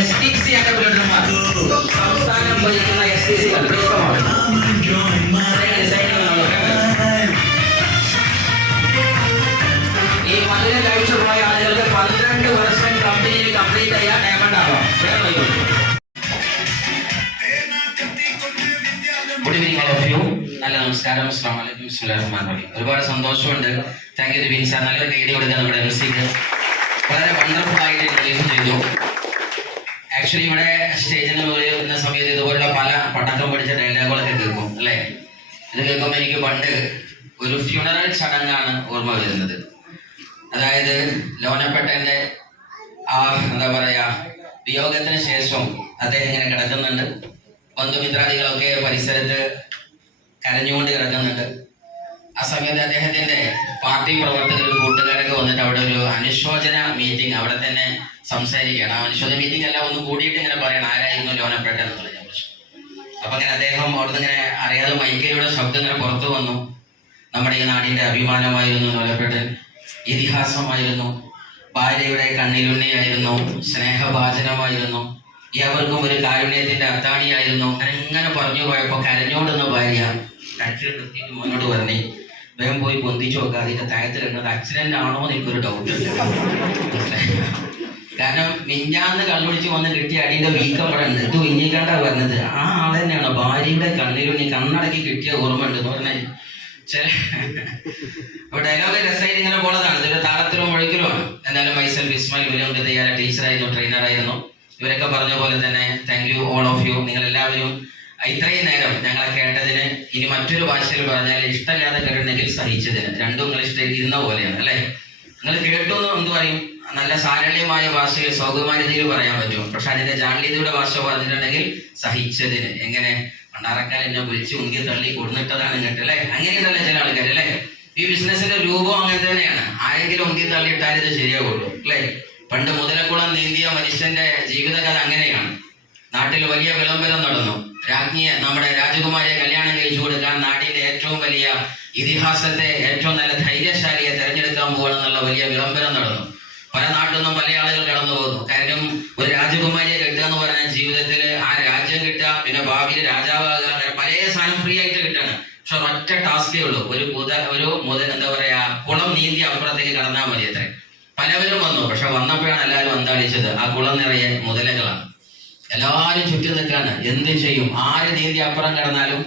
STC അംഗപുരന്മാർ സംസ്ഥാനം ഭരിക്കുന്ന STC ഈ മധുര കഴിച്ചു പോയ ആളുകൾക്ക് 12 വർഷം കമ്പനിയിൽ കംപ്ലീറ്റ് ചെയ്യാൻ ഡയമണ്ട് ആവാം. Good evening all of you. നല്ല നമസ്കാരം. അസ്സലാമു അലൈക്കും. ബിസ്മില്ലാഹിർ റഹ്മാനിർ റഹീം. ഒരുപാട് സന്തോഷമുണ്ട്. Thank you Dibin sir. നല്ലൊരു കൈഡി കൊടുക്കുക നമ്മുടെ MC-ക്ക്. വളരെ വണ്ടർഫുൾ ആയിട്ട് ഇൻട്രൊഡ്യൂസ് ചെയ്തു. ആക്ച്വലി ഇവിടെ സ്റ്റേജിന് വരുന്ന സമയത്ത് ഇതുപോലുള്ള പല പടക്കം പഠിച്ച ഡയലോഗുകളൊക്കെ കേൾക്കും അല്ലേ? ഇത് കേൾക്കുമ്പോൾ എനിക്ക് പണ്ട് ഒരു ഫ്യൂണറൽ ചടങ്ങാണ് ഓർമ്മ വരുന്നത്. അതായത് ലോനപ്പെട്ടന്റെ എന്താ പറയാ വിയോഗത്തിന് ശേഷം അദ്ദേഹം ഇങ്ങനെ കിടക്കുന്നുണ്ട്. ബന്ധുമിത്രാദികളൊക്കെ പരിസരത്ത് കരഞ്ഞുകൊണ്ട് കിടക്കുന്നുണ്ട്. ആ സമയത്ത് അദ്ദേഹത്തിന്റെ പാർട്ടി പ്രവർത്തകരും കൂട്ടുകാരൊക്കെ വന്നിട്ട് അവിടെ ഒരു അനുശോചന മീറ്റിംഗ് അവിടെ തന്നെ സംസാരിക്കുകയാണ്. ആ അനുശോചന മീറ്റിംഗ് എല്ലാം ഒന്ന് കൂടിയിട്ട് ഇങ്ങനെ പറയണം ആരായിരുന്നു ലോനപ്പെട്ടൻ എന്നുള്ളത്. അപ്പൊ അങ്ങനെ അദ്ദേഹം അവിടുന്ന് ഇങ്ങനെ അറിയാതെ മൈക്കിലൂടെ ശബ്ദം ഇങ്ങനെ പുറത്തു വന്നു. നമ്മുടെ ഈ നാടിന്റെ അഭിമാനമായിരുന്നു ലോനപ്പെട്ടൻ, ഇതിഹാസമായിരുന്നു, ഭാര്യയുടെ കണ്ണിലുണ്ണിയായിരുന്നു, സ്നേഹഭാചനമായിരുന്നു, ഏവർക്കും ഒരു കാരുണ്യത്തിന്റെ അത്താണിയായിരുന്നു. അങ്ങനെ പറഞ്ഞു പോയപ്പോ കരഞ്ഞോടുന്ന ഭാര്യ കട്ടിൽ നിർത്തിയിട്ട് മോനോട് പറഞ്ഞു, വേഗം പോയി പൊന്തിച്ചു നോക്കുക, അതിന്റെ താഴത്തിൽ ഇടുന്നത് ആക്സിഡന്റ് ആണോ എന്ന് എനിക്കൊരു ഡൗട്ട് ഉണ്ട്. കാരണം മിഞ്ഞാന്ന് കണ്ണുപിടിച്ച് വന്ന് കിട്ടിയ അടിയുടെ വീക്കം ഇവിടെ ഉണ്ട്. ഇത് വിഞ്ഞിക്കാണ്ടാ പറഞ്ഞത് ആ ആൾ തന്നെയാണ്. ഭാര്യയുടെ കണ്ണിലുണ്ണി കണ്ണടക്കി കിട്ടിയ ഓർമ്മ ഉണ്ട് എന്ന് പറഞ്ഞാൽ ചില ഡയലോഗ് രസമായിട്ട് ഇങ്ങനെ പോണതാണ്. ഇതൊരു താളത്തിലും മുഴക്കിലുമാണ്. എന്തായാലും മൈസെൽഫ് ഇസ്മായിൽ വില്യം തയ്യാറ ടീച്ചറായിരുന്നു, ട്രെയിനറായിരുന്നു. ഇവരൊക്കെ പറഞ്ഞ പോലെ തന്നെ thank you all of you. നിങ്ങൾ എല്ലാവരും ഇത്രയും നേരം ഞങ്ങളെ കേട്ടതിന്, ഇനി മറ്റൊരു ഭാഷയിൽ പറഞ്ഞാൽ ഇഷ്ടമില്ലാതെ കേട്ടിട്ടുണ്ടെങ്കിൽ സഹിച്ചതിന്, രണ്ടും നിങ്ങൾ ഇരുന്ന പോലെയാണ് അല്ലെ? നിങ്ങൾ കേട്ടു എന്ന് എന്ത് പറയും? നല്ല സാരള്യമായ ഭാഷയിൽ സൗകുമാര്യതയിൽ പറയാൻ പറ്റും. പക്ഷെ അതിന്റെ ജാള്യതയുടെ ഭാഷ പറഞ്ഞിട്ടുണ്ടെങ്കിൽ സഹിച്ചതിന്. എങ്ങനെ പണ്ടാറക്കാൽ എന്നെ വിളിച്ച് ഉന്തി തള്ളി കൊടുന്നിട്ടതാണ് ഇങ്ങോട്ട് അല്ലെ? അങ്ങനെയുണ്ടല്ലേ ചില ആൾക്കാർ അല്ലെ? ഈ ബിസിനസിന്റെ രൂപം അങ്ങനെ തന്നെയാണ്. ആരെങ്കിലും ഉന്തി തള്ളിയിട്ടാൽ ഇത് ശരിയാവുള്ളൂ അല്ലെ? പണ്ട് മുതലക്കുളം നീന്തിയ മനുഷ്യന്റെ ജീവിതകഥ അങ്ങനെയാണ്. നാട്ടിൽ വലിയ വിളംബരം നടന്നു. രാജ്ഞിയെ, നമ്മുടെ രാജകുമാരിയെ കല്യാണം കഴിച്ചു കൊടുക്കാൻ നാടിന്റെ ഏറ്റവും വലിയ ഇതിഹാസത്തെ, ഏറ്റവും നല്ല ധൈര്യശാലിയെ തെരഞ്ഞെടുക്കാൻ പോകണമെന്നുള്ള വലിയ വിളംബരം നടന്നു. പല നാട്ടിൽ നിന്നും പല ആളുകൾ കടന്നു പോകുന്നു. കാരണം ഒരു രാജകുമാരിയെ കിട്ടുക എന്ന് പറഞ്ഞാൽ ജീവിതത്തിൽ ആ രാജ്യം കിട്ടുക, പിന്നെ ഭാവിയിൽ രാജാവാകുക, പല സാധനം ഫ്രീ ആയിട്ട് കിട്ടാണ്. പക്ഷെ ഒറ്റ ടാസ്കേ ഉള്ളൂ. എന്താ പറയാ കുളം നീന്തി അപ്പുറത്തേക്ക് കടന്നാൽ മതി. അത്രേ. പലവരും വന്നു. പക്ഷെ വന്നപ്പോഴാണ് എല്ലാവരും അന്താളിച്ചത് ആ കുളം നിറയെ മുതലകളാണ്. എല്ലാവരും ചുറ്റും നിൽക്കാണ്. എന്ത് ചെയ്യും? ആര് നീന്തി അപ്പുറം കടന്നാലും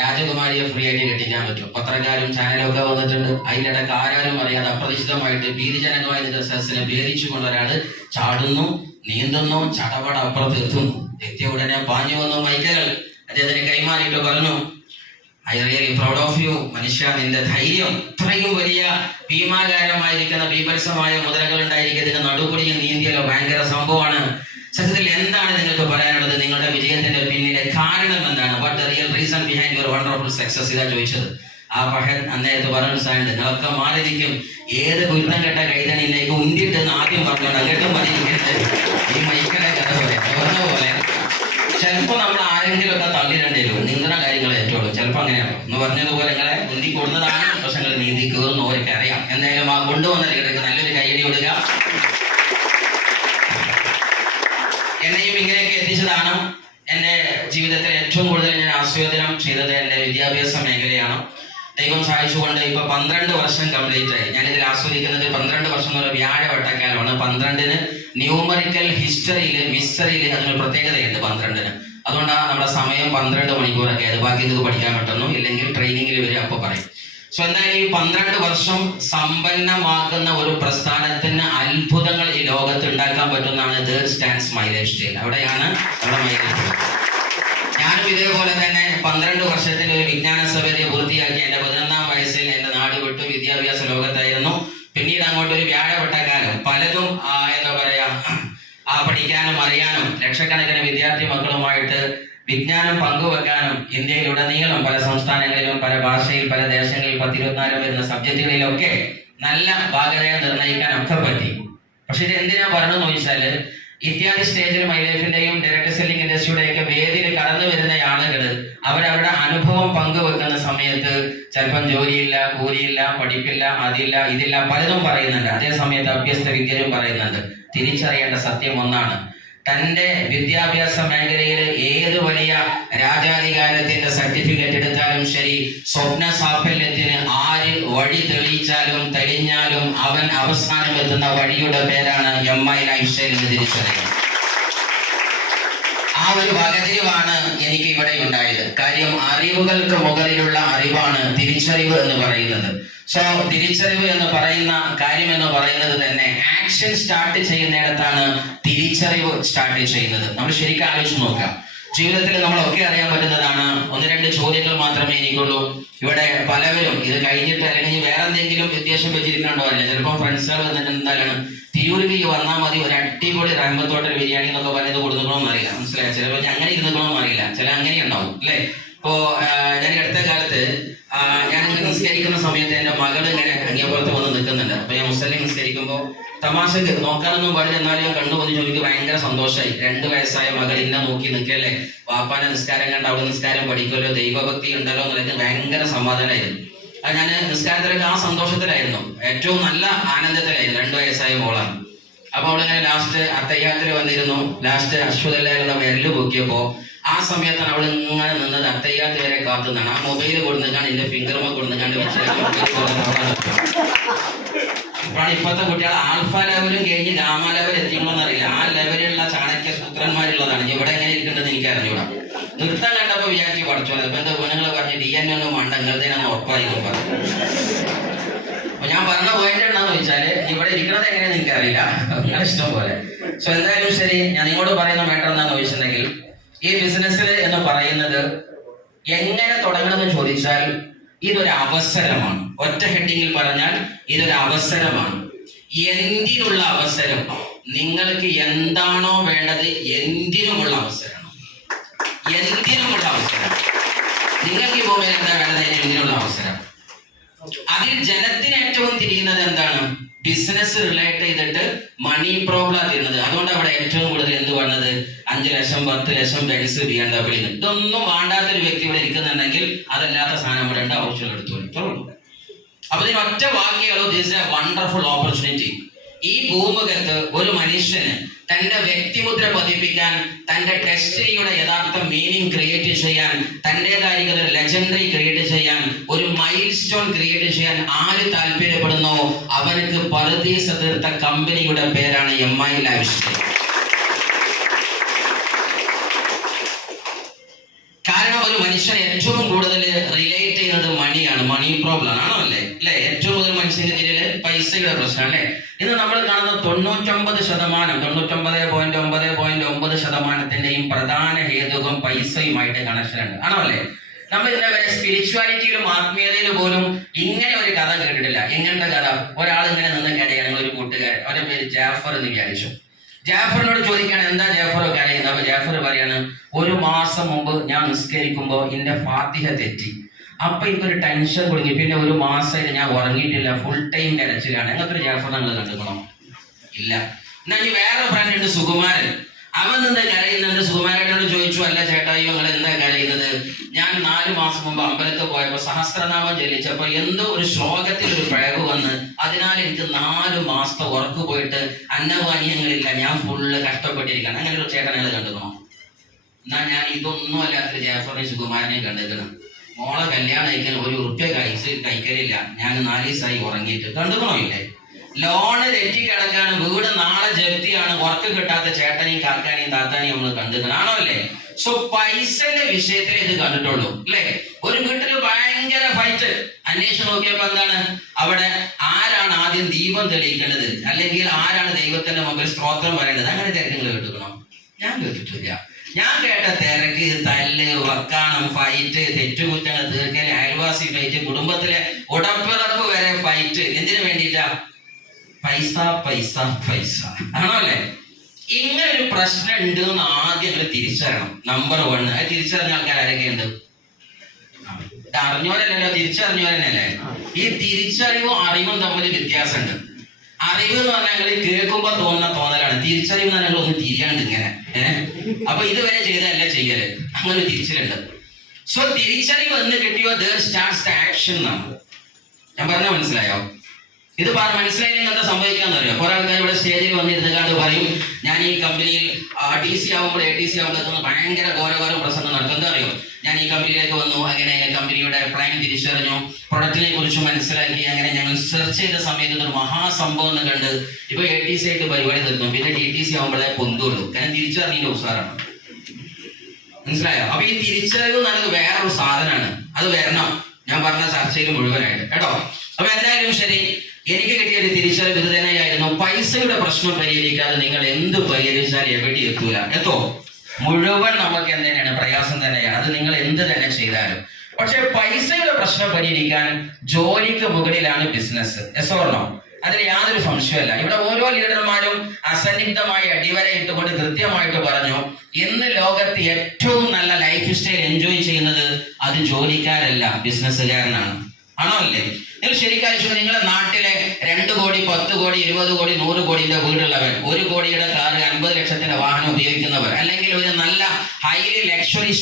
രാജകുമാരിയെ ഫ്രീ ആയിട്ട് കെട്ടിക്കാൻ പറ്റും. പത്രക്കാരും ചാനലും ഒക്കെ വന്നിട്ടുണ്ട്. അതിലിടക്ക് ആരാരും അറിയാതെ അപ്രതീക്ഷിതമായിട്ട് ഭീതിജനകമായ സദസ്സിനെ ഭേദിച്ചുകൊണ്ട് ഒരാള് ചാടുന്നു, നീന്തുന്നു, ചടപട അപ്പുറത്ത് എത്തുന്നു. എത്തിയ ഉടനെ പാഞ്ഞു വന്നു മൈക്കുകൾ അദ്ദേഹത്തിന് കൈമാറിയിട്ട് പറഞ്ഞു, I really proud of you. മനുഷ്യ, നിന്റെ ധൈര്യം, ഇത്രയും വലിയ ഭീമാകാരമായിരിക്കുന്ന ബീഭത്സമായ മുതലകൾ ഉണ്ടായിരിക്കുന്നതിന് നടുപൊടിയും നീന്തിയല്ലോ, ഭയങ്കര സംഭവമാണ്. സത്യത്തിൽ എന്താണ് നിങ്ങൾക്ക് പറയാനുള്ളത്? നിങ്ങളുടെ വിജയത്തിന്റെ പിന്നിലെ കാരണം എന്താണ്? What the real reason behind your wonderful success? ഇതാ ചോദിച്ചത്. ആ പഹൻ അന്നേരത്ത് പറഞ്ഞു, സാണ്ട് നിങ്ങളൊക്കെ മാറിയിരിക്കും, ഏത് കുരുത്തം കെട്ട കൈതണിയിലേക്ക് ഉന്തിയിട്ട് ആദ്യം പറഞ്ഞു അങ്ങോട്ടും പറഞ്ഞിരിക്കരുത്. ഈ മൈക്കടെ കഥ പോലെ പറഞ്ഞ പോലെ ചിലപ്പോൾ നമ്മൾ ആരെങ്കിലും ഒക്കെ തള്ളിരേണ്ടി വരും. നീന്തുന്ന കാര്യങ്ങൾ ഏറ്റവും ചിലപ്പോൾ അങ്ങനെയാണ് എന്ന് പറഞ്ഞതുപോലെ നിങ്ങളെ ഉന്തി കൊടുന്നതാണ്. പക്ഷെ നിങ്ങൾ നീന്തിക്കുമെന്ന് ഓരൊക്കെ അറിയാം. എന്തായാലും ആ കൊണ്ടുവന്ന ലീഡർക്ക് നല്ലൊരു കൈയടി കൊടുക്കുക. എന്നെയും ഇങ്ങനെയൊക്കെ എത്തിച്ചതാണ്. എൻ്റെ ജീവിതത്തിൽ ഏറ്റവും കൂടുതൽ ഞാൻ ആസ്വാദനം ചെയ്തത് എൻ്റെ വിദ്യാഭ്യാസ മേഖലയാണ്. ദൈവം സഹായിച്ചുകൊണ്ട് ഇപ്പൊ 12 വർഷം കംപ്ലീറ്റ് ആയി. ഞാനിതിൽ ആസ്വദിക്കുന്നത് 12 വർഷം എന്നുള്ള വ്യാഴവട്ടക്കാലമാണ്. 12-ന് ന്യൂമറിക്കൽ ഹിസ്റ്ററിയില് മിസ്റ്ററിയില് അതിനൊരു പ്രത്യേകതയുണ്ട് 12-ന്. അതുകൊണ്ടാണ് നമ്മുടെ സമയം 12 മണിക്കൂറൊക്കെ അത്. ബാക്കി ഇത് പഠിക്കാൻ പറ്റുന്നു, ഇല്ലെങ്കിൽ ട്രെയിനിങ്ങിൽ വരും അപ്പോൾ പറയും. സോ എന്തായാലും ഈ 12 വർഷം സമ്പന്നമാക്കുന്ന ഒരു പ്രസ്ഥാനത്തിന് അത്ഭുതങ്ങൾ ഈ ലോകത്ത് ഉണ്ടാക്കാൻ പറ്റുന്നതാണ് There Stands My Lifestyle. അവിടെയാണ് നമ്മുടെ മൈലേജ്. ഞാനും ഇതേപോലെ തന്നെ 12 വർഷത്തിൽ ഒരു വിജ്ഞാന സഭയെ പൂർത്തിയാക്കി. എൻ്റെ 11-ാം വയസ്സിൽ എൻ്റെ നാട് വിട്ടു, വിദ്യാഭ്യാസ ലോകത്തായിരുന്നു. പിന്നീട് അങ്ങോട്ട് ഒരു വ്യാഴവട്ടക്കാലം പലതും എന്താ പറയാ പഠിക്കാനും അറിയാനും ലക്ഷക്കണക്കിന് വിദ്യാർത്ഥി മക്കളുമായിട്ട് വിജ്ഞാനം പങ്കുവെക്കാനും ഇന്ത്യയിലുടനീളം പല സംസ്ഥാനങ്ങളിലും പല ഭാഷയിൽ പല ദേശങ്ങളിൽ 10-24 വരുന്ന സബ്ജക്റ്റുകളിലൊക്കെ നല്ല ഭാഗതയെ നിർണ്ണയിക്കാനൊക്കെ പറ്റി. പക്ഷെ ഇത് എന്തിനാ പറഞ്ഞെന്ന് ചോദിച്ചാല് ഇത്യാദി സ്റ്റേജിൽ മൈ ലൈഫിന്റെയും ഡയറക്ട് സെല്ലിംഗ് ഇൻഡസ്ട്രിയുടെയൊക്കെ വേദിയിൽ കടന്നു വരുന്ന ആളുകൾ അവരവരുടെ അനുഭവം പങ്കുവെക്കുന്ന സമയത്ത് ചിലപ്പം ജോലിയില്ല, കൂലിയില്ല, പഠിപ്പില്ല, അതില്ല, ഇതില്ല, പലതും പറയുന്നുണ്ട്. അതേ സമയത്ത് അഭ്യസ്ത വിദ്യരും പറയുന്നുണ്ട്. തിരിച്ചറിയേണ്ട സത്യം ഒന്നാണ്, തന്റെ വിദ്യാഭ്യാസ മേഖലയിൽ ഏത് വലിയ രാജാധികാരത്തിന്റെ സർട്ടിഫിക്കറ്റ് എടുത്താലും ശരി, സ്വപ്ന സാഫല്യത്തിന് ആര് വഴി തെളിഞ്ഞാലും അവൻ അവസാനം എത്തുന്ന വഴിയുടെ പേരാണ് MI ലൈഫ് സ്റ്റൈൽ എന്ന് തിരിച്ചറിയുന്നത്. ആ ഒരു വകതിരിവാണ് എനിക്ക് ഇവിടെ ഉണ്ടായത്. കാര്യം അറിവുകൾക്ക് മുകളിലുള്ള അറിവാണ് തിരിച്ചറിവ് എന്ന് പറയുന്നത്. സോ തിരിച്ചറിവ് എന്ന് പറയുന്ന കാര്യം എന്ന് പറയുന്നത് തന്നെ ആക്ഷൻ സ്റ്റാർട്ട് ചെയ്യുന്നിടത്താണ് തിരിച്ചറിവ് സ്റ്റാർട്ട് ചെയ്യുന്നത്. നമ്മൾ ശരിക്കും ആലോചിച്ച് നോക്കാം. ജീവിതത്തിൽ നമ്മളൊക്കെ അറിയാൻ പറ്റുന്നതാണ്. 1-2 ചോദ്യങ്ങൾ മാത്രമേ എനിക്കുള്ളൂ. ഇവിടെ പലവരും ഇത് കഴിഞ്ഞിട്ട് അല്ലെങ്കിൽ വേറെ എന്തെങ്കിലും ഉദ്ദേശം വെച്ചിരിക്കണ്ടോ അറിയില്ല. ചിലപ്പോൾ ഫ്രണ്ട്സുകൾ വന്നിട്ട് എന്താണ് തിരൂരിലേക്ക് വന്നാൽ മതി, ഒരു അടിപൊളി റഹ്മത്തോട്ടൽ ബിരിയാണി എന്നൊക്കെ പറയുന്നത് കൊടുക്കണമെന്ന് അറിയില്ല. മനസ്സിലായി? ചിലപ്പോൾ അങ്ങനെ ഇരുന്നിക്കണമെന്ന് അറിയില്ല. ചില അങ്ങനെ ഉണ്ടാവും അല്ലേ? ഇപ്പോ ഞാൻ അടുത്ത കാലത്ത് ഞാൻ നിസ്കരിക്കുന്ന സമയത്ത് എന്റെ മകൾ ഇങ്ങനെ അങ്ങേപ്പുറത്ത് വന്ന് നിൽക്കുന്നുണ്ട്. അപ്പൊ ഞാൻ മുസ്ലിം നിസ്കരിക്കുമ്പോൾ തമാശക്ക് നോക്കാനൊന്നും പാടില്ല, എന്നാലും ഞാൻ കണ്ടുപോയി ചോദിക്കും. ഭയങ്കര സന്തോഷമായി. 2 വയസ്സായ മകൾ ഇന്നെ നോക്കി നിൽക്കല്ലേ, വാപ്പാന്റെ നിസ്കാരം കണ്ട് അവിടെ നിസ്കാരം പഠിക്കുമല്ലോ, ദൈവഭക്തി ഉണ്ടല്ലോ എന്നൊക്കെ ഭയങ്കര സമാധാനമായിരുന്നു. അത് ഞാൻ നിസ്കാരത്തിലൊക്കെ ആ സന്തോഷത്തിലായിരുന്നു, ഏറ്റവും നല്ല ആനന്ദത്തിലായിരുന്നു. 2 വയസ്സായ മോളാണ്. അപ്പൊ അവളിങ്ങനെ ലാസ്റ്റ് അത്തയ്യാത്തിൽ വന്നിരുന്നു. ലാസ്റ്റ് അശ്വതല്ലായിരുന്ന വിരല് പൊക്കിയപ്പോ ആ സമയത്താണ് അവൾ ഇങ്ങനെ നിന്നത്. അത്തയ്യാത്ത് വരെ കാത്തുനിന്നാണ്. ആ മൊബൈൽ കൊടുക്കാണ്, എന്റെ ഫിംഗർമ കൊടുക്കാണ്ട് ഇപ്പോഴാണ് ഇപ്പോഴത്തെ കുട്ടികൾ ആൽഫ ലെവലും കഴിഞ്ഞ് ഗാമ ലെവൽ എത്തിക്കണമെന്ന് അറിയില്ല. ആ ലെവലിലുള്ള ചാണക്യ സൂത്രന്മാരുള്ളതാണ്. ഇവിടെ എങ്ങനെ ഇരിക്കേണ്ടത് എനിക്ക് അറിഞ്ഞൂടാ. നൃത്തം കണ്ടപ്പോ വിചാരിച്ചു പഠിച്ചോളെ. ഇപ്പൊ എന്താ പെണ്ണുങ്ങൾ പറഞ്ഞ് DNA ഒന്നും വേണ്ട, നിങ്ങളുടേതാണ് ഉറപ്പായിരിക്കും പറഞ്ഞു. അപ്പൊ ഞാൻ പറഞ്ഞ പോയിന്റ് എന്താണെന്ന് ചോദിച്ചാല് ഇവിടെ ഇരിക്കുന്നത് എങ്ങനെയാന്ന് എനിക്കറിയില്ല, നിങ്ങളുടെ ഇഷ്ടം പോലെ. സോ എന്തായാലും ശരി, ഞാൻ നിങ്ങളോട് പറയുന്ന മാറ്റർ എന്താണെന്ന് ചോദിച്ചിട്ടുണ്ടെങ്കിൽ, ഈ ബിസിനസ്സിൽ എന്ന് പറയുന്നത് എങ്ങനെ തുടങ്ങണമെന്ന് ചോദിച്ചാൽ ഇതൊരു അവസരമാണ്. ഒറ്റ ഹെഡിങ്ങിൽ പറഞ്ഞാൽ ഇതൊരു അവസരമാണ്. എന്തിനുള്ള അവസരം? നിങ്ങൾക്ക് എന്താണോ വേണ്ടത് എന്തിനുമുള്ള അവസരമാണ്. എന്തിനുമുള്ള അവസരം. നിങ്ങൾക്ക് ഈ ഭൂമിയിൽ എന്താ വേണ്ടത് എന്തിനുള്ള അവസരം. അതിൽ ജനത്തിന് ഏറ്റവും തിരിയുന്നത് എന്താണ്? ബിസിനസ് റിലേറ്റ് ചെയ്തിട്ട് മണി പ്രോബ്ലം തീരുന്നത്. അതുകൊണ്ട് അവിടെ ഏറ്റവും കൂടുതൽ എന്ത് പറഞ്ഞത് 5 ലക്ഷം 10 ലക്ഷം ബെൻസ് BMW. ഇതൊന്നും വേണ്ടാത്തൊരു വ്യക്തി ഇവിടെ ഇരിക്കുന്നുണ്ടെങ്കിൽ അതല്ലാത്ത സാധനം ഇവിടെ ഉണ്ട്, ആവശ്യമുള്ള എടുത്തോളൂ. അപ്പൊ ഇതിന് ഒറ്റ വാക്യമുള്ളൂ, ദിസ് എ വണ്ടർഫുൾ ഓപ്പർച്യൂണിറ്റി. ഈ ഭൂമുഖത്ത് ഒരു മനുഷ്യന് തന്റെ വ്യക്തിമുദ്ര പതിപ്പിക്കാൻ, തന്റെ ഡെസ്റ്റിനിയുടെ യഥാർത്ഥ മീനിങ് ക്രിയേറ്റ് ചെയ്യാൻ, തന്റേതായിരിക്കുന്ന ഒരു ലെജൻഡറി ക്രിയേറ്റ് ചെയ്യാൻ, ഒരു മൈൽ സ്റ്റോൺ ക്രിയേറ്റ് ചെയ്യാൻ ആര് താല്പര്യപ്പെടുന്നോ അവർക്ക് പറുദീസ തീർത്ത കമ്പനിയുടെ പേരാണ് MI ലൈഫ് സ്റ്റൈൽ. കാരണം ഒരു മനുഷ്യൻ ഏറ്റവും കൂടുതൽ റിലേറ്റ് ചെയ്യുന്നത് മണിയാണ്. മണി പ്രോബ്ലം ആണോ അല്ലേ? ഏറ്റവും കൂടുതൽ മനുഷ്യന്റെ ഇതില് പൈസയുടെ പ്രശ്നം അല്ലേ? ഇന്ന് നമ്മൾ കാണുന്ന 99.9.9% പ്രധാന ഹേതുകം പൈസയുമായിട്ട് കണക്ഷൻ ഉണ്ട്, ആണോ അല്ലേ? നമ്മൾ ഇന്നേ സ്പിരിച്വാലിറ്റിയിലും ആത്മീയതയിലും പോലും ഇങ്ങനെ ഒരു കഥ കേട്ടിട്ടില്ല. എങ്ങനത്തെ കഥ? ഒരാൾ ഇങ്ങനെ നിന്ന് കരയാണ്. ഞങ്ങളൊരു കൂട്ടുകാരൻ, അവരുടെ പേര് ജാഫർ എന്ന് വിചാരിച്ചു. ജാഫറിനോട് ചോദിക്കാണ്, എന്താ ജാഫർ കരയുന്നത്? അപ്പൊ ജാഫർ പറയാണ്, 1 മാസം മുമ്പ് ഞാൻ നിസ്കരിക്കുമ്പോ എന്റെ ഫാത്തിഹ തെറ്റി. അപ്പൊ എനിക്കൊരു ടെൻഷൻ കുടുങ്ങി. പിന്നെ 1 മാസമായിട്ട് ഞാൻ ഉറങ്ങിയിട്ടില്ല, ഫുൾ ടൈം കരച്ചിലാണ്. അങ്ങനത്തെ ഒരു ജാഫർ നമ്മൾ കണ്ടുക്കണോ? ഇല്ല. എന്നാ ഇനി വേറെ ഫ്രണ്ട് ഉണ്ട്, സുകുമാരൻ. അവൻ നിന്ന് കരയുന്നുണ്ട്. സുകുമാരനോട് ചോദിച്ചു, അല്ല ചേട്ടായി നിങ്ങൾ എന്താ കരയുന്നത്? ഞാൻ 4 മാസം മുമ്പ് അമ്പലത്തിൽ പോയപ്പോ സഹസ്രനാമം ചൊല്ലിച്ചപ്പോ എന്തോ ഒരു ശ്ലോകത്തിൽ ഒരു പിഴവ് വന്ന്, അതിനാൽ എനിക്ക് 4 മാസത്തെ ഉറക്ക് പോയിട്ട് അന്നപാനീയങ്ങളില്ല, ഞാൻ ഫുള്ള് കഷ്ടപ്പെട്ടിരിക്കണം. അങ്ങനെ ഒരു ചേട്ടനെ കണ്ടുക്കണോ? എന്നാ ഞാൻ ഇതൊന്നും അല്ലാത്തൊരു ജാഫറിനെ സുകുമാരനെ കണ്ടിരിക്കണം. മോളെ കല്യാണം കഴിക്കാൻ 1 ഉറുപ്പ്യ കഴിക്കലില്ല, ഞാൻ 4 ദിവസമായി ഉറങ്ങിയിട്ട്. കണ്ടുക്കണോ? ഇല്ലേ? ലോണ് തെറ്റിക്കിടക്കാണ്, വീട് നാളെ ജപ്തിയാണ്, വർക്ക് കിട്ടാത്ത ചേട്ടനെയും കാക്കാനെയും താത്താനെയും നമ്മൾ കണ്ടിരിക്കണം, ആണോ അല്ലേ? സോ പൈസയുടെ വിഷയത്തിൽ ഇത് കണ്ടിട്ടുള്ളൂ അല്ലേ? ഒരു വീട്ടിൽ ഭയങ്കര ഫൈറ്റ്. അന്വേഷിച്ച് നോക്കിയപ്പോ എന്താണ്? അവിടെ ആരാണ് ആദ്യം ദീപം തെളിയിക്കേണ്ടത്, അല്ലെങ്കിൽ ആരാണ് ദൈവത്തിന്റെ മുമ്പിൽ സ്തോത്രം പറയേണ്ടത്, അങ്ങനെ തിരക്കുകൾ കേട്ടുക്കണം? ഞാൻ കേട്ടിട്ടില്ല. ഞാൻ കേട്ട തിരക്ക്, തല്ല്, വക്കാണം, ഫൈറ്റ്, തെറ്റുകുറ്റങ്ങൾ തീർക്കൽ, അയൽവാസി ഫൈറ്റ്, കുടുംബത്തിലെ ഉടപ്പിറപ്പ് വരെ ഫൈറ്റ്. എന്തിനു വേണ്ടിയിട്ടാ? പൈസ പൈസ പൈസ, ആണോ അല്ലേ? ഇങ്ങനൊരു പ്രശ്നം ഉണ്ട് എന്ന് ആദ്യം നമ്മൾ തിരിച്ചറിയണം. നമ്പർ 1. അത് തിരിച്ചറിഞ്ഞ ആൾക്കാർ ആരൊക്കെയുണ്ട്? അറിഞ്ഞോരല്ലോ, തിരിച്ചറിഞ്ഞോരനല്ലേ? ഈ തിരിച്ചറിവും അറിവും തമ്മിൽ വ്യത്യാസമുണ്ട്. അറിവ് എന്ന് പറഞ്ഞാൽ ഞങ്ങൾ കേൾക്കുമ്പോ തോന്നുന്ന തോന്നലാണ്. തിരിച്ചറിവ് എന്ന് പറഞ്ഞാൽ ഒന്ന് തിരിയാണ്ട് ഇങ്ങനെ അപ്പൊ ഇതുവരെ ചെയ്തതല്ല ചെയ്യല്, അങ്ങനെ ഒരു തിരിച്ചലുണ്ട്. സോ തിരിച്ചറിവ് എന്ന് കിട്ടിയോ there starts the action എന്നാണ്. ഞാൻ പറഞ്ഞാൽ മനസ്സിലായോ? ഇത് മനസ്സിലായില്ലെങ്കിൽ എന്താ സംഭവിക്കാന്ന് അറിയോ? കുറെ ആൾക്കാർ ഇവിടെ സ്റ്റേജിൽ വന്നിരുന്നുകാണ്ട് പറയും ഞാൻ ഈ കമ്പനിയിൽ DC ആവുമ്പോൾ ATC ആവുമ്പോൾ ഭയങ്കര ഘോരഘോരം പ്രസംഗം നടത്തും. എന്താ അറിയോ? ഞാൻ ഈ കമ്പനിയിലേക്ക് വന്നു, അങ്ങനെ കമ്പനിയുടെ പ്ലാൻ തിരിച്ചറിഞ്ഞു, പ്രൊഡക്റ്റിനെ കുറിച്ച് മനസ്സിലാക്കി, അങ്ങനെ ഞങ്ങൾ സെർച്ച് ചെയ്ത സമയത്ത് ഒരു മഹാസംഭവം എന്ന് കണ്ട് ഇപ്പൊ ATC ആയിട്ട് പരിപാടി നിർത്തും. പിന്നെ DTC ആവുമ്പോഴേ പൊന്തുള്ളൂ, കാരണം തിരിച്ചറിഞ്ഞതിന്റെ ഉസാറാണ്. മനസ്സിലായോ? അപ്പൊ ഈ തിരിച്ചറിവ് എന്നുള്ളത് വേറൊരു സാധനമാണ്, അത് വരണം ഞാൻ പറഞ്ഞ ചർച്ചയിൽ മുഴുവനായിട്ട് കേട്ടോ. അപ്പൊ എന്തായാലും ശരി, എനിക്ക് കിട്ടിയ ഒരു തിരിച്ചറിവ് ഇത് തന്നെയായിരുന്നു. പൈസയുടെ പ്രശ്നം പരിഹരിക്കാതെ നിങ്ങൾ എന്ത് പരിഹരിച്ചാലും എവിടെ എത്തൂല. എത്തോ? മുഴുവൻ നമുക്ക് എന്തിനാണ് പ്രയാസം തന്നെയാണ്, അത് നിങ്ങൾ എന്ത് തന്നെ ചെയ്താലും. പക്ഷെ പൈസയുടെ പ്രശ്നം പരിഹരിക്കാൻ ജോലിക്ക് മുകളിലാണ് ബിസിനസ്. Yes or no? അതിൽ യാതൊരു സംശയമല്ല. ഇവിടെ ഓരോ ലീഡർമാരും അസന്നിഗ്ധമായി അടിവരയിട്ടുകൊണ്ട് കൃത്യമായിട്ട് പറഞ്ഞു, ഇന്ന് ലോകത്ത് ഏറ്റവും നല്ല ലൈഫ് സ്റ്റൈൽ എൻജോയ് ചെയ്യുന്നത് അത് ജോലിക്കാരല്ല, ബിസിനസ്സുകാരനാണ്. ആണോ അല്ലേ? നിങ്ങൾ ശരിക്കും നിങ്ങളുടെ നാട്ടിലെ 2 കോടി 10 കോടി 20 കോടി 100 കോടിയുടെ വീടുള്ളവർ, 1 കോടിയുടെ കാർ, 50 ലക്ഷത്തിന്റെ വാഹനം ഉപയോഗിക്കുന്നവർ, അല്ലെങ്കിൽ ഒരു നല്ല highly luxury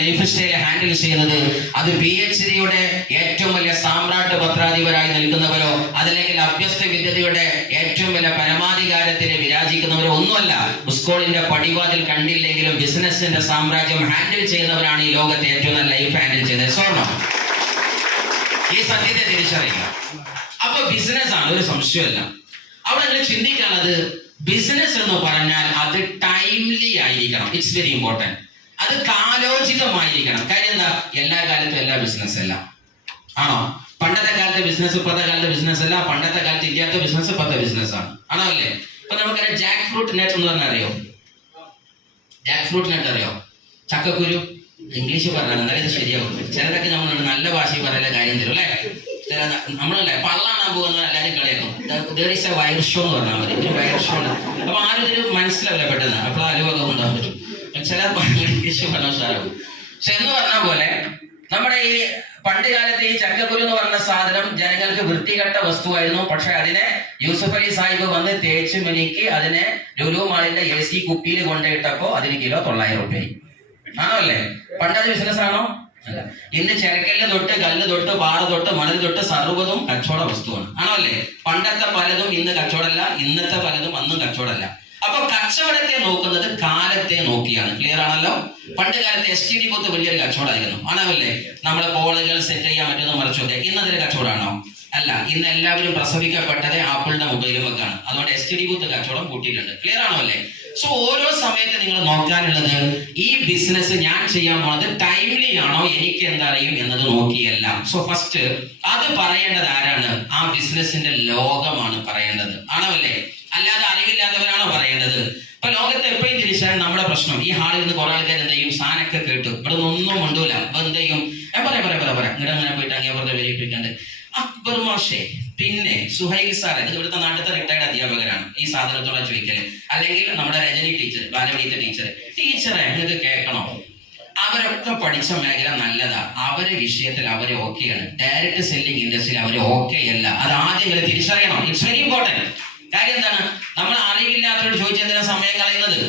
life style handle ചെയ്യുന്നത് അത് PhD-യുടെ ഏറ്റവും വലിയ സാമ്രാട്ട് പത്രാധിപരായി നിൽക്കുന്നവരോ, അതല്ലെങ്കിൽ അഭ്യസ്ത വിദ്യതയുടെ ഏറ്റവും വലിയ പരമാധികാരത്തിന് വിരാജിക്കുന്നവരോ ഒന്നുമല്ല. സ്കൂളിന്റെ പടിവാതിൽ കണ്ടില്ലെങ്കിലും ബിസിനസിന്റെ സാമ്രാജ്യം ഹാൻഡിൽ ചെയ്യുന്നവരാണ് ഈ ലോകത്തെ ഏറ്റവും നല്ല ലൈഫ് ഹാൻഡിൽ ചെയ്യുന്നത്. സ്വർണ്ണം ഈ സത്യത്തെ തിരിച്ചറിയുക. അപ്പൊ ബിസിനസ് ആണ്, ഒരു സംശയമല്ല. അവിടെ നിങ്ങൾ ചിന്തിക്കാനുള്ളത്, ബിസിനസ് എന്ന് പറഞ്ഞാൽ അത് ടൈംലി ആയിരിക്കണം. It's very important. അത് കാലോചിതമായിരിക്കണം. കാര്യം എന്താ? എല്ലാ കാലത്തും എല്ലാ ബിസിനസ് അല്ല. ആണോ? പണ്ടത്തെ കാലത്തെ ബിസിനസ് ഇപ്പോഴത്തെ കാലത്തെ ബിസിനസ് അല്ല. പണ്ടത്തെ കാലത്ത് ഇല്ലാത്ത ബിസിനസ് ഇപ്പോഴത്തെ ബിസിനസ് ആണ്. ആണോ അല്ലേ? ഇപ്പൊ നമുക്കറിയാം ജാക്ക് ഫ്രൂട്ട് നെറ്റ് എന്ന് പറഞ്ഞാൽ അറിയോ? ജാക്ക് ഫ്രൂട്ട് നെറ്റ് അറിയോ? ചക്കക്കുരു ഇംഗ്ലീഷ് പറഞ്ഞാൽ എന്നാലും ശരിയാവും. ചിലതൊക്കെ നമ്മൾ നല്ല ഭാഷയിൽ പറയുന്ന കാര്യം തരും അല്ലേ? നമ്മളല്ലേ പള്ളാണാൻ പോകുന്ന എല്ലാവരും കളിയാക്കും. വയർ ഷോ എന്ന് പറഞ്ഞാൽ മതി, ഒരു വയർ ഷോ. അപ്പൊ ആരും ഇതിന് മനസ്സിലാവില്ല പെട്ടെന്ന്. അപ്പോൾ അലുവൊക്കെ ഉണ്ടാകാൻ പറ്റും. ചില ഇംഗ്ലീഷ് പറഞ്ഞ ഉഷാറാവും. പക്ഷെ എന്ന് പറഞ്ഞ പോലെ നമ്മുടെ ഈ പണ്ട് കാലത്ത് ഈ ചക്കക്കുരു എന്ന് പറഞ്ഞ സാധനം ജനങ്ങൾക്ക് വൃത്തികെട്ട വസ്തുവായിരുന്നു. പക്ഷെ അതിനെ യൂസഫ് അലി സാഹിബ് വന്ന് തേച്ച് മിനുക്കി അതിനെ ലുലു മാളിന്റെ AC കുപ്പിയിൽ കൊണ്ടുപോയിട്ടപ്പോ അതിന് കിലോ 900 രൂപയായി. ആണോ അല്ലേ? പണ്ടത് ബിസിനസ് ആണോ? അല്ല. ഇന്ന് ചെരക്കല്ല് തൊട്ട് കല്ല് തൊട്ട് പാറ തൊട്ട് മണൽ തൊട്ട് സർവ്വതും കച്ചവട വസ്തുവാണ്. ആണോ അല്ലേ? പണ്ടത്തെ പലതും ഇന്ന് കച്ചവടമല്ല, ഇന്നത്തെ പലതും അന്നും കച്ചവടമല്ല. അപ്പൊ കച്ചവടത്തെ നോക്കുന്നത് കാലത്തെ നോക്കിയാണ്. ക്ലിയർ ആണല്ലോ? പണ്ട് കാലത്ത് STD ബൂത്ത് വലിയൊരു കച്ചവടമായിരുന്നു. ആണോ അല്ലേ? നമ്മളെ കോളുകൾ സെറ്റ് ചെയ്യാൻ പറ്റുന്ന മറിച്ചൊക്കെ. ഇന്നതൊരു കച്ചവടമാണോ? അല്ല. ഇന്ന് എല്ലാവരും പ്രസവിക്കപ്പെട്ടത് ആപ്പിളിന്റെ മൊബൈലും ഒക്കെയാണ്. അതുകൊണ്ട് STD ബൂത്ത് കച്ചവടം കൂട്ടിയിട്ടുണ്ട്. ക്ലിയർ ആണോ അല്ലേ? സോ ഓരോ സമയത്ത് നിങ്ങൾ നോക്കാനുള്ളത്, ഈ ബിസിനസ് ഞാൻ ചെയ്യാൻ പോകുന്നത് ടൈംലി ആണോ, എനിക്ക് എന്തറിയും എന്നത് നോക്കിയല്ല. സോ ഫസ്റ്റ് അത് പറയേണ്ടത് ആരാണ്? ആ ബിസിനസിന്റെ ലോകമാണ് പറയേണ്ടത്. ആണോ അല്ലേ? അല്ലാതെ അറിവില്ലാത്തവരാണോ പറയേണ്ടത്? ഇപ്പൊ ലോകത്ത് എപ്പോഴും തിരിച്ചാൽ നമ്മുടെ പ്രശ്നം, ഈ ഹാളിൽ നിന്ന് കുറെ ആൾക്കാർ എന്ത് ചെയ്യും? സാധനമൊക്കെ കേട്ടു, ഇവിടെ ഒന്നും കൊണ്ടൂല. അപ്പൊ എന്ത് ചെയ്യും? പറയാം ഇങ്ങനെ അങ്ങനെ പോയിട്ട് അങ്ങേപ്പുറത്തെ വെരിഫിക്കണ്ട് അക്ബർ മാഷെ, പിന്നെ സുഹൈൽ സാർ, ഇത് ഇവിടുത്തെ നാട്ടിലത്തെ റിട്ടയർഡ് അധ്യാപകരാണ്, ഈ സാധനത്തോടെ ചോദിക്കല്. അല്ലെങ്കിൽ നമ്മുടെ രജനി ടീച്ചർ, ബാലവീത്തെ ടീച്ചറെ നിങ്ങൾക്ക് കേൾക്കണോ? അവരൊക്കെ പഠിച്ച മേഖല നല്ലതാ, അവരെ വിഷയത്തിൽ അവരെ ഓക്കെയാണ്. ഡയറക്റ്റ് സെല്ലിംഗ് ഇൻഡസ്ട്രിയിൽ അവരെ ഓക്കെ അല്ല. അത് ആദ്യം തിരിച്ചറിയണം. It's very important. കാര്യം എന്താണ്? നമ്മൾ അറിവില്ലാത്തവരോട് ചോദിച്ചെന്തിനാ സമയം കളയുന്നത്?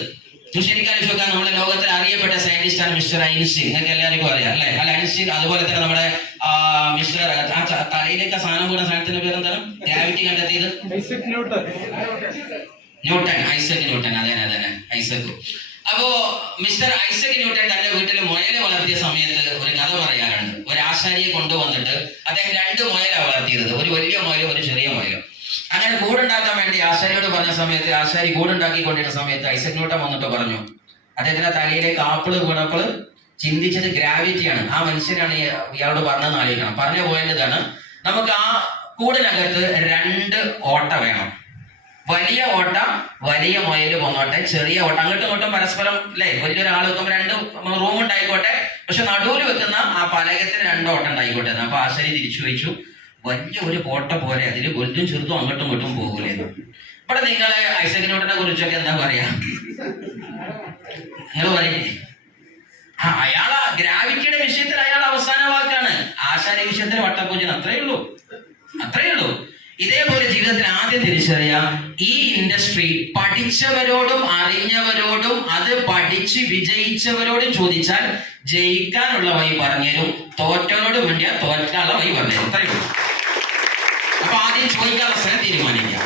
ശരിക്കും ചോദിക്കാൻ നമ്മുടെ ലോകത്തിൽ അറിയപ്പെട്ട സയന്റിസ്റ്റ് ആണ് മിസ്റ്റർ ഐൻസ്റ്റീൻ. നിങ്ങൾക്ക് എല്ലാവർക്കും അറിയാം അല്ലെ? അല്ല, ഐൻസ്റ്റീൻ. അതുപോലെ തന്നെ നമ്മുടെ മിസ്റ്റർ തലയിലേക്ക് സാധനം വീണ സാധനത്തിന്റെ പേരെന്താണ്? ഗ്രാവിറ്റി കണ്ടെത്തിയത് ന്യൂട്ടൺ. Isaac Newton. അതന്നെ ഐസക്. അപ്പോ മിസ്റ്റർ ഐസക് ന്യൂട്ടൺ തന്റെ വീട്ടിൽ മുയലെ വളർത്തിയ സമയത്ത് ഒരു കഥ പറയാറുണ്ട്. ഒരു ആശാരിയെ കൊണ്ടുവന്നിട്ട് അദ്ദേഹം 2 മുയല വളർത്തിയത്, ഒരു വലിയ മുയലും ഒരു ചെറിയ മുയലും. അങ്ങനെ കൂടുണ്ടാക്കാൻ വേണ്ടി ആശാരിയോട് പറഞ്ഞ സമയത്ത് ആശാരി കൂടുണ്ടാക്കിക്കൊണ്ടിരുന്ന സമയത്ത് ഐസക് ന്യൂട്ടൺ വന്നിട്ട് പറഞ്ഞു, അദ്ദേഹത്തിന്റെ തലയിലേക്ക് ആപ്പിള് വീണപ്പോൾ ചിന്തിച്ചത് ഗ്രാവിറ്റിയാണ്. ആ മനുഷ്യനാണ് ഇയാളോട് പറഞ്ഞതെന്ന് ആലോചിക്കണം. പറഞ്ഞു പോയതാണ്, നമുക്ക് ആ കൂടിനകത്ത് 2 ഓട്ട വേണം. വലിയ ഓട്ട വലിയ മുയല് പോന്നോട്ടെ, ചെറിയ ഓട്ട അങ്ങോട്ടും ഇങ്ങോട്ടും പരസ്പരം അല്ലെ, വലിയൊരാൾ വെക്കുമ്പോൾ 2 റൂം ഉണ്ടായിക്കോട്ടെ, പക്ഷെ നടുവിൽ വെക്കുന്ന ആ പലകത്തിന് 2 ഓട്ടം ഉണ്ടായിക്കോട്ടെ. അപ്പൊ ആശാരി തിരിച്ചു ചോദിച്ചു, വലിയ ഒരു കോട്ട പോലെ അതിൽ വലുതും ചെറുതും അങ്ങോട്ടും ഇങ്ങോട്ടും പോകൂലേ? ഇവിടെ നിങ്ങളെ ഐസക് ന്യൂട്ടനെ കുറിച്ചൊക്കെ എന്താ പറയാ? നിങ്ങൾ പറയേ, അയാളാ ഗ്രാവിറ്റിയുടെ വിഷയത്തിൽ അയാൾ അവസാന വാക്കാണ്. ആശാരി വിഷയത്തിൽ വട്ടപൂജന. അത്രയേ ഉള്ളൂ. ഇതേപോലെ ജീവിതത്തിൽ ആദ്യം തിരിച്ചറിയാം, ഈ ഇൻഡസ്ട്രി പഠിച്ചവരോടും അറിഞ്ഞവരോടും അത് പഠിച്ച് വിജയിച്ചവരോടും ചോദിച്ചാൽ ജയിക്കാനുള്ള വഴി പറഞ്ഞുതരും, തോറ്റവരോട് വേണ്ടിയാ തോറ്റാനുള്ള വഴി പറഞ്ഞുതരും. അത്രയും. അപ്പൊ ആദ്യം ചോദിക്കാനുള്ള സ്ഥലം തീരുമാനിക്കുക.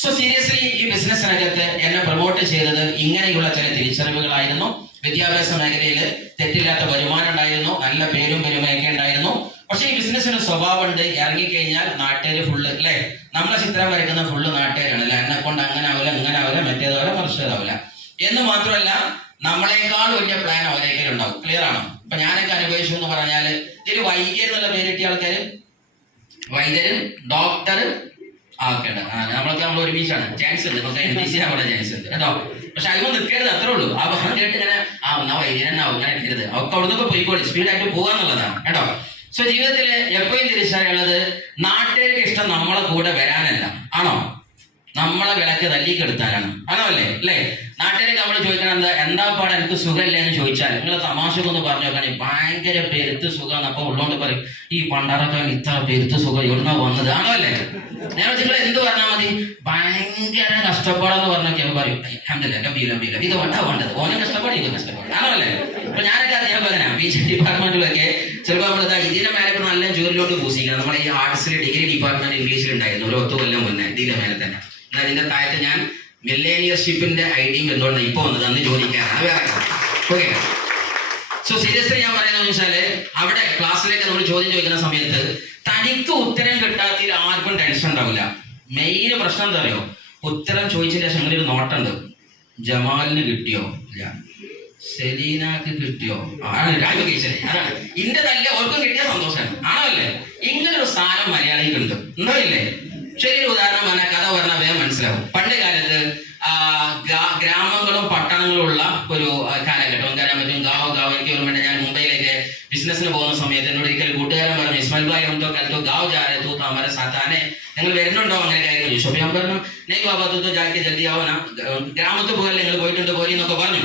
സോ സീരിയസ്ലി ഈ ബിസിനസ്സിനകത്ത് എന്നെ പ്രൊമോട്ട് ചെയ്തത് ഇങ്ങനെയുള്ള ചില തിരിച്ചറിവുകളായിരുന്നു. വിദ്യാഭ്യാസ മേഖലയിൽ തെറ്റില്ലാത്ത വരുമാനം ഉണ്ടായിരുന്നു, നല്ല പേരും പെരുമയൊക്കെ ഉണ്ടായിരുന്നു. പക്ഷെ ഈ ബിസിനസ്സിന് സ്വഭാവമുണ്ട്, ഇറങ്ങിക്കഴിഞ്ഞാൽ നാട്ടുകാർ ഫുള്ള് അല്ലെ, നമ്മളെ ചിത്രം വരയ്ക്കുന്ന ഫുള്ള് നാട്ടുകാരാണ് അല്ലെ, എന്നെ കൊണ്ട് അങ്ങനെ ആവില്ല ഇങ്ങനെ ആവില്ല മറ്റേതാവില്ല മറിച്ചതാവില്ല എന്ന് മാത്രമല്ല നമ്മളെക്കാൾ വലിയ പ്ലാൻ അവരേക്കലും ഉണ്ടാവും. ക്ലിയർ ആണോ? ഇപ്പൊ ഞാനൊക്കെ അനുഭവിച്ചു എന്ന് പറഞ്ഞാല് ഇതിൽ വൈദ്യർ എന്നുള്ള പേര് കിട്ടിയ ആൾക്കാര് വൈദ്യരും ഡോക്ടർ ആക്കേണ്ട നമ്മൾ ഒരുമിച്ചാണ്. ചാൻസ് ഉണ്ട്, നമുക്ക് NBC ആവാനുള്ള ചാൻസ് ഉണ്ട് കേട്ടോ. പക്ഷെ അതിന് നിൽക്കരുത്, അത്രേ ഉള്ളൂ. ആ ബഹളം കേട്ട് ഇങ്ങനെ എന്നാ വൈദ്യനാവും ഇങ്ങനെ എടുക്കരുത്. അവർക്ക് അവിടുന്ന് പോയിക്കോളി, സ്പീഡായിട്ട് പോകാന്നുള്ളതാണ് കേട്ടോ. സോ ജീവിതത്തിൽ എപ്പോഴും തിരിച്ചറിയുള്ളത്, നാട്ടുകാർക്ക് ഇഷ്ടം നമ്മളെ കൂടെ വരാനല്ല, ആണോ? നമ്മളെ വിളക്ക് തല്ലിക്കെടുത്താനാണ്, ആണോ അല്ലേ? അല്ലേ? നാട്ടുകാർക്ക് നമ്മൾ ചോദിക്കണം എന്താ പാടെ എനിക്ക് സുഖമില്ലേ എന്ന് ചോദിച്ചാൽ നിങ്ങൾ തമാശക്കൊന്ന് പറഞ്ഞു നോക്കണേ, ഭയങ്കര പെരുത്ത് സുഖം. അപ്പൊ ഉള്ളോണ്ട് പറയും, ഈ പണ്ടാറക്കാൻ ഇത്ര പെരുത്ത് സുഖം എവിടുന്നാ വന്നത്, ആണോ അല്ലേ? ഞാൻ നിങ്ങൾ എന്ത് പറഞ്ഞാൽ മതി, ഭയങ്കര കഷ്ടപ്പാടെന്ന് പറഞ്ഞൊക്കെ പറയും, ഇത് വേണ്ടത് ഓനെ കഷ്ടപ്പാട് ഇത് കഷ്ടപ്പാട്, ആണോ അല്ലേ? അപ്പൊ ഞാനൊക്കെ അതേപോലെ PG ഡിപ്പാർട്ട്മെന്റിലൊക്കെ ചിലപ്പോൾ നമ്മളിതാ ഇതിന്റെ മേലെ നല്ല ജോലിയിലോട്ട് പൂസിക്കണം. നമ്മുടെ ഈ ആർട്സിൽ ഡിഗ്രി ഡിപ്പാർട്ട്മെന്റ് ഇംഗ്ലീഷിൽ ഉണ്ടായിരുന്നു ഒരു 10 കൊല്ലം മുന്നേ. ഇതിന്റെ മേലെ തന്നെ എന്നാൽ ഇതിന്റെ താഴത്ത് ഞാൻ മില്ലേനിയർഷിപ്പിന്റെ ഐഡിയും എന്തുകൊണ്ട് ഇപ്പൊ വന്നത് അന്ന് ജോലിക്കാരാണ്. ഓക്കെ. സോ സീരിയസ്ലി ഞാൻ പറയുന്നത് വെച്ചാല് അവിടെ ക്ലാസ്സിലേക്ക് നമ്മൾ ചോദ്യം ചോദിക്കുന്ന സമയത്ത് തനിക്ക് ഉത്തരം കിട്ടാത്തതിൽ ആർക്കും ടെൻഷൻ ഉണ്ടാവില്ല. മെയിൻ പ്രശ്നം എന്താ അറിയോ, ഉത്തരം ചോദിച്ചതിന് ശേഷം അങ്ങനെ ഒരു നോട്ടുണ്ട്, ജമാലിന് കിട്ടിയോ ഇല്ല, സെലീനാക്ക് കിട്ടിയോ, ആണ് രാജകേശനെ, അതാണ് ഇന്റെതല്ല ഓർക്കും കിട്ടിയ സന്തോഷമാണ്, ആണോ അല്ലേ? ഇങ്ങനൊരു സ്ഥാനം മലയാളിക്കുണ്ട്, ഉണ്ടോ ഇല്ലേ? ചെറിയൊരു ഉദാഹരണം പറഞ്ഞാൽ കഥ പറഞ്ഞാൽ വേഗം മനസ്സിലാവും. പണ്ട് കാലത്ത് ഗ്രാമങ്ങളും പട്ടണങ്ങളും ഉള്ള ഒരു കാലഘട്ടം കയറാൻ പറ്റും. ഗാവ് എനിക്ക് ഓർമ്മയുണ്ട്, ഞാൻ മുംബൈയിലേക്ക് ബിസിനസ്സിന് പോകുന്ന സമയത്ത് എന്നോട് ഒരിക്കൽ കൂട്ടുകാരൻ പറഞ്ഞു, ഇസ്മായിൽ ഭായ് हमको कल तो गाँव जा रहे, तू तो हमारे साथ आने, നിങ്ങൾ വരുന്നുണ്ടോ അങ്ങനെ കാര്യം ചോദിച്ചു. അപ്പൊ ഞാൻ പറഞ്ഞു, നെയ് ബാബാ തൂ ജാക്കെ ജൽദി ആവന, ഗ്രാമത്തിൽ പോകല്ലേ നിങ്ങൾ പോയിട്ടുണ്ട് പോയി എന്നൊക്കെ പറഞ്ഞു.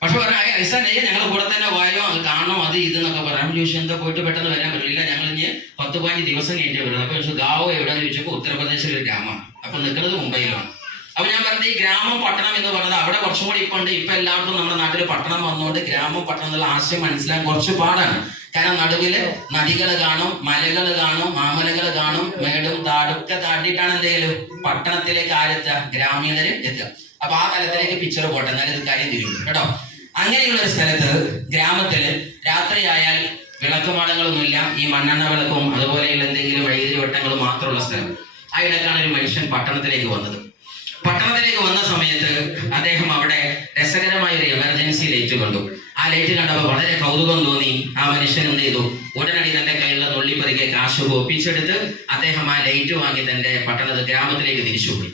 പക്ഷെ പറഞ്ഞു ഐസ നെയ്യ് ഞങ്ങൾ കൂടെ തന്നെ വായോ അത് കാണണോ അത് ഇത് എന്നൊക്കെ പറയാൻ ചോദിച്ചു. എന്താ പോയിട്ട് പെട്ടെന്ന് വരാൻ പറ്റില്ല, ഞങ്ങൾ ഇനി 10-15 ദിവസം കഴിഞ്ഞിട്ട് വരുന്നത്. അപ്പൊ ചോദിച്ചു ഗാവോ എവിടെയെന്ന് ചോദിച്ചപ്പോൾ ഉത്തർപ്രദേശിലെ ഒരു ഗ്രാമമാണ്. അപ്പൊ നിൽക്കുന്നത് മുംബൈയിലാണ്. അപ്പൊ ഞാൻ പറഞ്ഞത് ഈ ഗ്രാമം പട്ടണം എന്ന് പറഞ്ഞത് അവിടെ കുറച്ചും കൂടി ഇപ്പൊ ഉണ്ട്. ഇപ്പൊ എല്ലാവർക്കും നമ്മുടെ നാട്ടിൽ പട്ടണം വന്നുകൊണ്ട് ഗ്രാമം പട്ടണം എന്നുള്ള ആശയം മനസ്സിലാക്കാൻ കുറച്ച് പാടാണ്. കാരണം നടുവില് നദികൾ കാണും, മലകൾ കാണും, മാമലകൾ കാണും, മേടും താടും ഒക്കെ താണ്ടിയിട്ടാണ് എന്തെങ്കിലും പട്ടണത്തിലേക്ക് ആരെത്തുക, ഗ്രാമീണര് എത്തുക. അപ്പൊ ആ തലത്തിലേക്ക് പിക്ചർ പോട്ടെ, എന്നാലും ഇത് കാര്യം തിരിയും കേട്ടോ. അങ്ങനെയുള്ള ഒരു സ്ഥലത്ത് ഗ്രാമത്തില് രാത്രിയായാൽ വിളക്കുമാടങ്ങളൊന്നുമില്ല, ഈ മണ്ണെണ്ണ വിളക്കും അതുപോലെയുള്ള എന്തെങ്കിലും വൈദ്യുതി വട്ടങ്ങളും മാത്രമുള്ള സ്ഥലം. ആ ഇടക്കാണ് ഒരു മനുഷ്യൻ പട്ടണത്തിലേക്ക് വന്നത്. പട്ടണത്തിലേക്ക് വന്ന സമയത്ത് അദ്ദേഹം അവിടെ രസകരമായ ഒരു എമർജൻസി ലൈറ്റ് കണ്ടു. ആ ലൈറ്റ് കണ്ടപ്പോൾ വളരെ കൗതുകം തോന്നി. ആ മനുഷ്യൻ എന്ത് ചെയ്തു, ഉടനടി തന്റെ കയ്യിലുള്ള നുള്ളിപ്പറിക്കെ കാശ് ഒപ്പിച്ചെടുത്ത് അദ്ദേഹം ആ ലൈറ്റ് വാങ്ങി തന്റെ ഗ്രാമത്തിലേക്ക് തിരിച്ചുപോയി.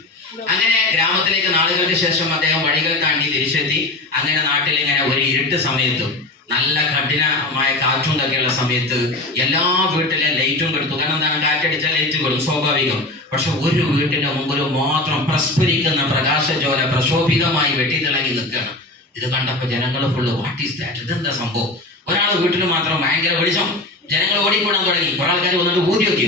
അങ്ങനെ ഗ്രാമത്തിലേക്ക് നാളുകൾക്ക് ശേഷം അദ്ദേഹം വഴികൾ താണ്ടി തിരിച്ചെത്തി. അങ്ങനെ നാട്ടിൽ ഇങ്ങനെ ഒരു ഇരുട്ട് സമയത്ത് നല്ല കഠിനമായ കാറ്റും ഒക്കെയുള്ള സമയത്ത് എല്ലാ വീട്ടിലെ ലൈറ്റും കെടുത്തു. കാരണം എന്താണ്, കാറ്റടിച്ച ലൈറ്റ് കൊടുക്കും സ്വാഭാവികം. പക്ഷെ ഒരു വീട്ടിന്റെ മുമ്പിൽ മാത്രം പ്രസ്ഫുരിക്കുന്ന പ്രകാശജ്വാല പ്രശോഭിതമായി വെട്ടിത്തിളങ്ങി നിൽക്കുകയാണ്. ഇത് കണ്ടപ്പോ ജനങ്ങൾ ഫുള്ള് വാട്ട് ഈസ് ദാറ്റ്, ഇതെന്താ സംഭവം? ഒരാൾ വീട്ടിൽ മാത്രം ഭയങ്കര വെളിച്ചം, ജനങ്ങൾ ഓടിക്കൂടാൻ തുടങ്ങി. കുറെ ആൾക്കാർ വന്നിട്ട് ഊതി നോക്കി,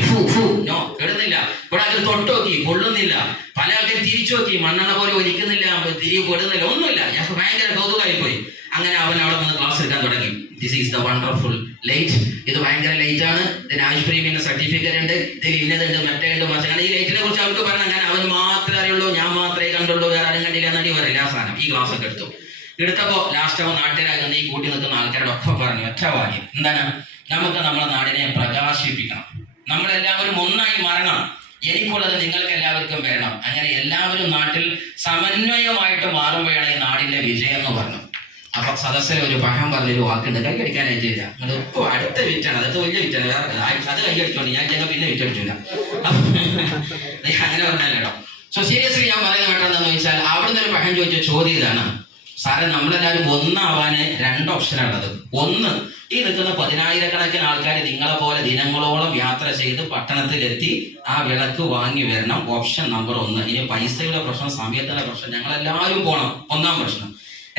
നോ കെടുന്നില്ല. കുറെ ആൾക്കാർ തൊട്ട് നോക്കി, പൊള്ളുന്നില്ല. പല ആൾക്കാർ തിരിച്ചു നോക്കി, മണ്ണെണ്ണ പോലെ ഒലിക്കുന്നില്ല, തിരികെ പെടുന്നില്ല, ഒന്നുമില്ല. ഞങ്ങൾക്ക് ഭയങ്കര കൗതുകമായി പോയി. അങ്ങനെ അവൻ അവിടെ നിന്ന് ക്ലാസ് എടുക്കാൻ തുടങ്ങി. This is the wonderful light, ഇത് ഭയങ്കര ലൈറ്റ് ആണ്, ഇതിന് ആയുഷ് പ്രീമിയന്റെ സർട്ടിഫിക്കറ്റ് ഉണ്ട്, ഇതിൽ ഇന്നതുണ്ട് മറ്റേ ഉണ്ട് മറിച്ച്. അങ്ങനെ ഈ ലൈറ്റിനെ കുറിച്ച് അവർക്ക് പറഞ്ഞാൽ അങ്ങനെ അവൻ മാത്രമേ അറിയുള്ളൂ, ഞാൻ മാത്രമേ കണ്ടുള്ളൂ, വേറെ ആരും കണ്ടില്ല എന്നടി പറയില്ല. ആ സാധനം ഈ ക്ലാസ് ഒക്കെ എടുത്തപ്പോ ലാസ്റ്റ് അവൻ നാട്ടുകാരാകുന്ന ഈ കൂട്ടി നിൽക്കുന്ന ആൾക്കാരുടെ ഒക്കെ പറഞ്ഞു ഒറ്റ വാക്യം, എന്താണ്, നമുക്ക് നമ്മുടെ നാടിനെ പ്രകാശിപ്പിക്കണം, നമ്മളെല്ലാവരും ഒന്നായി മാറണം, എനിക്കുള്ളത് നിങ്ങൾക്ക് എല്ലാവർക്കും വേണം. അങ്ങനെ എല്ലാവരും നാട്ടിൽ സമന്വയമായിട്ട് മാറുമ്പോഴാണ് ഈ നാടിന്റെ വിജയം എന്ന് പറഞ്ഞു. അപ്പൊ സദസ്സിൽ ഒരു പഴം പറഞ്ഞൊരു വാക്കുണ്ട്, കൈ അടിക്കാനായിട്ട് ഇല്ല, നിങ്ങൾ ഇപ്പൊ അടുത്ത വിറ്റാണ്, അതൊക്കെ വലിയ വിറ്റാണ്, അത് കൈ അടിച്ചോണ്ട് ഞാൻ ഞങ്ങൾ പിന്നെ വിറ്റടിച്ചില്ല. അങ്ങനെ പറഞ്ഞല്ലോ. സോ സീരിയസ്ലി ഞാൻ പറയുന്നത് കേട്ടതെന്ന് വെച്ചാൽ അവിടുന്ന് ഒരു പഴം ചോദിച്ച ചോദ്യം ഇതാണ്, സാറേ നമ്മളെല്ലാവരും ഒന്നാവാന് 2 ഓപ്ഷനാണുള്ളത്. ഒന്ന്, ഈ നിൽക്കുന്ന 10,000-കണക്കിന് ആൾക്കാർ നിങ്ങളെ പോലെ ദിനങ്ങളോളം യാത്ര ചെയ്ത് പട്ടണത്തിലെത്തി ആ വിളക്ക് വാങ്ങി വരണം. Option number 1. ഇനി പൈസയുടെ പ്രശ്നം, സമയത്തിന്റെ പ്രശ്നം, ഞങ്ങളെല്ലാവരും പോകണം, ഒന്നാം പ്രശ്നം.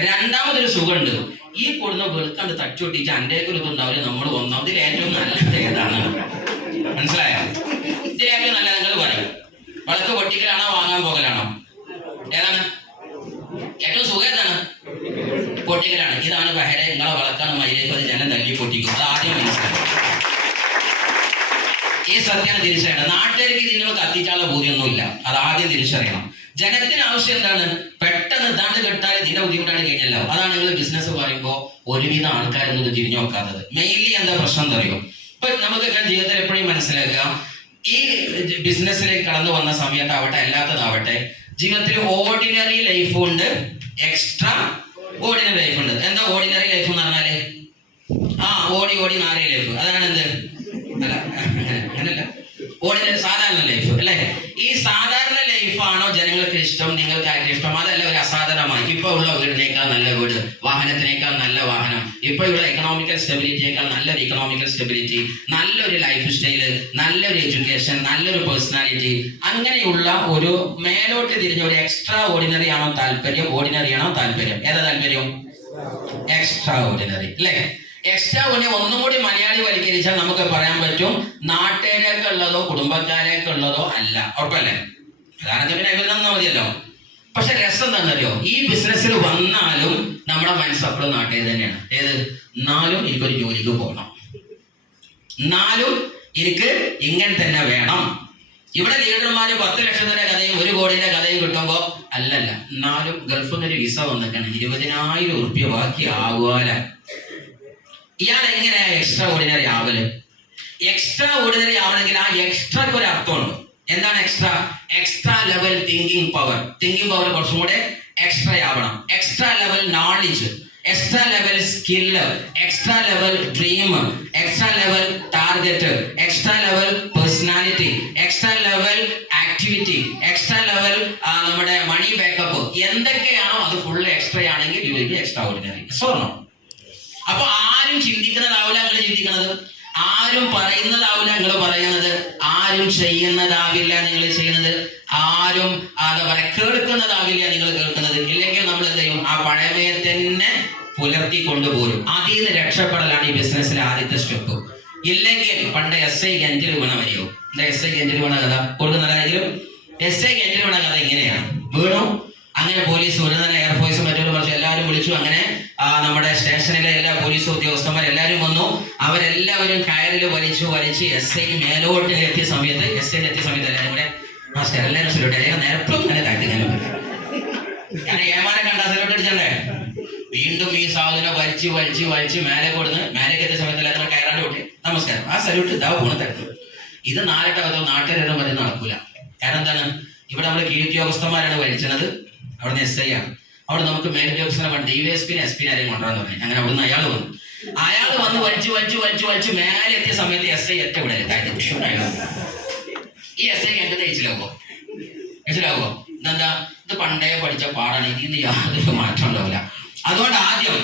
രണ്ടാമതൊരു സുഖമുണ്ട്, ഈ കൊടുന്ന വെളുക്കണ്ട് തച്ചൊട്ടിച്ച് അൻ്റെയൊക്കെ ഇതുണ്ടാവില്ല, നമ്മൾ ഒന്നാമതിൽ ഏറ്റവും നല്ലത് ഏതാണ്? മനസ്സിലായോ? ഇതിൽ ഏറ്റവും നല്ല നിങ്ങൾ പറയും. വിളക്ക് പൊട്ടിക്കലാണോ വാങ്ങാൻ പോകലാണോ? ഏതാണ് ഏറ്റവും സുഖം? ഏതാണ്? പൊട്ടിക്കലാണ്. ഇതാണ് ബഹരെ, നിങ്ങളെ വിളക്കാണ് മൈലേക്ക് അത് ജനം തല്ലി പൊട്ടിക്കും. അത് ആദ്യം മനസ്സിലാക്കും. ഈ സത്യം തിരിച്ചറിയണം. നാട്ടുകാർക്ക് ഇതിന് കത്തിച്ചാലുള്ള ബോധ്യമൊന്നുമില്ല. അത് ആദ്യം തിരിച്ചറിയണം. ജനത്തിന് ആവശ്യം എന്താണ്? പെട്ടെന്ന് ഇതാണ്ട് കെട്ടാൽ ഇതിന്റെ ബുദ്ധിമുട്ടാണ് കഴിഞ്ഞല്ലോ. അതാണ് നിങ്ങൾ ബിസിനസ് പറയുമ്പോൾ ഒരുവിധം ആൾക്കാരൊന്നും തിരിഞ്ഞു നോക്കാത്തത്. മെയിൻലി എന്താ പ്രശ്നം എന്ന് അറിയോ? ഇപ്പൊ നമുക്കൊക്കെ ജീവിതത്തിൽ എപ്പോഴും മനസ്സിലാക്കുക, ഈ ബിസിനസ്സിലേക്ക് കടന്നു വന്ന സമയത്താവട്ടെ അല്ലാത്തതാവട്ടെ, ജീവിതത്തിൽ ഓർഡിനറി ലൈഫ് ഉണ്ട്, എക്സ്ട്രാ ഓർഡിനറി ലൈഫ് ഉണ്ട്. എന്താ ഓർഡിനറി ലൈഫ് എന്ന് പറഞ്ഞാല്? ഓടി ഓടി നാറിയ ലൈഫ്. അതാണ് എന്ത്? അല്ല, അങ്ങനല്ല, ഓർഡിനറി സാധാരണ ലൈഫ് അല്ലെ? ഈ സാധാരണ ലൈഫാണോ ജനങ്ങൾക്ക് ഇഷ്ടം, നിങ്ങൾക്ക് ആർക്കും ഇഷ്ടം? അതല്ല ഒരു അസാധാരണമായി ഇപ്പൊ ഉള്ള വീടിനേക്കാൾ നല്ല വീട്, വാഹനത്തിനേക്കാൾ നല്ല വാഹനം, ഇപ്പൊ ഉള്ള എക്കണോമിക്കൽ സ്റ്റെബിലിറ്റിയേക്കാൾ നല്ലൊരു ഇക്കണോമിക്കൽ സ്റ്റെബിലിറ്റി, നല്ലൊരു ലൈഫ് സ്റ്റൈല്, നല്ലൊരു എഡ്യൂക്കേഷൻ, നല്ലൊരു പേഴ്സണാലിറ്റി, അങ്ങനെയുള്ള ഒരു മേലോട്ട് തിരിഞ്ഞ ഒരു എക്സ്ട്രാ ഓർഡിനറി ആണോ താല്പര്യം? ഓർഡിനറി ആണോ താല്പര്യം? ഏതാ താല്പര്യം? എക്സ്ട്രാ ഓർഡിനറി അല്ലേ? എക്സ്ട്രാ ഓർഡിനറി ഒന്നും കൂടി മലയാളി വൽക്കരിച്ചാൽ നമുക്ക് പറയാൻ പറ്റും നാട്ടുകാരൊക്കെ ഉള്ളതോ കുടുംബക്കാരൊക്കെ ഉള്ളതോ അല്ല. ഉറപ്പല്ലേ? അതാണെങ്കിൽ പിന്നെ എവിടെ നിന്നാ മതിയല്ലോ. പക്ഷെ രസം എന്താണെന്നറിയോ? ഈ ബിസിനസ്സിൽ വന്നാലും നമ്മുടെ മനസ്സപ്പോഴും നാട്ടുകാർ തന്നെയാണ്. ഏത്? എന്നാലും എനിക്കൊരു ജോലിക്ക് പോകണം, എന്നാലും എനിക്ക് ഇങ്ങനെ തന്നെ വേണം. ഇവിടെ ലീഡർമാര് 10 ലക്ഷത്തിന്റെ കഥയും 1 കോടിയുടെ കഥയും കിട്ടുമ്പോ അല്ലല്ല, എന്നാലും ഗൾഫിൽ നിന്നൊരു വിസ വന്നിട്ടാണ് 20,000 ഉറുപ്പ്യ ബാക്കി ആകുവാല. ഇയാൾ എങ്ങനെയാ എക്സ്ട്രാ ഓർഡിനറി ആവല്? എക്സ്ട്രാ ഓർഡിനറി ആവണമെങ്കിൽ ആ എക്സ്ട്രാക്ക് ഒരു അർത്ഥമുണ്ട്. എന്താണ് extra? Extra level thinking power. Thinking power കുറച്ചും കൂടെ എക്സ്ട്രാ ആവണം. Extra level knowledge, extra level skill, extra level dream, extra level target, extra level personality, extra level activity, extra level നമ്മുടെ മണി backup, എന്തൊക്കെയാണോ അത് ഫുള്ള് എക്സ്ട്രാ ആണെങ്കിൽ you will be extra ordinary. സ്വർണ്ണം. അപ്പൊ ആരും ചിന്തിക്കുന്നതാവില്ല നിങ്ങൾ ചിന്തിക്കുന്നത്, ആരും പറയുന്നതാവില്ല നിങ്ങൾ പറയുന്നത്, ആരും ചെയ്യുന്നതാവില്ല നിങ്ങൾ ചെയ്യുന്നത്, ആരും എന്താ പറയാ കേൾക്കുന്നതാവില്ല നിങ്ങൾ കേൾക്കുന്നത്. ഇല്ലെങ്കിൽ നമ്മൾ എന്ത് ചെയ്യും? ആ പഴമയെ തന്നെ പുലർത്തി കൊണ്ടുപോരും. അതിൽ നിന്ന് രക്ഷപ്പെടലാണ് ഈ ബിസിനസ്സിലെ ആദ്യത്തെ സ്റ്റെപ്പ്. ഇല്ലെങ്കിൽ പണ്ട് SI ഗഞ്ചിൽ വീണ വരെയോ? എന്താ SI ഗഞ്ചിൽ വീണ കഥ? കൊടുക്കുന്നതാണെങ്കിലും SI ഗഞ്ചിൽ വീണ കഥ ഇങ്ങനെയാണ്. വീണു, അങ്ങനെ പോലീസ് മുഴുവൻ എയർഫോഴ്സും മറ്റൊരു കുറച്ച് എല്ലാവരും വിളിച്ചു. അങ്ങനെ നമ്മുടെ സ്റ്റേഷനിലെ എല്ലാ പോലീസ് ഉദ്യോഗസ്ഥന്മാർ എല്ലാവരും വന്നു. അവരെല്ലാവരും കയറിൽ വലിച്ച് SI മേലോട്ട് എത്തിയ സമയത്ത് എല്ലാവരും കൂടെ എല്ലാവരും സെലോട്ട് നേരത്തും അങ്ങനെ താഴ്ത്തിക്കാനും അങ്ങനെ ഏമാനെ കണ്ടാ സെലോട്ട് അടിച്ചണ്ടേ. വീണ്ടും ഈ സാധനം വലിച്ച് മേലെ കൊടുന്ന് മേലേക്ക് എത്തിയ സമയത്ത് എല്ലാവരും കയറാണ്ട് കൂട്ടി നമസ്കാരം. ആ സല്യൂട്ട് ഇതാ പോണ തരത്തിൽ. ഇത് നാട്ടുകാരും വരെ നടക്കൂല. കാരണം എന്താണ്? ഇവിടെ നമ്മൾ കീഴുദ്യോഗസ്ഥന്മാരാണ് വലിച്ചത്. അവിടുന്ന് SI ആണ്. അവിടെ നമുക്ക് മേലുദ്യോഗസ്ഥനെ വേണ്ട DYSP SP ആരെയും കൊണ്ടുവരാന്ന് പറഞ്ഞു. അങ്ങനെ അവിടുന്ന് അയാൾ വന്ന് വലിച്ച് മേലെ എത്തിയ സമയത്ത് SI ഒറ്റ ഇവിടെ ഈ SI എന്റെ മനസ്സിലാവോ? ഇതെന്താ? ഇത് പണ്ടേ പഠിച്ച പാടാണ്, ഇതിന് യാതൊരു മാറ്റം ഉണ്ടാവില്ല. അതുകൊണ്ട് ആദ്യം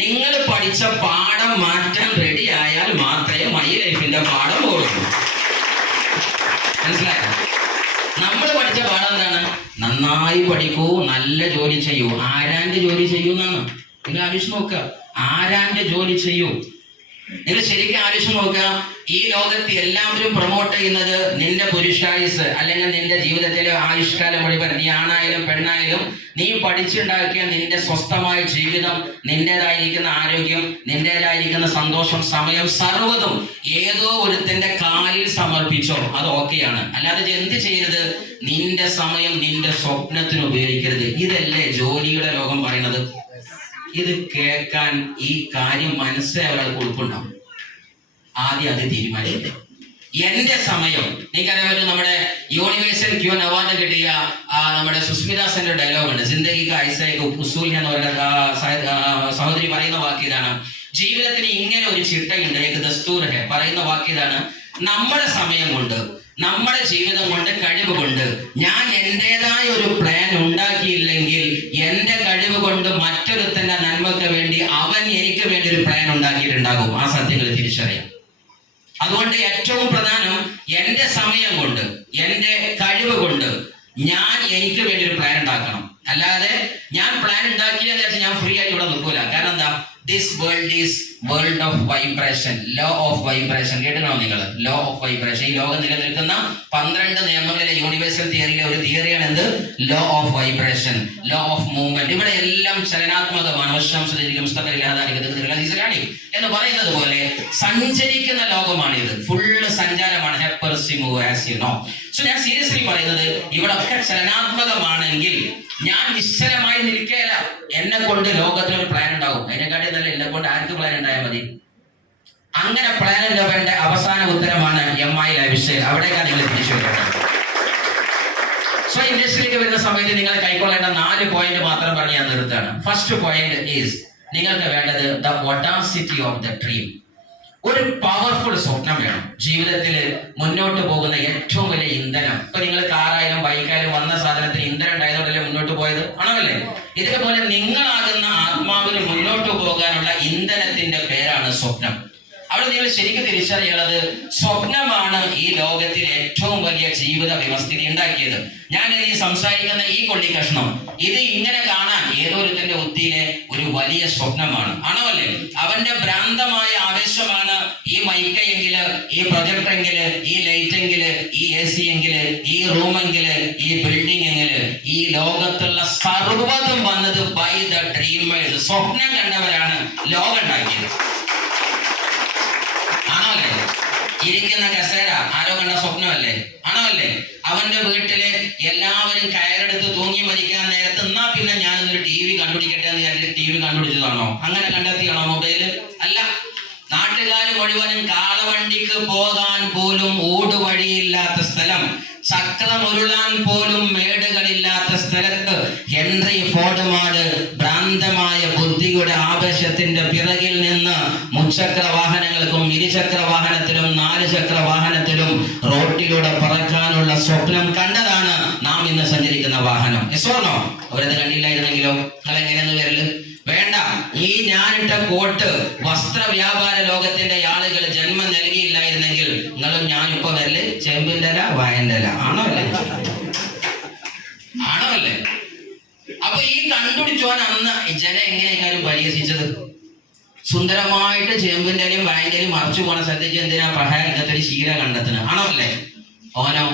നിങ്ങൾ പഠിച്ച പാഠം മാറ്റാൻ റെഡി ആയാൽ മാത്രമേ മൈ ലൈഫിന്റെ പാഠം ഓടുള്ളൂ. മനസ്സിലായോ? നമ്മൾ പഠിച്ച പാഠം എന്താണ്? നന്നായി പഠിക്കൂ, നല്ല ജോലി ചെയ്യൂ. ആരാന്റെ ജോലി ചെയ്യൂ എന്നാണ്. നിങ്ങൾ ആലോചിച്ച് നോക്കുക. ആരാന്റെ ജോലി ചെയ്യൂ? നിങ്ങൾ ശരിക്കും ആലോചിച്ച് നോക്കുക. ഈ ലോകത്ത് എല്ലാവരും പ്രൊമോട്ട് ചെയ്യുന്നത് നിന്റെ പുരുഷായുസ് അല്ലെങ്കിൽ നിന്റെ ജീവിതത്തിലെ ആയുഷ്കാലം മുഴുവൻ, നീ ആണായാലും പെണ്ണായാലും, നീ പഠിച്ചുണ്ടാക്കിയ നിന്റെ സ്വസ്ഥമായ ജീവിതം, നിന്റേതായിരിക്കുന്ന ആരോഗ്യം, നിന്റേതായിരിക്കുന്ന സന്തോഷം, സമയം, സർവ്വതും ഏതോ ഒരുത്തന്റെ കാലിൽ സമർപ്പിച്ചോ, അത് ഓക്കെയാണ്. അല്ലാതെ എന്ത് ചെയ്യരുത്? നിന്റെ സമയം നിന്റെ സ്വപ്നത്തിന് ഉപയോഗിക്കരുത്. ഇതല്ലേ ജോലിയുടെ ലോകം പറയുന്നത്? ഇത് കേൾക്കാൻ ഈ കാര്യം മനസ്സിലായാൽ ഉൾപ്പുണ്ടാവും. ആദ്യം അത് തീരുമാനിക്കുക. എന്റെ സമയം എനിക്കറിയാൻ പറ്റും. നമ്മുടെ യൂണിവേഴ്സൽ ക്യൂൻ അവാർഡ് കിട്ടിയ നമ്മുടെ സുസ്മിത സെന്റെ ഡയലോഗ് ഉണ്ട്. ജിന്ദഗി കാ ഐസ ഏക് ഉസൂൽ എന്ന് പറയുന്ന സഹോദരി പറയുന്ന വാക്കിതാണ്. ജീവിതത്തിന് ഇങ്ങനെ ഒരു ചിട്ടയുണ്ട്, ഏക് ദസ്തൂർ ഹെ. പറയുന്ന വാക്കിതാണ്, നമ്മുടെ സമയം കൊണ്ട്, നമ്മുടെ ജീവിതം കൊണ്ട്, കഴിവ് കൊണ്ട് ഞാൻ എന്റേതായ ഒരു പ്ലാൻ ഉണ്ടാക്കിയില്ലെങ്കിൽ എന്റെ കഴിവ് കൊണ്ട് മറ്റൊരുത്തന്റെ നന്മക്ക് വേണ്ടി അവൻ എനിക്ക് വേണ്ടി ഒരു പ്ലാൻ ഉണ്ടാക്കിയിട്ടുണ്ടാകും. ആ സത്യങ്ങൾ തിരിച്ചറിയാം. അതുകൊണ്ട് ഏറ്റവും പ്രധാനം എന്റെ സമയം കൊണ്ട്, എന്റെ കഴിവ് കൊണ്ട് ഞാൻ എനിക്ക് വേണ്ടി ഒരു പ്ലാൻ ഉണ്ടാക്കണം. അല്ലാതെ ഞാൻ പ്ലാൻ ഉണ്ടാക്കിയെന്ന് വെച്ചാൽ ഞാൻ ഫ്രീ ആയിട്ട് ഇവിടെ നിൽക്കൂല. കാരണം എന്താ? This world is world of vibration, law of vibration. കേട്ടോ നിങ്ങൾ? Law of vibration. ഈ ലോകം നിലനിൽക്കുന്ന 12 നിയമങ്ങളിലെ യൂണിവേഴ്സൽ തിയറിയിലെ ഒരു തിയറിയാണ് എന്ത്? Law of vibration, law of movement. ഇവിടെ എല്ലാം ചലനാത്മകമാണ്. എന്ന് പറയുന്നത് പോലെ സഞ്ചരിക്കുന്ന ലോകമാണിത്. ഫുള്ള് സഞ്ചാരമാണ്. സോ ഞാൻ സീരിയസ്ലി പറയുന്നത്, ഇവിടെ ഒക്കെ ചലനാത്മകമാണെങ്കിൽ ഞാൻ നിശ്ചലമായി നിൽക്കുകയില്ല. എന്നെ കൊണ്ട് ലോകത്തിനൊരു പ്ലാൻ ഉണ്ടാവും. അതിനെക്കാട്ടി നല്ല എന്നെ കൊണ്ട് ആർക്ക് പ്ലാൻ ഉണ്ടായാൽ മതി? അങ്ങനെ പ്ലാൻ ഉള്ളവരുടെ അവസാന ഉത്തരമാണ് MI ലൈഫ് സ്റ്റൈൽ. അവിടേക്കാണ് നിങ്ങൾ തിരിച്ചു വരുന്നത്. സോ ഇൻഡസ്ട്രിയിലേക്ക് വരുന്ന സമയത്ത് നിങ്ങൾ കൈക്കൊള്ളേണ്ട 4 പോയിന്റ് മാത്രം പറഞ്ഞ് ഞാൻ നിർത്തുകയാണ്. ഫസ്റ്റ് പോയിന്റ് ഈസ്, നിങ്ങൾക്ക് വേണ്ടത് the Audacity of the dream. ഒരു പവർഫുൾ സ്വപ്നം വേണം. ജീവിതത്തിൽ മുന്നോട്ട് പോകുന്ന ഏറ്റവും വലിയ ഇന്ധനം. ഇപ്പൊ നിങ്ങൾ കാറായാലും ബൈക്കായാലും വന്ന സാധനത്തിന് ഇന്ധനം ഉണ്ടായതുകൊണ്ടല്ലേ മുന്നോട്ട് പോയത്, ആണല്ലേ? ഇതേപോലെ നിങ്ങളാകുന്ന ആത്മാവിന് മുന്നോട്ട് പോകാനുള്ള ഇന്ധനത്തിന്റെ പേരാണ് സ്വപ്നം. അവിടെ നിങ്ങൾ ശരിക്കും തിരിച്ചറിയുന്നത്, സ്വപ്നമാണ് ഈ ലോകത്തിൽ ഏറ്റവും വലിയ ജീവിത വ്യവസ്ഥിതി ഉണ്ടാക്കിയത്. ഞാൻ ഈ സംസാരിക്കുന്ന ഈ കൊള്ളി കഷ്ണം, ഇത് ഇങ്ങനെ കാണാൻ ഏതൊരുത്തന്റെ ബുദ്ധിയിലെ ഒരു വലിയ സ്വപ്നമാണ്, ആണോ അല്ലേ? അവന്റെ ഭ്രാന്തമായ ആവേശമാണ് ഈ മൈക്ക് എങ്കില്, ഈ പ്രൊജക്ടർ എങ്കില്, ഈ ലൈറ്റ് എങ്കില്, ഈ AC എങ്കില്, ഈ റൂം എങ്കില്, ഈ ബിൽഡിംഗ് എങ്കില്, ഈ ലോകത്തുള്ള സർവ്വതും വന്നത് ബൈ ദ ഡ്രീമേഴ്സ്. സ്വപ്നം കണ്ടവരാണ് ലോകം ഉണ്ടാക്കിയത്, ആണോ അല്ലേ? ഇരിക്കുന്ന കസേര ആരോ കണ്ട സ്വപ്നമല്ലേ, ആണോ അല്ലേ? അവന്റെ വീട്ടില് എല്ലാവരും കയറെടുത്ത് തൂങ്ങി മരിക്കാൻ നേരത്ത് എന്നാ പിന്നെ ഞാനൊരു TV കണ്ടുപിടിക്കട്ടെ എന്ന് വിചാരിച്ച് TV കണ്ടുപിടിച്ചതാണോ? അങ്ങനെ കണ്ടെത്തിയാണോ മൊബൈല്? അല്ല. നാട്ടുകാർ മുഴുവനും കാളവണ്ടിക്ക് പോകാൻ പോലും ഊടുവഴിയില്ലാത്ത സ്ഥലം, ചക്രം ഉരുളാൻ പോലും മേടുകളില്ലാത്ത സ്ഥലത്ത് ഹെൻറി ഫോർഡ്മാന് ഭ്രാന്തമായ ബുദ്ധിയുടെ ആവേശത്തിന്റെ പിറകിൽ നിന്ന് മുച്ചക്ര വാഹനങ്ങൾക്കും ഇരുചക്ര വാഹനത്തിലും 4 ചക്ര വാഹനത്തിലും റോട്ടിലൂടെ പറക്കാനുള്ള സ്വപ്നം കണ്ടതാണ് നാം ഇന്ന് സഞ്ചരിക്കുന്ന വാഹനം. എസ്വർണോ? അവരത് കണ്ടില്ലായിരുന്നെങ്കിലോ? നിങ്ങൾ എങ്ങനെയെന്ന് വരല്? വേണ്ട. ഈ ഞാനിട്ട കോട്ട് വസ്ത്ര വ്യാപാര ലോകത്തിന്റെ ആളുകൾ ജന്മം നൽകിയില്ലായിരുന്നെങ്കിൽ നിങ്ങളും ഞാനിപ്പോ വരല് ചെമ്പിന്റെ ഇല, വായന്റെ ഇല, ആണോ അല്ലേ? ആണോ അല്ലേ? അപ്പൊ ഈ കണ്ടുപിടിച്ചോൻ അന്ന് ജനം എങ്ങനെയൊക്കെയാലും പരിഹസിച്ചത്? സുന്ദരമായിട്ട് ചെമ്പിന്റെ ഇലയും വായന്റെ ഇലയും മറച്ചു പോണ ശ്രദ്ധിച്ച് എന്തിനാ പ്രഹാരം ഇങ്ങനത്തെ ഒരു ശീല കണ്ടെത്തുന്നത്, ആണോ അല്ലേ? ഓനോ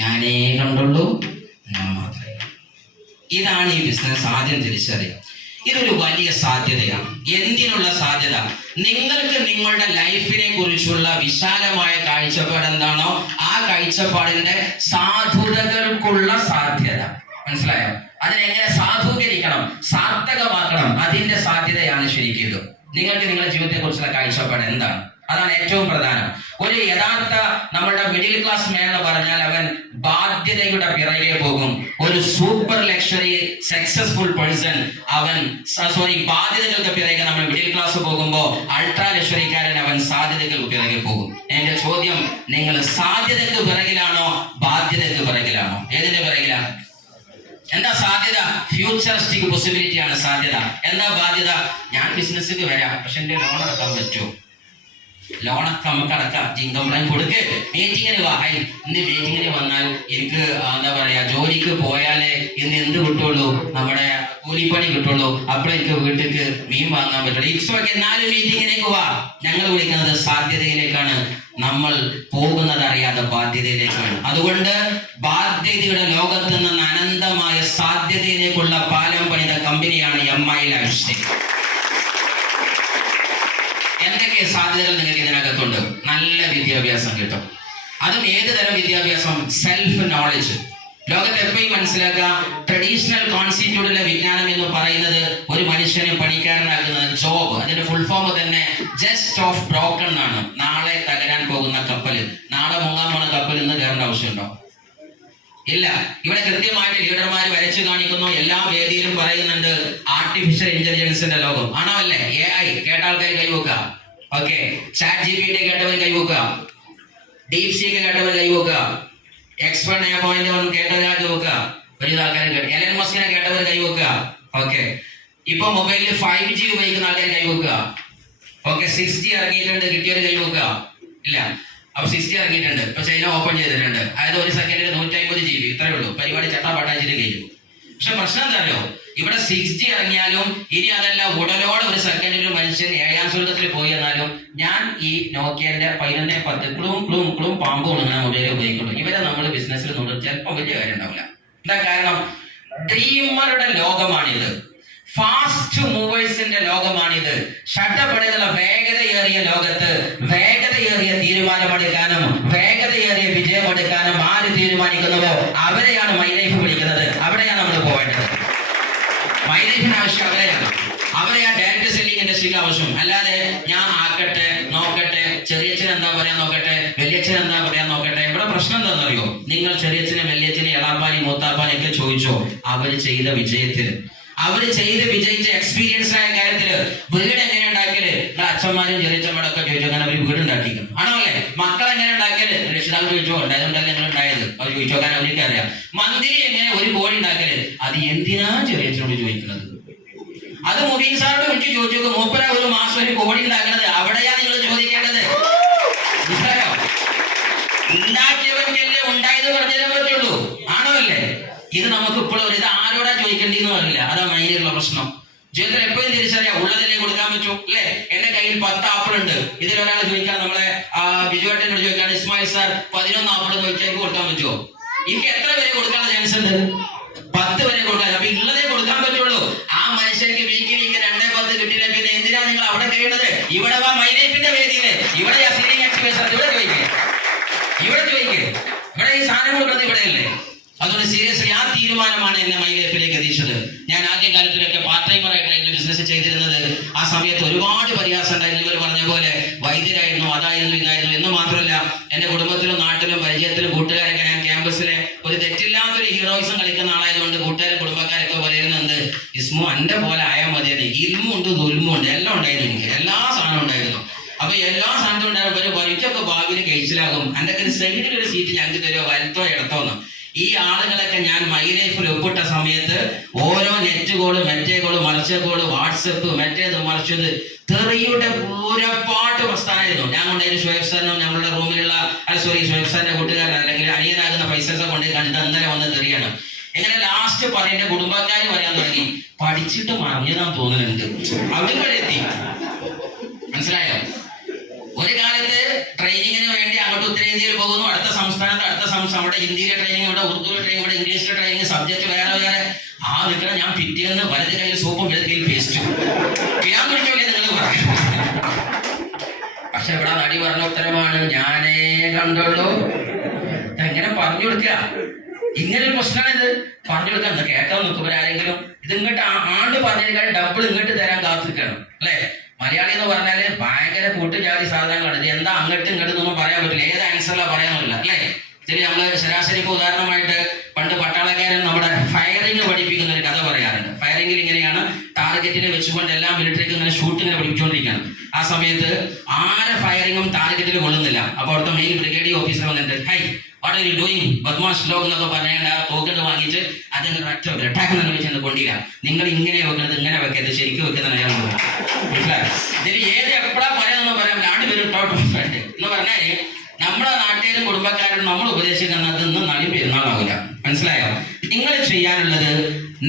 ഞാനേ കണ്ടുള്ളൂ, ഞാൻ മാത്രമേ. ഇതാണ് ഈ ബിസിനസ്. ആദ്യം തിരിച്ചറിയാം, ഇതൊരു വലിയ സാധ്യതയാണ്. എന്തിനുള്ള സാധ്യത? നിങ്ങൾക്ക് നിങ്ങളുടെ ലൈഫിനെ കുറിച്ചുള്ള വിശാലമായ കാഴ്ചപ്പാട് എന്താണോ ആ കാഴ്ചപ്പാടിന്റെ സാധുതകൾക്കുള്ള സാധ്യത. മനസ്സിലായോ? അതിനെങ്ങനെ സാധൂകരിക്കണം, സാർത്ഥകമാക്കണം, അതിന്റെ സാധ്യതയാണ് ശരിക്കും ഇത്. നിങ്ങൾക്ക് നിങ്ങളുടെ ജീവിതത്തെ കുറിച്ചുള്ള കാഴ്ചപ്പാട് എന്താണ്? അതാണ് ഏറ്റവും പ്രധാനം. ഒരു യഥാർത്ഥ നമ്മുടെ മിഡിൽ ക്ലാസ് മാൻ എന്ന് പറഞ്ഞാൽ അവൻ ബാധ്യതയുടെ പിറകെ പോകും. ഒരു സൂപ്പർ ലക്ഷറി സക്സസ്ഫുൾ പേഴ്സൺ അവൻ ബാധ്യതകൾക്ക് പിറകെ നമ്മൾ മിഡിൽ ക്ലാസ് പോകുമ്പോൾ അൾട്രാ ലക്ഷറിക്കാരൻ അവൻ സാധ്യതകൾക്ക് പിറകെ പോകും. എന്റെ ചോദ്യം, നിങ്ങൾ സാധ്യതയ്ക്ക് പിറകിലാണോ ബാധ്യതയ്ക്ക് പിറകിലാണോ? ഏതിന്റെ പിറകിലാണ്? എന്താ സാധ്യത? ഫ്യൂച്ചറിസ്റ്റിക് പോസിബിലിറ്റി ആണ് സാധ്യത. എന്താ ബാധ്യത? ഞാൻ ബിസിനസ്സിൽ വരാം, പക്ഷെ എന്റെ ലോൺ അടക്കാൻ പറ്റുമോ? ലോണൊക്കെ നമുക്ക് അടക്കാം, ഇൻകം പ്ലാൻ കൊടുക്ക്, മീറ്റിങ്ങിന് വാ. ഇന്ന് മീറ്റിങ്ങിന് വന്നാൽ എനിക്ക് എന്താ പറയാ, ജോലിക്ക് പോയാലേ ഇന്ന് എന്ത് കിട്ടുള്ളൂ? നമ്മുടെ കൂലിപ്പണി കിട്ടുള്ളൂ. അപ്പോഴേക്ക് വീട്ടിലേക്ക് മീൻ വാങ്ങാൻ പറ്റുള്ളൂ. ഇറ്റ്സൊക്കെ 4 മീറ്റിങ്ങിലേക്ക് വാ. ഞങ്ങൾ വിളിക്കുന്നത് സാധ്യതയിലേക്കാണ്. നമ്മൾ പോകുന്നത് അറിയാതെ ബാധ്യതയിലേക്കാണ്. അതുകൊണ്ട് ബാധ്യതയുടെ ലോകത്ത് നിന്ന് അനന്തമായ സാധ്യതയിലേക്കുള്ള പാലം പണിത കമ്പനിയാണ് MI ലൈഫ് സ്റ്റൈൽ. എന്തൊക്കെ സാധ്യതകൾ നിങ്ങൾക്ക് ഇതിനകത്തുണ്ട്? നല്ല വിദ്യാഭ്യാസം കിട്ടും. അതും ഏത് തരം വിദ്യാഭ്യാസം? Self knowledge. ലോകത്ത് എപ്പോഴും മനസ്സിലാക്കുക, ട്രഡീഷണൽ കോൺസ്റ്റിറ്റ്യൂട്ടിലെ വിജ്ഞാനം എന്ന് പറയുന്നത് ഒരു മനുഷ്യനെ പണിക്കാരനാക്കുന്നത് ജോബ്. അതിന്റെ ഫുൾ ഫോം തന്നെ ജസ്റ്റ് ഓഫ് ബ്രോക്കൺ ആണ്. നാളെ തകരാൻ പോകുന്ന കപ്പൽ, നാളെ മുങ്ങാൻ പോണ കപ്പൽ ഇന്ന് കയറേണ്ട ആവശ്യമുണ്ടോ? ഇല്ല. ഇവിടെ കൃത്യമായിട്ട് ലീഡർമാർ വരച്ചു കാണിക്കുന്നു. എല്ലാ വേദിയിലും പറയുന്നുണ്ട് ആർട്ടിഫിഷ്യൽ ഇന്റലിജൻസിന്റെ ലോകം, ആണോ അല്ലേ? AI കേട്ട ആൾക്കാർ കൈവക്കുക. ഓക്കെ, ChatGPT കേട്ടവർ കൈവക്കുക, DeepSeek കേട്ടവർ കൈവക്കുക, X1 A.1 കേട്ടവർ കൈവക്കുക. ഒരു ആൾക്കാരെ കേട്ടു. എലൻ മസ്കിനെ കേട്ടവർ കൈവക്കുക. ഓക്കെ, ഇപ്പൊ മൊബൈലിൽ 5G ഉപയോഗിക്കുന്ന ആൾക്കാർ കൈവക്കുക. ഓക്കെ, 6G ഇറങ്ങിയിട്ടുണ്ട്, കിട്ടിയവർ കൈവക്കുക. ഇല്ല. അപ്പൊ 60 ഇറങ്ങിയിട്ടുണ്ട്. ഇപ്പൊ ചൈന ഓപ്പൺ ചെയ്തിട്ടുണ്ട്. അതായത് ഒരു സെക്കൻഡിൽ 150 GB. ഇത്രയേ ഉള്ളൂ. പരിപാടി ചട്ടാ പട്ടാച്ചിട്ട് കഴിയും. പക്ഷെ പ്രശ്നം എന്താ അറിയോ, ഇവിടെ 60 ഇറങ്ങിയാലും ഇനി അതല്ല ഉടലോടെ ഒരു സെക്കൻഡിൽ ഒരു മനുഷ്യൻ 7ാം സ്വർഗത്തിൽ പോയി എന്നാലും ഞാൻ ഈ നോക്കിയന്റെ 1110 ക്ലൂം പാമ്പ് കൊണ്ടുങ്ങനെ മൊബൈൽ ഉപയോഗിക്കുള്ളൂ. ഇവരെ നമ്മൾ ബിസിനസ്സിൽ നോക്കും ചിലപ്പോൾ വലിയ കാര്യം ഉണ്ടാവില്ല. എന്താ കാരണം? ഡ്രീമറുടെ ലോകമാണിത്, ഫാസ്റ്റ് മൂവേഴ്സിന്റെ ലോകമാണിത്. ഷട്ടപ്പെടുന്ന വേഗതയേറിയ ലോകത്ത് വേഗതയേറിയ തീരുമാനമെടുക്കാനും വേഗതയേറിയ വിജയമെടുക്കാനും ആര് തീരുമാനിക്കുന്നുവോ അവരെയാണ് മൈ ലൈഫ് വിളിക്കുന്നത്. അവിടെയാണ് നമ്മൾ പോവേണ്ടത്. മൈ ലൈഫിന് ആവശ്യം അവരെയാ ഡയറക്ട് സെല്ലിംഗ് ഇൻഡസ്ട്രിക്ക് ആവശ്യം. അല്ലാതെ ഞാൻ ആക്കട്ടെ നോക്കട്ടെ, ചെറിയച്ഛൻ എന്താ പറയാൻ നോക്കട്ടെ, വലിയച്ഛൻ എന്താ പറയാൻ നോക്കട്ടെ. ഇവിടെ പ്രശ്നം എന്താണെന്നറിയോ, നിങ്ങൾ ചെറിയച്ഛനെ വലിയച്ഛനെ എളാപ്പാനി മൂത്താപ്പാനി ഒക്കെ ചോദിച്ചോ, അവര് ചെയ്ത വിജയത്തിന്, അവര് ചെയ്ത് വിജയിച്ച എക്സ്പീരിയൻസ് ആയ കാര്യത്തില് വീട് എങ്ങനെ ഉണ്ടാക്കിയത് അച്ഛന്മാരും ചെറിയച്ഛന്മാരും ഒക്കെ ചോദിച്ചു, അങ്ങനെ അവര് വീട് ഉണ്ടാക്കിയിരിക്കും ആണോ അല്ലേ? മക്കൾ എങ്ങനെ ഉണ്ടാക്കിയത് രക്ഷിതാവ് ചോദിച്ചോ, ഉണ്ടായതുകൊണ്ടല്ലേ നിങ്ങൾ ഉണ്ടായത്, അവർ ചോദിച്ചോ, കാരണം അവർക്ക് അറിയാം. മന്ദിരി എങ്ങനെ ഒരു കോഴി ഉണ്ടാക്കല്, അത് എന്തിനാ ചെറിയച്ഛനോട് ചോദിക്കുന്നത്? അത് മുബീൻ സാറിനോട് വിളിച്ച് ചോദിച്ചു, മൂപ്പര ഒരു മാസം ഒരു കോഴി ഉണ്ടാക്കുന്നത്, അവിടെയാ നിങ്ങൾ ചോദിക്കേണ്ടത്. മനസ്സിലായോ? ഉണ്ടാക്കിയവർക്കല്ലേ ഉണ്ടായത് പറഞ്ഞു തരാൻ പറ്റുള്ളൂ, ആണോ അല്ലേ? ഇത് നമുക്ക് ഇപ്പോഴും ഇത് ആരോടാ ചോദിക്കേണ്ടിന്ന് പറയില്ല. അതാ മൈനുള്ള പ്രശ്നം. ജീവിതത്തിൽ എപ്പോഴും തിരിച്ചറിയാം, ഉള്ളതല്ലേ കൊടുക്കാൻ പറ്റൂ അല്ലേ? എന്റെ കയ്യിൽ 10 ആപ്പിൾ ഉണ്ട്, ഇതിൽ ഒരാൾ ചോദിക്കാൻ, നമ്മളെ ബിജുവേട്ടനോട് ചോദിക്കാൻ, ഇസ്മായിൽ സാർ 11 ആപ്പിൾ ചോദിച്ചാൽ കൊടുക്കാൻ പറ്റുമോ? എനിക്ക് എത്ര വരെ കൊടുക്കാനുള്ള ചാൻസ് ഉണ്ട്? 10 വരെ കൊടുക്കാൻ. അപ്പൊ ഉള്ളതേ കൊടുക്കാൻ പറ്റുള്ളൂ. ആ മനുഷ്യർക്ക് വീക്കിൽ 2-10 കിട്ടില്ല, പിന്നെ എന്തിനാ നിങ്ങൾ അവിടെ കഴിയുന്നത്? ഇവിടെ വാ, മൈ ലൈഫിന്റെ വേദിയില് ഇവിടെ സീലിംഗ് എക്സ്പീരിയൻസ് ഇവിടെ ചോദിക്കേ, ഇവിടെ ഈ സാധനം കൊടുക്കുന്നത് ഇവിടെയല്ലേ? അതുകൊണ്ട് സീരിയസ്ലി ആ തീരുമാനമാണ് എന്നെ മൈ ലൈഫിലേക്ക് എത്തിച്ചത്. ഞാൻ ആദ്യ കാലത്തിലൊക്കെ പാർട്ട് ടൈമറായിട്ടായിരുന്നു ബിസിനസ് ചെയ്തിരുന്നത്. ആ സമയത്ത് ഒരുപാട് പരിഹാസം ഉണ്ടായിരുന്നു. ഇവർ പറഞ്ഞ പോലെ വൈദ്യരായിരുന്നു, അതായിരുന്നു, ഇതായിരുന്നു എന്ന് മാത്രമല്ല, എന്റെ കുടുംബത്തിലും നാട്ടിലും പരിചയത്തിലും കൂട്ടുകാരൊക്കെ ഞാൻ ക്യാമ്പസിലെ ഒരു തെറ്റില്ലാത്തൊരു ഹീറോയിസം കളിക്കുന്ന ആളായതുകൊണ്ട് കൂട്ടുകാരും കുടുംബക്കാരൊക്കെ പറയുന്നുണ്ട്, ഇസ്മു എന്റെ പോലെ ആയാൽ മതിയായിരുന്നു. ഇൽമുണ്ട് ദുൽമുണ്ട് എല്ലാം ഉണ്ടായിരുന്നു, എനിക്ക് എല്ലാ സാധനവും ഉണ്ടായിരുന്നു. അപ്പൊ എല്ലാ സാധനവും ഉണ്ടായപ്പോൾ വരിക്കൊക്കെ ഭാവിയിൽ കഴിച്ചിലാകും, എന്റെ സൈഡിൽ ഒരു സീറ്റ് ഞങ്ങൾക്ക് തരുമോ, വലത്തോ ഇടത്തോന്ന്. ഈ ആളുകളൊക്കെ ഞാൻ മൈ ലൈഫിൽ ഒപ്പിട്ട സമയത്ത് ഓരോ നെറ്റ് കോള്, മറ്റേ കോള്, മറിച്ച കോള്, വാട്സപ്പ്, മറ്റേത് മറിച്ചത്, തെറിയുടെ പൂരപ്പാട്ട് പ്രസ്ഥാനമായിരുന്നു. ഞാൻ കൊണ്ടുപോയി ഷുഹൈബ് സാറിനോ ഞങ്ങളുടെ റൂമിലുള്ള ഷുഹൈബ് സാറിന്റെ കൂട്ടുകാരൻ അല്ലെങ്കിൽ അനിയനാകുന്ന ഫൈസൽസെ കൊണ്ട് കണ്ടിട്ട് അന്നേരം വന്ന് തെറിയാണ്. എങ്ങനെ ലാസ്റ്റ് പറയേണ്ട കുടുംബക്കാർ പറയാൻ തുടങ്ങി, പഠിച്ചിട്ട് മറിഞ്ഞതാന്ന് തോന്നുന്നുണ്ട്. അവിടെ എത്തി. മനസ്സിലായോ? ഒരു കാലത്ത് ട്രെയിനിങ്ങിന് വേണ്ടി അങ്ങോട്ട് ഉത്തരേന്ത്യയിൽ പോകുന്നു, അടുത്ത സംസ്ഥാനത്ത് അവിടെ ഹിന്ദിയിലെ ട്രെയിനിങ്, ഇവിടെ ഉറുദുവിലെ ട്രെയിനിങ്, ഇവിടെ ഇംഗ്ലീഷിലെ ട്രെയിനിങ്, സബ്ജക്ട് വേറെ. ആ നിൽക്കണം ഞാൻ പിറ്റേന്ന് വലത് കയ്യിൽ സോപ്പും ഇടത് കയ്യിൽ പേസ്റ്റും ഞാൻ കുടിച്ചോല്ലേ നിങ്ങൾ പറയാം. പക്ഷെ ഇവിടെ നടി പറഞ്ഞ ഉത്തരമാണ്, ഞാനേ കണ്ടുള്ളൂ. എങ്ങനെ പറഞ്ഞു കൊടുക്കുക? ഇങ്ങനൊരു പ്രശ്നമാണ് ഇത്. പറഞ്ഞു കൊടുക്കാൻ കേൾക്കാൻ നോക്കുമ്പോഴാരെങ്കിലും ഇത് ഇങ്ങോട്ട് ആണ്ട് പറഞ്ഞതിനേക്കാൾ ഡബിൾ ഇങ്ങോട്ട് തരാൻ കാത്തിരിക്കണം അല്ലേ? മലയാളി എന്ന് പറഞ്ഞാല് ഭയങ്കര കൂട്ടുജാതി സാധനങ്ങളാണ്. ഇത് എന്താ അങ്ങോട്ട് ഇങ്ങോട്ട് ഒന്നും പറയാൻ പറ്റില്ല, ഏത് ആൻസറിലാ പറയാനില്ല അല്ലേ? ശരി, നമ്മള് ശരാശരി ഇപ്പൊ ഉദാഹരണമായിട്ട് പണ്ട് പട്ടാളക്കാരൻ നമ്മുടെ ഫയറിംഗ് പഠിപ്പിക്കുന്ന ഒരു കഥ പറയാറുണ്ട്. ഫയറിംഗിൽ ഇങ്ങനെയാണ്, ടാർഗറ്റിനെ വെച്ചുകൊണ്ട് എല്ലാ മിലിറ്ററിക്കും ഇങ്ങനെ ഷൂട്ടിങ്ങനെ പഠിപ്പിച്ചുകൊണ്ടിരിക്കുകയാണ്. ആ സമയത്ത് ആരെ ഫയറിംഗും ടാർഗറ്റിൽ കൊള്ളുന്നില്ല. അപ്പൊ അവിടുത്തെ മെയിൻ ബ്രിഗേഡിയർ ഓഫീസർ വന്നിട്ട്, hi what are you doing ബദ്മാഷ് ലോഗ് എന്നൊക്കെ പറഞ്ഞാൽ തോക്കിട്ട് വാങ്ങിയിട്ട് അതിന് അറ്റാക്ക് എന്ന് വെച്ചാൽ കൊണ്ടില്ല, നിങ്ങൾ ഇങ്ങനെ വെക്കുന്നത്, ഇങ്ങനെ വെക്കരുത്, ശരിക്കും വെക്കുന്നതാണ് അയാൾ. മനസ്സിലായി? ഇതിൽ ഏത് എപ്പോഴാ പറയാമെന്ന് പറയാം, രണ്ടുപേരും ടോട്ടൽ എന്ന് പറഞ്ഞാല് നമ്മുടെ നാട്ടുകാരും കുടുംബക്കാരും നമ്മൾ ഉപദേശിക്കുന്നത് ഇന്ന് നടി പെരുന്നാളാവില്ല. മനസ്സിലായോ? നിങ്ങൾ ചെയ്യാനുള്ളത്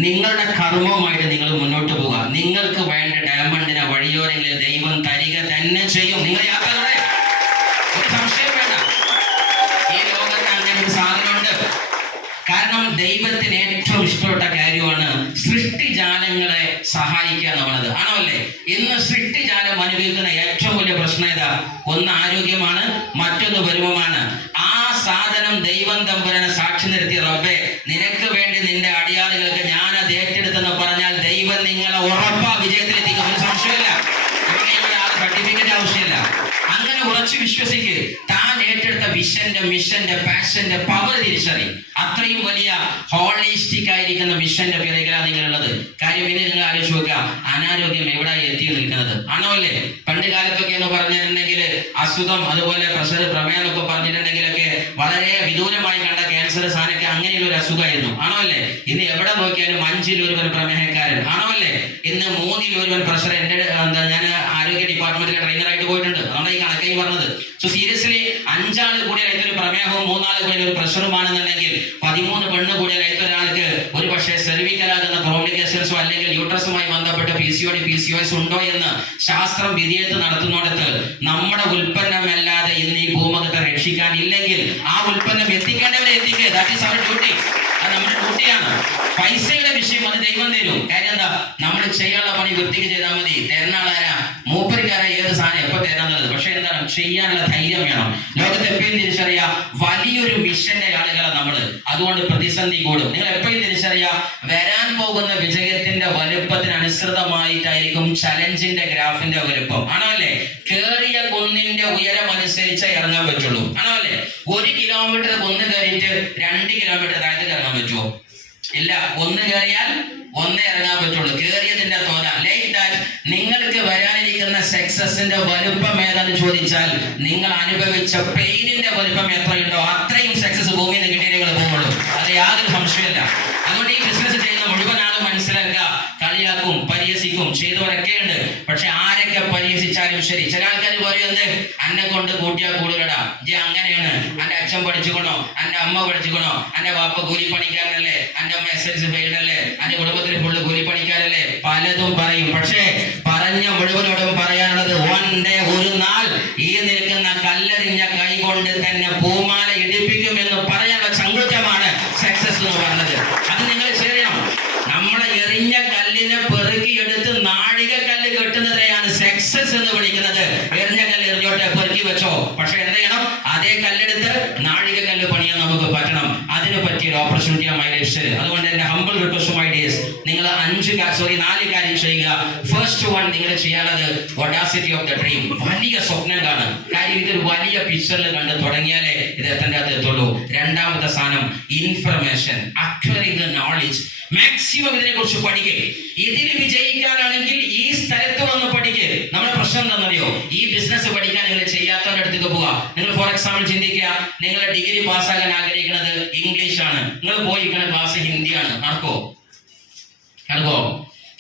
നിങ്ങളുടെ കർമ്മവുമായിട്ട് നിങ്ങൾ മുന്നോട്ട് പോവുക. നിങ്ങൾക്ക് വേണ്ട ഡയമണ്ടിനെ വഴിയോരെങ്കിൽ ദൈവം തരിക തന്നെ ചെയ്യും. നിങ്ങൾ യാത്ര ഒരു സംശയം വേണ്ട. ഈ ലോകത്ത് അങ്ങനെ ഒരു സാധനമുണ്ട്. കാരണം ദൈവത്തിന് ഏറ്റവും ഇഷ്ടപ്പെട്ട കാര്യമാണ് സൃഷ്ടിജാലങ്ങളെ സഹായിക്കുക എന്നുള്ളത്, ആണോ അല്ലേ? ഇന്ന് സൃഷ്ടിജാലം അനുഭവിക്കുന്ന ഏറ്റവും വലിയ പ്രശ്നം ഏതാ? ഒന്ന് ആരോഗ്യമാണ്, മറ്റൊന്ന് വരുമമാണ്. ആ സാധനം ദൈവം തമ്പുരാനെ സാക്ഷി നിർത്തി, റബ്ബേ നിനക്ക് വേണ്ടി നിന്റെ അടിയാളുകൾക്ക് ഞാൻ അത് ഏറ്റെടുത്തെന്ന് പറഞ്ഞാൽ ദൈവം നിങ്ങളെ ഉറപ്പാ വിജയത്തിലെത്തിക്കും. ഒരു സംശയമില്ല. സർട്ടിഫിക്കറ്റ് ആവശ്യമില്ല. അങ്ങനെ ഉറച്ചു വിശ്വസിക്ക്. താൻ ഏറ്റെടുത്ത മിഷന്റെ പാഷന്റെ പവർ തിരിച്ചറിയും. അത്രയും വലിയ ഹോളിസ്റ്റിക് ആയിരിക്കുന്ന മിഷന്റെ പിറകിലാണ് നിങ്ങളുള്ളത്. കാര്യം പിന്നെ നിങ്ങൾ ആലോചിച്ച് നോക്കുക, അനാരോഗ്യം എവിടെ എത്തി നിൽക്കുന്നത്, ആണോ അല്ലേ? പണ്ട് കാലത്തൊക്കെ എന്ന് പറഞ്ഞിട്ടുണ്ടെങ്കിൽ അസുഖം, അതുപോലെ പ്രഷർ, പ്രമേയം എന്നൊക്കെ പറഞ്ഞിട്ടുണ്ടെങ്കിലൊക്കെ വളരെ വിദൂരമായി കണ്ട ക്യാൻസർ സാധനമൊക്കെ അങ്ങനെയുള്ള ഒരു അസുഖമായിരുന്നു. ആണോ അല്ലേ? ഇന്ന് എവിടെ നോക്കിയാലും 5-ൽ ഒരുവൻ പ്രമേഹക്കാരൻ. ആണോ അല്ലേ? ഇന്ന് 3-ൽ ഒരുവൻ പ്രഷർ. ഞാൻ ആരോഗ്യ ഡിപ്പാർട്ട്മെന്റിലെ ട്രെയിനറായിട്ട് പോയിട്ടുണ്ട്, അതുകൊണ്ട് ഈ കണക്കായി പറഞ്ഞത്. സോ സീരിയസ്ലി 5 ആൾ കൂടിയായിട്ട് ഒരു പ്രമേഹവും 3 ആൾ കൂടി ഒരു പ്രഷറുമാണെന്നുണ്ടെങ്കിൽ 13 പെണ്ണ് കൂടിയായിട്ട് ഒരാൾക്ക് ഒരു പക്ഷേ സെർവിക്കലാകുന്ന കോംപ്ലിക്കേഷൻസോ അല്ലെങ്കിൽ യൂട്രസുമായി ബന്ധപ്പെട്ട PCOD PCOS ഉണ്ടോ എന്ന് ശാസ്ത്രം വിധിയെടുത്ത് നടത്തുന്നിടത്ത് നമ്മുടെ ഉൽപ്പന്നമല്ലാതെ ഇന്ന് ഈ ഭൂമുഖത്തെ രക്ഷിക്കാനില്ലെങ്കിൽ ആ ഉൽപ്പന്നം എത്തിക്കേണ്ടവരെ എത്തിക്കുക. ദാറ്റ് ഈസ് അവർ ഡ്യൂട്ടി. അത് നമ്മുടെ ഡ്യൂട്ടിയാണ്. പൈസയുടെ വിഷയം അത് ദൈവം തരും. കാര്യം എന്താ? നമ്മൾ ചെയ്യാനുള്ള പണി വൃത്തിക്ക് ചെയ്താൽ മതി. തരുന്ന ആളാരാ? മൂപ്പരിക്കാരാ ഏത് സാധനം എപ്പോ തരുന്നത്. പക്ഷെ എന്താണ്? ചെയ്യാനുള്ള ധൈര്യം വേണം. ലോകത്ത് എപ്പോഴും തിരിച്ചറിയാം, വലിയൊരു മിഷന്റെ ആളുകളാണ് നമ്മള്. അതുകൊണ്ട് പ്രതിസന്ധി കൂടും. നിങ്ങൾ എപ്പോഴും തിരിച്ചറിയാം, വരാൻ പോകുന്ന വിജയത്തിന്റെ വലുപ്പത്തിന് അനുസൃതമായിട്ടായിരിക്കും ചലഞ്ചിന്റെ ഗ്രാഫിന്റെ വലുപ്പം. ആണോ അല്ലേ? കേറിയ കുന്നിന്റെ ഉയരം അനുസരിച്ച് ഇറങ്ങാൻ പറ്റുള്ളൂ. ആണോ അല്ലേ? 1 കിലോമീറ്റർ കുന്ന് കയറിയിട്ട് 2 കിലോമീറ്റർ താഴത്തേക്ക് ഇറങ്ങാൻ പറ്റുമോ? ഇല്ല. 1 കയറിയാൽ 1 ഇറങ്ങാൻ പറ്റുള്ളൂ. കേറിയതിന്റെ തോല. ലൈക്ക് ദാറ്റ് നിങ്ങൾക്ക് വരാനിരിക്കുന്ന സക്സസിന്റെ വലുപ്പം ഏതാണെന്ന് ചോദിച്ചാൽ നിങ്ങൾ അനുഭവിച്ച പെയിനിന്റെ വലുപ്പം എത്രയുണ്ടോ അത്രയും സക്സസ് ഭൂമിയിൽ നിന്ന് കിട്ടിയ നിങ്ങൾ പോകുള്ളൂ. അത് യാതൊരു സംശയമില്ല. അതുകൊണ്ട് ഈ ബിസിനസ് ചെയ്യുന്ന മുഴുവൻ ആളും മനസ്സിലാക്കുക, കളിയാക്കും, പരിഹസിക്കും, ചെയ്തവരൊക്കെ ഉണ്ട്. പക്ഷെ ആരൊക്കെ പരിഹസിച്ചാലും ശരി, ചില ആൾക്കാർ പറയുന്നത് അന്നെ കൊണ്ട് കൂട്ടിയാൽ കൂടുതലടാ, ജി അങ്ങനെയാണ്, അന്റെ അച്ഛൻ പഠിച്ചുകൊണോ, അന്റെ അമ്മ പഠിച്ചുകൊണോ, അന്റെ വാപ്പ കൂലിപ്പണിക്കാരനല്ലേ, അന്റെ അമ്മ SLC ഫെയിൽഡല്ലേ, അന്റെ കുടുംബത്തിൽ ഫുള്ള് കൂലിപ്പണിക്കാരല്ലേ, പലതും പറയും. പക്ഷേ പറഞ്ഞ മുഴുവനോടും പറയാനുള്ളത് ഒരു നാൾ ഈ നിൽക്കുന്ന കല്ലെറിഞ്ഞ കൈ കൊണ്ട് തന്നെ പൂമാല ഇടിപ്പിക്കുമെന്ന് പറയാനുള്ള ചങ്കുറ്റമാണ് സക്സസ് എന്ന് പറഞ്ഞത്. അത് നിങ്ങൾ ശരിയാണ്. നമ്മളെ എറിഞ്ഞ കല്ലിനെ പെറുക്കിയെടുത്ത് നാഴികക്കല്ല് കെട്ടുന്നതിനെയാണ് സക്സസ് എന്ന് വിളിക്കുന്നത്. എറിഞ്ഞ കല്ല് എറിഞ്ഞോട്ടെ, പെറുക്കി വെച്ചോ. പക്ഷെ എന്ത് ചെയ്യണം? അതേ കല്ലെടുത്ത് നാഴികക്കല്ല് പണിയാൻ നമുക്ക് പറ്റണം. അതിന് പറ്റിയൊരു ഓപ്പർച്യൂണിറ്റിയാണ് മൈ ലൈഫ് സ്റ്റൈൽ. അതുകൊണ്ട് എന്റെ ഹംബിൾ റിക്വസ്റ്റ് മൈ ഡിയേഴ്സ്, നിങ്ങൾ 4 കാര്യം ചെയ്യുക. ഫസ്റ്റ് വൺ, നിങ്ങൾ ചെയ്യാനുള്ളത് ഒഡാസിറ്റി ഓഫ് ദ ഡ്രീം. വലിയ സ്വപ്നം കാണും. കാര്യം ഇതൊരു വലിയ പിക്ചറിൽ കണ്ട് തുടങ്ങിയാലേ ഇത് എത്തേണ്ട എത്തുള്ളൂ. രണ്ടാമത്തെ സാധനം information, acquiring the knowledge. Maximum ഇതിനെ കുറിച്ച് പഠിക്കുക. ഇതിൽ വിജയിക്കാനാണെങ്കിൽ ഈ സ്ഥലത്ത് വന്ന് പഠിക്കുക. നമ്മുടെ പ്രശ്നം എന്താണെന്നറിയോ? ഈ ബിസിനസ് പഠിക്കാൻ നിങ്ങൾ ചെയ്യാത്തവരുടെ അടുത്തേക്ക് പോവുക. നിങ്ങൾ ഫോർ എക്സാമ്പിൾ ചിന്തിക്കുക, നിങ്ങൾ ഡിഗ്രി പാസ്സാകാൻ ആഗ്രഹിക്കുന്നത് ഇംഗ്ലീഷാണ്, നിങ്ങൾ പോയിരിക്കുന്ന ക്ലാസ് ഹിന്ദിയാണ്. നടക്കോ?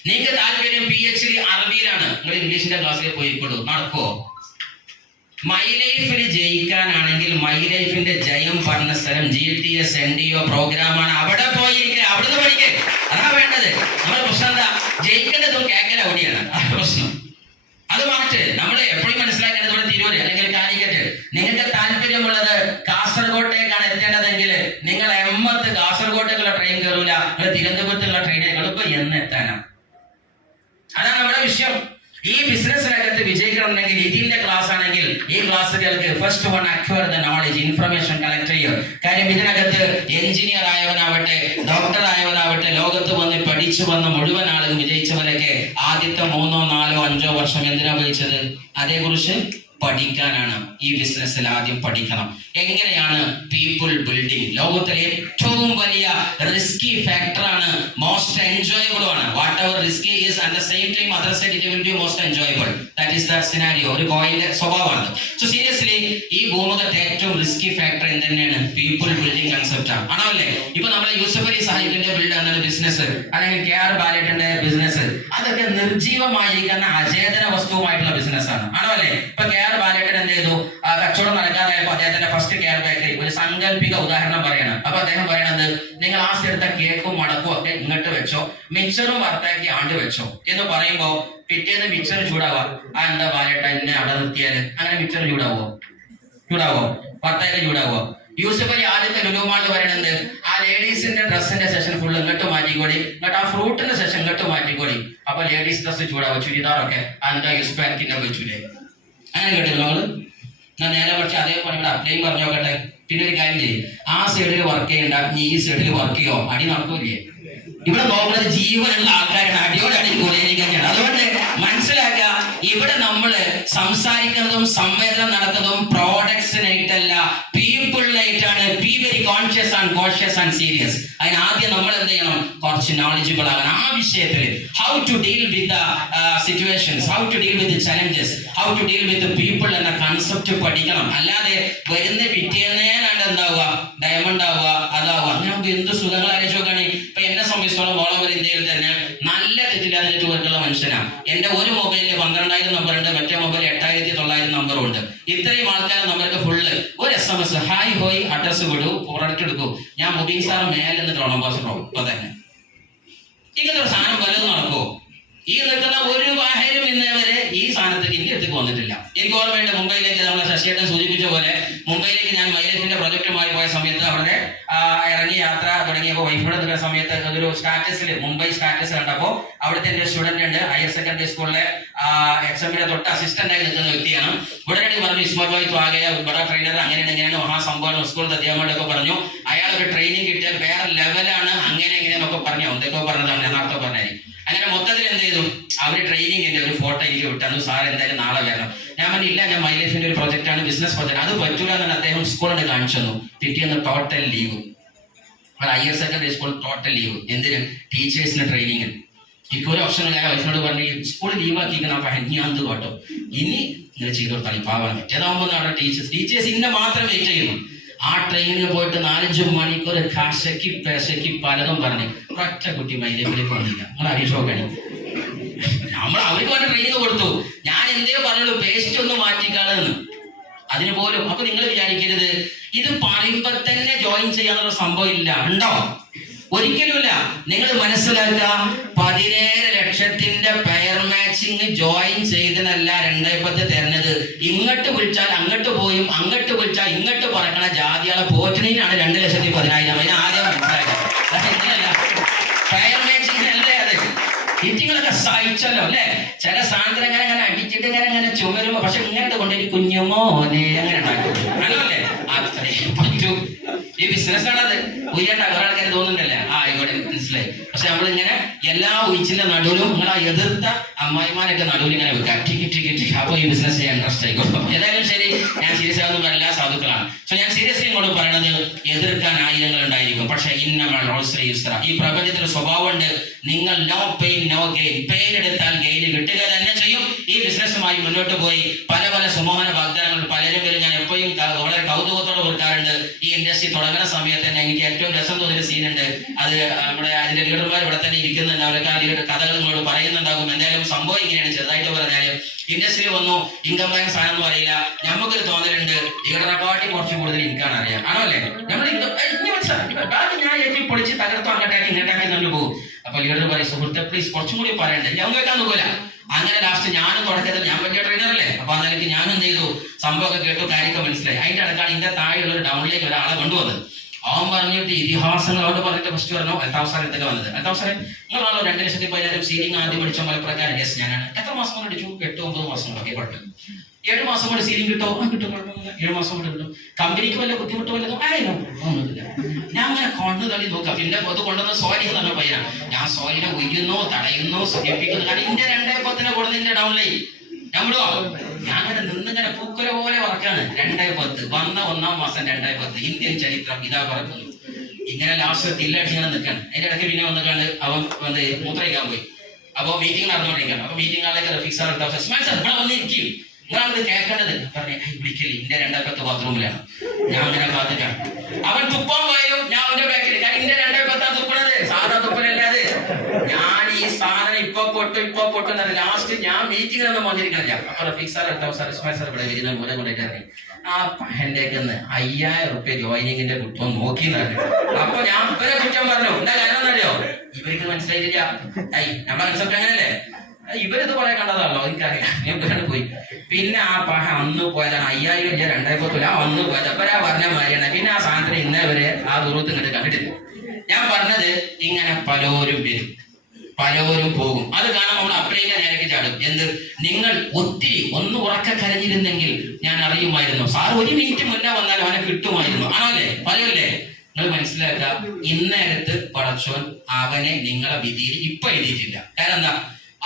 നിങ്ങൾക്ക് താല്പര്യം PhD അറബിയിലാണ്, നിങ്ങൾ ഇംഗ്ലീഷിന്റെ ക്ലാസ്സിൽ പോയിക്കോളൂ. നടക്കോ? മൈ ലൈഫിൽ ജയിക്കാനാണെങ്കിൽ മൈ ലൈഫിന്റെ ജയം പറഞ്ഞ സ്ഥലം GTS NDO പ്രോഗ്രാമാണ്. അവിടെ പോയിരിക്കുക, അവിടുന്ന് പഠിക്കുക. അതാ വേണ്ടത്. നമ്മുടെ പ്രശ്നം എന്താ? ജയിക്കേണ്ടതും കേക്കല അവിടെയാണ് പ്രശ്നം. അത് മാറ്റ്. നമ്മൾ എപ്പോഴും മനസ്സിലാക്കേണ്ടത് ഇവിടെ തിരൂര് അല്ലെങ്കിൽ കാലിക്കറ്റ്. നിങ്ങൾക്ക് താല്പര്യമുള്ളത് കാസർഗോട്ടേക്കാണ് എത്തേണ്ടതെങ്കിൽ നിങ്ങൾ എമ്മത്ത് കാസർഗോട്ടേക്കുള്ള ട്രെയിൻ കയറൂല, നിങ്ങൾ തിരുവനന്തപുരത്തുള്ള ട്രെയിനെ എളുപ്പം എന്ന് എത്താനാണ്. അതാണ് നമ്മുടെ വിഷയം. ഈ ബിസിനസ്സിനകത്ത് വിജയിക്കണമെങ്കിൽ ഇതിന്റെ ക്ലാസ് ആണെങ്കിൽ ഈ ക്ലാസ്സുകൾക്ക് first one acquire the knowledge, information collect ചെയ്യുക. കാര്യം ഇതിനകത്ത് എഞ്ചിനീയർ ആയവനാവട്ടെ, ഡോക്ടർ ആയവനാവട്ടെ, ലോകത്ത് വന്ന് പഠിച്ചു വന്ന മുഴുവൻ ആളുകൾ വിജയിച്ചവരൊക്കെ ആദ്യത്തെ 3, 4, 5 വർഷം എന്തിനാ ഉപയോഗിച്ചത്? അതേക്കുറിച്ച് പഠിക്കാനാണ്. ഈ ബിസിനസ്സിൽ ആദ്യം പഠിക്കണം. എങ്ങനെയാണ് പീപ്പിൾ ബിൽഡിംഗ്? ലോകത്തിലെ ഏറ്റവും വലിയ റിസ്കി ഫാക്ടറാണ്, മോസ്റ്റ് എൻജോയബിൾ ആണ്. Whatever risky is at the same time other side it will be most enjoyable. That is the scenario. ഒരു കോയിന്റെ സ്വഭാവമാണ്. സോ സീരിയസ്ലി ഈ ഭൂമുഖത്തെ ഏറ്റവും റിസ്കി ഫാക്ടർ എന്തെന്നെയാണ്? പീപ്പിൾ ബിൽഡിംഗ് കൺസെപ്റ്റ് ആണ്. ആണോ അല്ലേ? ഇപ്പൊ നമ്മുടെ യൂസഫ് അലി സാഹിബിന്റെ ബിൽഡ് എന്ന ബിസിനസ്, അല്ലെങ്കിൽ KR ബാലേട്ടന്റെ ബിസിനസ്, അതൊക്കെ നിർജീവമായിരിക്കുന്ന അചേതന വസ്തുവുമായിട്ടുള്ള ബിസിനസ് ആണ്. ആണോ അല്ലേ? ഇപ്പൊ KR ബാലേട്ടൻ എന്ത് ചെയ്തു? കച്ചവടം നടക്കാതായപ്പോൾ അദ്ദേഹത്തിന്റെ ഫസ്റ്റ് KR ബേക്കറി ഒരു സാങ്കല്പിക ഉദാഹരണം പറയണം. അപ്പൊ അദ്ദേഹം പറയണത്, നിങ്ങൾ ആ എടുത്ത കേക്കും മടക്കും ഒക്കെ ഇങ്ങോട്ട് വെച്ചോ, മിക്സറും വറുത്താക്കി ആണ്ട് വെച്ചോ എന്ന് പറയുമ്പോ പിറ്റേന്ന് മിക്സർ ചൂടാവാ. ആ എന്താ ബാലേട്ട എന്നെ അവിടെ നിർത്തിയാല്? അങ്ങനെ മിക്സർ ചൂടാവോ? വറുത്താക്കി ചൂടാവോ? യൂസഫ് അലി ആദ്യത്തെ ലുലുമാളിൽ പറയണത്, ആ ലേഡീസിന്റെ ഡ്രസ്സിന്റെ സെഷൻ ഫുൾ ഇങ്ങോട്ട് മാറ്റിക്കോടി, എന്നിട്ട് ആ ഫ്രൂട്ടിന്റെ സെഷൻ ഇങ്ങോട്ട് മാറ്റിക്കോടി. അപ്പൊ ലേഡീസ് ഡ്രസ് ചൂടാവോ? ചുരിദാറൊക്കെ എന്താ യൂസ്പാക്കിന്റെ വെച്ചൂലേ? അങ്ങനെ കേട്ടില്ല നമ്മള്? ഞാൻ നേരെ പക്ഷെ അതേപോലെ ഇവിടെ അപ്ലൈയും പറഞ്ഞു നോക്കട്ടെ. പിന്നെ ഒരു കാര്യം ചെയ്യും, ആ സൈഡിൽ വർക്ക് ചെയ്യണ്ട, നീ ഈ സൈഡിൽ വർക്ക് ചെയ്യോ? അടി നടക്കൂലേ? ഇവിടെ നോക്കുന്നത് ജീവനുള്ള ആൾക്കാരാണ്, അടിയോടെ അടി കൂടിയിരിക്കുകയാണ്. അതുകൊണ്ട് മനസ്സിലാക്കുക, ഇവിടെ നമ്മള് സംസാരിക്കുന്നതും സംവേദനം നടത്തുന്നതും പ്രോഡക്ട്സിനായിട്ടല്ല, പീപ്പിളിനായിട്ടാണ്. Be very conscious and cautious and serious. അതിന് ആദ്യം നമ്മൾ എന്ത് ചെയ്യണം? കുറച്ച് നോളജബിൾ ആകണം ആ വിഷയത്തിൽ. How to deal with situations, how to deal with challenges, how to deal with people എന്ന കൺസെപ്റ്റ് പഠിക്കണം. അല്ലാതെ വരുന്ന പിറ്റേന്നേനാണ്ട് എന്താവുക, ഡയമണ്ട് ആവുക, അതാവുക. അങ്ങനെ നമുക്ക് എന്ത് സുഖങ്ങൾ അയച്ചു നോക്കുകയാണ്. ഇപ്പൊ എന്നെ സംബന്ധിച്ചോളം ഓൾ ഓവർ ഇന്ത്യയിൽ തന്നെ നല്ല തെറ്റില്ലാതെ നെറ്റ്വർക്കുള്ള മനുഷ്യനാണ്. എന്റെ ഒരു മൊബൈലിൽ 12,000 നമ്പറുണ്ട്, മറ്റേ മൊബൈൽ 8,900 നമ്പറും ഉണ്ട്. ഇത്രയും ആൾക്കാർ നമ്മൾക്ക് ഫുള്ള് ഒരു SMS ഹായ് ഹോയ് അഡ്രസ് വിടൂ, പ്രൊഡക്റ്റ് എടുക്കൂ, ഞാൻ മുബീൻ സാർ മേലെ നിന്നിട്ട് ഓണംബാസഡോ ഇപ്പൊ തന്നെ. ഇങ്ങനത്തെ ഒരു സാധനം വല്ലതും നടക്കുമോ? ഈ നിൽക്കുന്ന ഒരു വാഹനം ഇന്നേവരെ ഈ സാധനത്തേക്ക് ഇന്ത്യത്തേക്ക് വന്നിട്ടില്ല. എനിക്ക് ഓർമ്മയുണ്ട്, മുംബൈയിലേക്ക് നമ്മളെ ശശിയേട്ടൻ സൂചിപ്പിച്ച പോലെ മുംബൈയിലേക്ക് ഞാൻ മൈലേജിന്റെ പ്രൊജക്റ്റുമായി പോയ സമയത്ത് അവിടെ ഇറങ്ങി യാത്ര തുടങ്ങിയപ്പോൾ വൈഫിയുടെ നിൽക്കുന്ന സമയത്ത് ഒരു സ്റ്റാറ്റസിൽ മുംബൈ സ്റ്റാറ്റസ് കണ്ടപ്പോൾ അവിടുത്തെ എന്റെ സ്റ്റുഡന്റ് ഉണ്ട്, ഹയർ സെക്കൻഡറി സ്കൂളിലെ എക്സാമിന്റെ തൊട്ട് അസിസ്റ്റന്റ് ആയി നിൽക്കുന്ന വ്യക്തിയാണ്. ഉടനടി പറഞ്ഞു ഇസ്മത് ഭായ് ആകെ ബഡ ട്രെയിനർ, അങ്ങനെയാണ് ഇങ്ങനെയാണ് മഹാസംഭവം സ്കൂളിൽ അധ്യാപകരൊക്കെ പറഞ്ഞു. അയാൾ ഒരു ട്രെയിനിങ് കിട്ടിയാൽ വേറെ ലെവലാണ്, അങ്ങനെ ഇങ്ങനെയെന്നൊക്കെ പറഞ്ഞു. എന്തൊക്കെ പറഞ്ഞതാണ് യഥാർത്ഥം പറഞ്ഞാൽ. അങ്ങനെ മൊത്തത്തിൽ എന്ത് ചെയ്തു, അവര് ട്രെയിനിങ്ങിന്റെ ഒരു ഫോട്ടോ എനിക്ക് വിട്ടു. സാർ എന്തായാലും നാളെ വരണം. ഞാൻ പറഞ്ഞില്ല, ഞാൻ മൈലൈഫിന്റെ ഒരു പ്രൊജക്ട് ആണ്, ബിസിനസ് പ്രൊജക്ട്, അത് പറ്റൂല എന്ന് അദ്ദേഹം സ്കൂളിന് കാണിച്ചു തന്നു. പിറ്റേന്ന് total leave. Higher secondary school total leave. എന്തിന്? ടീച്ചേഴ്സിന് ട്രെയിനിങ്. ഇപ്പൊ ഒരു ഓപ്ഷൻ ഞാൻ വൈഫിനോട് പറഞ്ഞു, സ്കൂൾ ലീവ് ആക്കിക്കണം. അപ്പൊ ഞാൻ എന്ത് കേട്ടോ, ഇനി നിങ്ങൾ ചെയ്ത് കൊടുത്താൽ പാവാണ്. ഏതാകുമ്പോൾ അവിടെ ടീച്ചേഴ്സ് ഇന്നെ മാത്രം വെയിറ്റ് ചെയ്യുന്നു. ആ ട്രെയിനിന് പോയിട്ട് 4-5 മണിക്കൂർ കാശയ്ക്ക് പേശയ്ക്ക് പലതും പറഞ്ഞ് ഒറ്റ കുട്ടി മൈലേജിലേക്ക് വന്നില്ല. നമ്മൾ അരീക്ഷോക്കാണ്. നമ്മൾ അവർക്ക് വേണ്ട ട്രെയിനിങ് കൊടുത്തു. ഞാൻ എന്തേ പറഞ്ഞുള്ളൂ, പേസ്റ്റ് ഒന്ന് മാറ്റിക്കാണെന്ന്. അതിന് പോലും. അപ്പൊ നിങ്ങൾ വിചാരിക്കരുത് ഇത് പറയുമ്പോ തന്നെ ജോയിൻ ചെയ്യാനുള്ള സംഭവം ഇല്ല. ഉണ്ടോ? ഒരിക്കലുമില്ല. നിങ്ങൾ മനസ്സിലാക്കുക, 17 ലക്ഷത്തിന്റെ പെയർ മാച്ചിങ് ജോയിൻ ചെയ്തതല്ല 2010 തരുന്നത്. ഇങ്ങോട്ട് വിളിച്ചാൽ അങ്ങോട്ട് പോയും, അങ്ങോട്ട് വിളിച്ചാൽ ഇങ്ങോട്ട് പറക്കണ ജാതിയാളെ പോറ്റിനാണ് 2,10,000. അതിന് ആദ്യം മനസ്സിലാക്കുക. ഇങ്ങനെയല്ല, പെയർ മാച്ചിങ് അല്ലേ അത്. ഹിറ്റിങ്ങളൊക്കെ സഹിച്ചല്ലോ അല്ലെ. ചില സാധനത്തിന് അങ്ങനെ അടിച്ചിട്ട് ഇങ്ങനെ ചുമരുമ്പോ, പക്ഷെ ഇങ്ങനത്തെ കൊണ്ടൊരു കുഞ്ഞുമോനെ അങ്ങനെ ഉണ്ടാക്കും അല്ലേ. അത്രയും പറ്റൂ. ഈ ബിസിനസ് ആണത്. ഉയരണ്ട ഒരാൾക്കാർ തോന്നുന്നുണ്ടല്ലേ, ആയിക്കോട്ടെ മനസ്സിലായി. പക്ഷെ നമ്മളിങ്ങനെ എല്ലാ ഉയിച്ചിന്റെ നടുവിലും നിങ്ങൾ ആ എതിർത്ത അമ്മായിമാരൊക്കെ നടുവിൽ ഇങ്ങനെ വെക്കാം. ടിക്കറ്റ് അപ്പൊ ഈ ബിസിനസ് ചെയ്യാൻ ഇൻട്രസ്റ്റ് ആയിക്കോട്ടെ. ഏതായാലും ശരി, ഞാൻ സീരിയസ് ആവുന്ന എല്ലാ സാധുക്കളാണ്. സോ ഞാൻ സീരിയസ്ലി ഇങ്ങോട്ട് പറയണത്, എതിർക്കാൻ ആയിരങ്ങൾ ഉണ്ടായിരിക്കും, പക്ഷെ ഈ പ്രപഞ്ചത്തിന്റെ സ്വഭാവം ഉണ്ട്. നിങ്ങൾ no pain no gain. Pain എടുത്താൽ ഗെയിൻ കിട്ടുക തന്നെ ചെയ്യും. ഈ ബിസിനസ്സുമായി മുന്നോട്ട് പോയി പല സുമോഹന വാഗ്ദാനങ്ങൾ പലരും വരും. ഞാൻ എപ്പോഴും വളരെ കൗതുകത്തോടെ ഓർക്കാറുണ്ട്. ഈ ഇൻഡസ്ട്രി തുടങ്ങുന്ന സമയത്ത് തന്നെ എനിക്ക് ഏറ്റവും രസം തോന്നിയൊരു സീനുണ്ട്. അത് നമ്മുടെ അതിന്റെ ലീഡർമാർ ഇവിടെ തന്നെ ഇരിക്കുന്നുണ്ട്. അവർക്ക് ആ ലീഡർ കഥകൾ നിങ്ങളോട് പറയുന്നുണ്ടാകും. എന്തായാലും സംഭവം ഇങ്ങനെയാണ്. ചെറുതായിട്ട് പറഞ്ഞാല് ഇൻഡസ്ട്രി വന്നു, ഇൻകം ടാക്സ് സാധനം പറയില്ല. നമുക്കൊരു തോന്നലുണ്ട് ലീഡറെക്കാട്ടി കുറച്ച് കൂടുതൽ ഇൻകാണ് അറിയാം. ആണോ അല്ലേ? നമ്മൾ ഞാൻ എത്തി പൊളിച്ച് തകർത്തോ അങ്ങോട്ടാക്കി ഇങ്ങോട്ടാക്കി നമ്മൾ പോകും. അപ്പൊ ലീഡർ പറയും, സുഹൃത്തെ പ്ലീസ് കുറച്ചും കൂടി പറയണ്ടേ, ഞാൻ കേൾക്കാൻ നോക്കൂല. അങ്ങനെ ലാസ്റ്റ് ഞാനും തുടക്കത്തിൽ ഞാൻ വലിയ ട്രെയിനർ അല്ലേ, അപ്പൊ ആ നിലയ്ക്ക് ഞാനും എന്ത് ചെയ്തു, സംഭവമൊക്കെ കേട്ടു, കാര്യമൊക്കെ മനസ്സിലായി. അതിന്റെ അടുത്താണ് ഇതിന്റെ താഴെയുള്ള ഒരു ഡൗണിലേക്ക് ഒരാളെ കൊണ്ടുവന്നത്. അവൻ പറഞ്ഞിട്ട് ഇതിഹാസങ്ങൾ അവിടെ പറഞ്ഞിട്ട് ഫസ്റ്റ് പറഞ്ഞു അൽത്താവസാരത്തൊക്കെ വന്നത്. അൽത്താവസാരം നിങ്ങളാണല്ലോ 2,10,000 സീലിംഗ് ആദ്യം പഠിച്ച മലപ്രകാരം. യെസ്, ഞാനാണ്. എത്ര മാസം കൊണ്ട് അടിച്ചു? 8-9 മാസം കൊണ്ടൊക്കെ കുഴപ്പമില്ല. 7 മാസം കൊണ്ട് സീലിംഗ് കിട്ടോ? കിട്ടും, കുഴപ്പമില്ല. 7 മാസം കൊണ്ട് കിട്ടും. കമ്പനിക്ക് വല്ല ബുദ്ധിമുട്ട് വല്ലതും ആയില്ലോ? ഒന്നുമില്ല. ഞാൻ അങ്ങനെ കൊണ്ടു തള്ളി നോക്കാം. പിന്നെ അത് കൊണ്ടുവന്ന സോരി എന്ന് പയ്യ, ഞാൻ സോരിനെ ഉയ്യുന്നു, തടയുന്നു, സൂചിപ്പിക്കുന്നു. കാരണം ഇന്ത്യ 2,10 കൊടുന്നതിന്റെ ഡൗണിലായി നമ്മളോ ഞാൻ അങ്ങനെ നിന്നിങ്ങനെ പൂക്കുല പോലെ പറക്കാണ്. 2,10 വന്ന 1-ാം മാസം 2,10 ഇന്ത്യൻ ചരിത്രം ഇതാ പറക്കുന്നു. ഇങ്ങനെ ലാസ്റ്റ് തില്ലടിച്ചിങ്ങനെ നിൽക്കാൻ. അതിന്റെ ഇടയ്ക്ക് പിന്നെ വന്നിട്ടാണ് അവൻ വന്ന് മൂത്രയിക്കാൻ പോയി. അപ്പൊ മീറ്റിംഗ് നടന്നുകൊണ്ടിരിക്കുകയാണ്. അപ്പൊ മീറ്റിംഗ് ആളേക്ക് റഫീഖ് സാർ എടുത്ത സ്മാൽ സാർ ഇവിടെ വന്നിരിക്കും, നിങ്ങളത് കേൾക്കേണ്ടത് പറഞ്ഞേ. വിളിക്കല് ഇന്ത്യ 2,10 ബാത്റൂമിലാണ്. ഞാൻ അങ്ങനെ കാത്തിട്ടാണ്. അവൻ തുപ്പാൻ പോയാലും ഞാൻ അവന്റെ ബാക്കിൽ, കാരണം ഇന്ത്യ 2,10 തുപ്പണത് സാധാ തുപ്പലല്ലാതെ. ഞാൻ ഈ സാധനം ഇപ്പൊ പൊട്ടും ലാസ്റ്റ് ഞാൻ മീറ്റിംഗ് ഒന്നും വന്നിരിക്കണില്ല. അപ്പൊ റഫീഖ് സാർ എടുത്ത സാർ ഇസ്മാൽ സാർ ഇവിടെ വരുന്ന മൂലം കൊണ്ടിട്ട് ഇറങ്ങി. ആ പഹന്റേക്ക് 5,000 റുപ്യ ജോയിനിങ്ങിന്റെ കുറ്റം നോക്കി നടന്നു. അപ്പൊ ഞാൻ ഇവരെ കുറ്റം പറഞ്ഞു. എന്താ കാരണം എന്നറിയോ? ഇവർക്ക് മനസ്സിലായിട്ടില്ല. നമ്മളെ കൺസെപ്റ്റ് അങ്ങനെയല്ലേ. ഇവരിത് കുറെ കണ്ടതാണല്ലോ, എനിക്കറിയാം. ഞാൻ പോയി. പിന്നെ ആ പഹ അന്ന് പോയതാണ്. 5,000 ഇല്ല 2,10 അന്ന് പോയത്. അപ്പൊ ആ പറഞ്ഞ മാതിരിയാണ്. പിന്നെ ആ സാധനത്തിന് ഇന്നേ വരെ ആ ദൂരത്ത് ഇങ്ങോട്ട് കണ്ടിട്ടില്ല. ഞാൻ പറഞ്ഞത് ഇങ്ങനെ പലരും വരും, പലരും പോകും. അത് കാണാൻ നമ്മൾ അപ്പഴേക്ക് നേരക്ക് ചാടും. എന്ത്, നിങ്ങൾ ഒത്തിരി ഒന്ന് ഉറക്ക കരഞ്ഞിരുന്നെങ്കിൽ ഞാൻ അറിയുമായിരുന്നു. സാർ 1 മിനിറ്റ് മുന്നേ വന്നാൽ അവനെ കിട്ടുമായിരുന്നു. ആണോ അല്ലേ? പറയല്ലേ? നിങ്ങൾ മനസ്സിലാക്കുക, ഇന്നേരത്ത് പടച്ചോൻ അവനെ നിങ്ങളെ വിധിയിൽ ഇപ്പൊ എഴുതിയിട്ടില്ല. കാരണം എന്താ?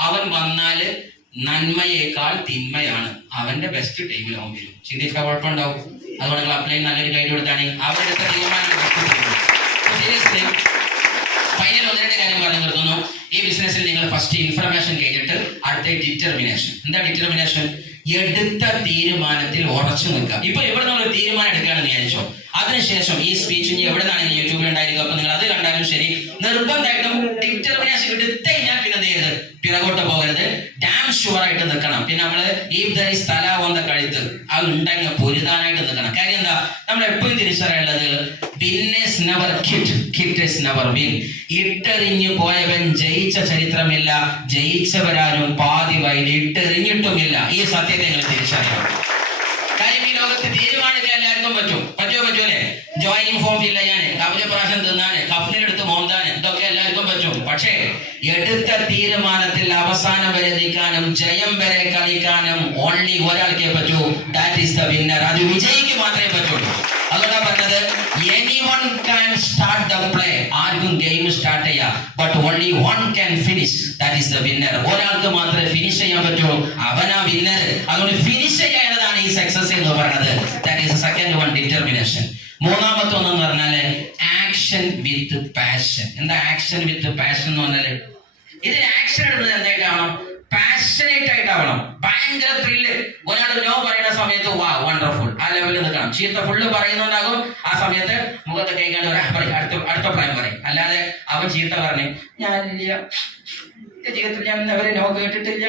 അവൻ വന്നാല് നന്മയേക്കാൾ തിന്മയാണ്. അവന്റെ ബെസ്റ്റ് ടൈമിൽ അവൻ വരും. ചിന്തിക്കാൻ കുഴപ്പമുണ്ടാവും? അതുകൊണ്ട് നിങ്ങൾ അപ്ലൈ നല്ലൊരു ഗൈഡ് കൊടുത്താണ് അവരെടുത്ത തീരുമാനം. ഫൈനൽ ഒന്ന് രണ്ട് കാര്യം പറഞ്ഞു നിർത്തുന്നു. ഈ ബിസിനസ്സിൽ നിങ്ങൾ ഫസ്റ്റ് ഇൻഫർമേഷൻ കഴിഞ്ഞിട്ട് അടുത്ത ഡിറ്റർമിനേഷൻ. എന്താ ഡിറ്റർമിനേഷൻ? എടുത്ത തീരുമാനത്തിൽ ഉറച്ചു നിൽക്കുക. ഇപ്പൊ ഇവിടെ നമ്മൾ ഒരു തീരുമാനം എടുക്കുകയാണെന്ന് വിചാരിച്ചോ, അതിനുശേഷം ഈ സ്പീച്ച് ഇനി എവിടെ നിന്നാണ് യൂട്യൂബിൽ ഉണ്ടായിരിക്കും, അപ്പൊ നിങ്ങൾ അത് കണ്ടാലും ശരി, നിർബന്ധമായിട്ടും ഡിറ്റർമിനേഷൻ എടുത്തു കഴിഞ്ഞാൽ പിന്നെ എന്ത് ചെയ്യരുത്, പിറകോട്ട് പോകരുത്, ഡാം ഷുവർ ആയിട്ട് നിൽക്കണം. പിന്നെ നമ്മള് ഈ സ്ഥല വന്ന കഴുത്ത് അത് ഉണ്ടെങ്കിൽ പൊരുതാനായിട്ട് നിൽക്കണം. കാര്യം എന്താ, നമ്മൾ എപ്പോഴും തിരിച്ചറിയേണ്ടത് winners never quit, quitters never win. ഇട്ടെറിഞ്ഞു പോയവൻ ജയിച്ച ചരിത്രമില്ല, ജയിച്ചവരാരും പാതി വഴി ഇട്ടെറിഞ്ഞിട്ടുമില്ല. ഈ സത്യത്തെ നിങ്ങൾ തിരിച്ചറിയണം. കാര്യം ഈ ലോകത്ത് തീരുമാനിക്കാൻ എല്ലാവർക്കും പറ്റൂലേ? ജോയിനിങ് ഫോം ഫിൽ ചെയ്യാന്, കവല പ്രാവശ്യം തിന്നാന്, കഫനിലെടുത്ത് മോന്താന്, ഇതൊക്കെ എല്ലാവർക്കും പറ്റും. പക്ഷേ എടുത്ത തീരുമാനത്തിൽ അവസാനം വരെ നിൽക്കാനും ജയം വരെ കളിക്കാനും ഓൺലി ഒരാൾക്കേ പറ്റൂ. That is the winner. അത് വിജയിക്ക് മാത്രമേ പറ്റുള്ളൂ. അതുകൊണ്ടാ പറഞ്ഞത് anyone can start the play. ആർക്കും ഗെയിം സ്റ്റാർട്ട് ചെയ്യാം, but only one can finish. That is the winner. ഒരാൾക്ക് മാത്രമേ ഫിനിഷ് ചെയ്യാൻ പറ്റുള്ളൂ, അവനാ വിന്നർ. അതുകൊണ്ട് ഫിനിഷ് ചെയ്യാനതാണ് ഈ സക്സസ് എന്ന് പറയുന്നത്. That is second one, determination. മൂന്നാമത്തെ ഒന്നെന്ന് പറഞ്ഞാല് ആക്ഷൻ വിത്ത് പാഷൻ. എന്താ ആക്ഷൻ വിത്ത് പാഷൻ എന്ന് പറഞ്ഞാല്, ഇതിൽ ആക്ഷൻ എടുക്കുന്നത് എന്തായിട്ടാവണം? പാഷനേറ്റ് ആയിട്ടാവണം. ഭയങ്കര ത്രില്ല്. ഒരാൾ നോ പറയുന്ന സമയത്ത് വാ വണ്ടർഫുൾ, ആ ലെവലിൽ നിൽക്കണം. ചീത്ത ഫുള്ള് പറയുന്നുണ്ടാകും, ആ സമയത്ത് മുഖത്ത് കൈകാണ്ട് അടുത്ത പ്രായം പറയും. അല്ലാതെ അവൻ ചീത്ത പറഞ്ഞ് ഞാനില്ല, ജീവിതത്തിൽ ഞാൻ അവരെ നോ കേട്ടിട്ടില്ല,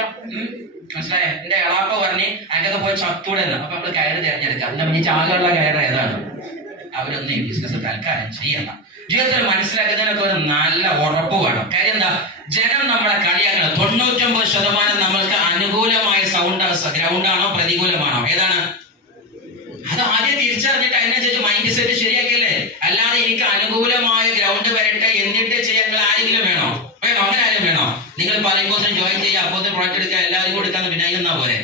മനസ്സിലായ, എന്റെ എളാപ്പ പറഞ്ഞ് അതിനകത്ത് പോയി ചത്തൂടെ. അപ്പൊ നമ്മള് കയറ് തിരഞ്ഞെടുക്കാം. എന്താ പിന്നെ ചാകുള്ള കയറ് ഏതാണ്? അവരൊന്നും ഈ ബിസിനസ് തൽക്കാലം ചെയ്യണ്ട. ജീവിതത്തിൽ മനസ്സിലാക്കുന്നതിനൊക്കെ ഒരു നല്ല ഉറപ്പ് വേണം. കാര്യം എന്താ, ജനം നമ്മളെ കളിയാക്കണം. 99% നമ്മൾക്ക് അനുകൂലമായ ഗ്രൗണ്ടാണോ പ്രതികൂലമാണോ ഏതാണ്? അത് ആദ്യം തിരിച്ചറിഞ്ഞിട്ട് അതിനനുസരിച്ച് മൈൻഡ് സെറ്റ് ശരിയാക്കിയല്ലേ. അല്ലാതെ എനിക്ക് അനുകൂലമായ ഗ്രൗണ്ട് വരട്ടെ എന്നിട്ട് ചെയ്യാൻ ആരെങ്കിലും വേണോ? അങ്ങനെ ആരും വേണോ? നിങ്ങൾ പറയുമ്പോൾ ജോയിൻ ചെയ്യുക, അപ്പോൾ പ്രൊഡക്റ്റ് എടുക്കുക, എല്ലാവരും കൊടുക്കാന്ന് വിനായിക്കുന്ന പോലെ.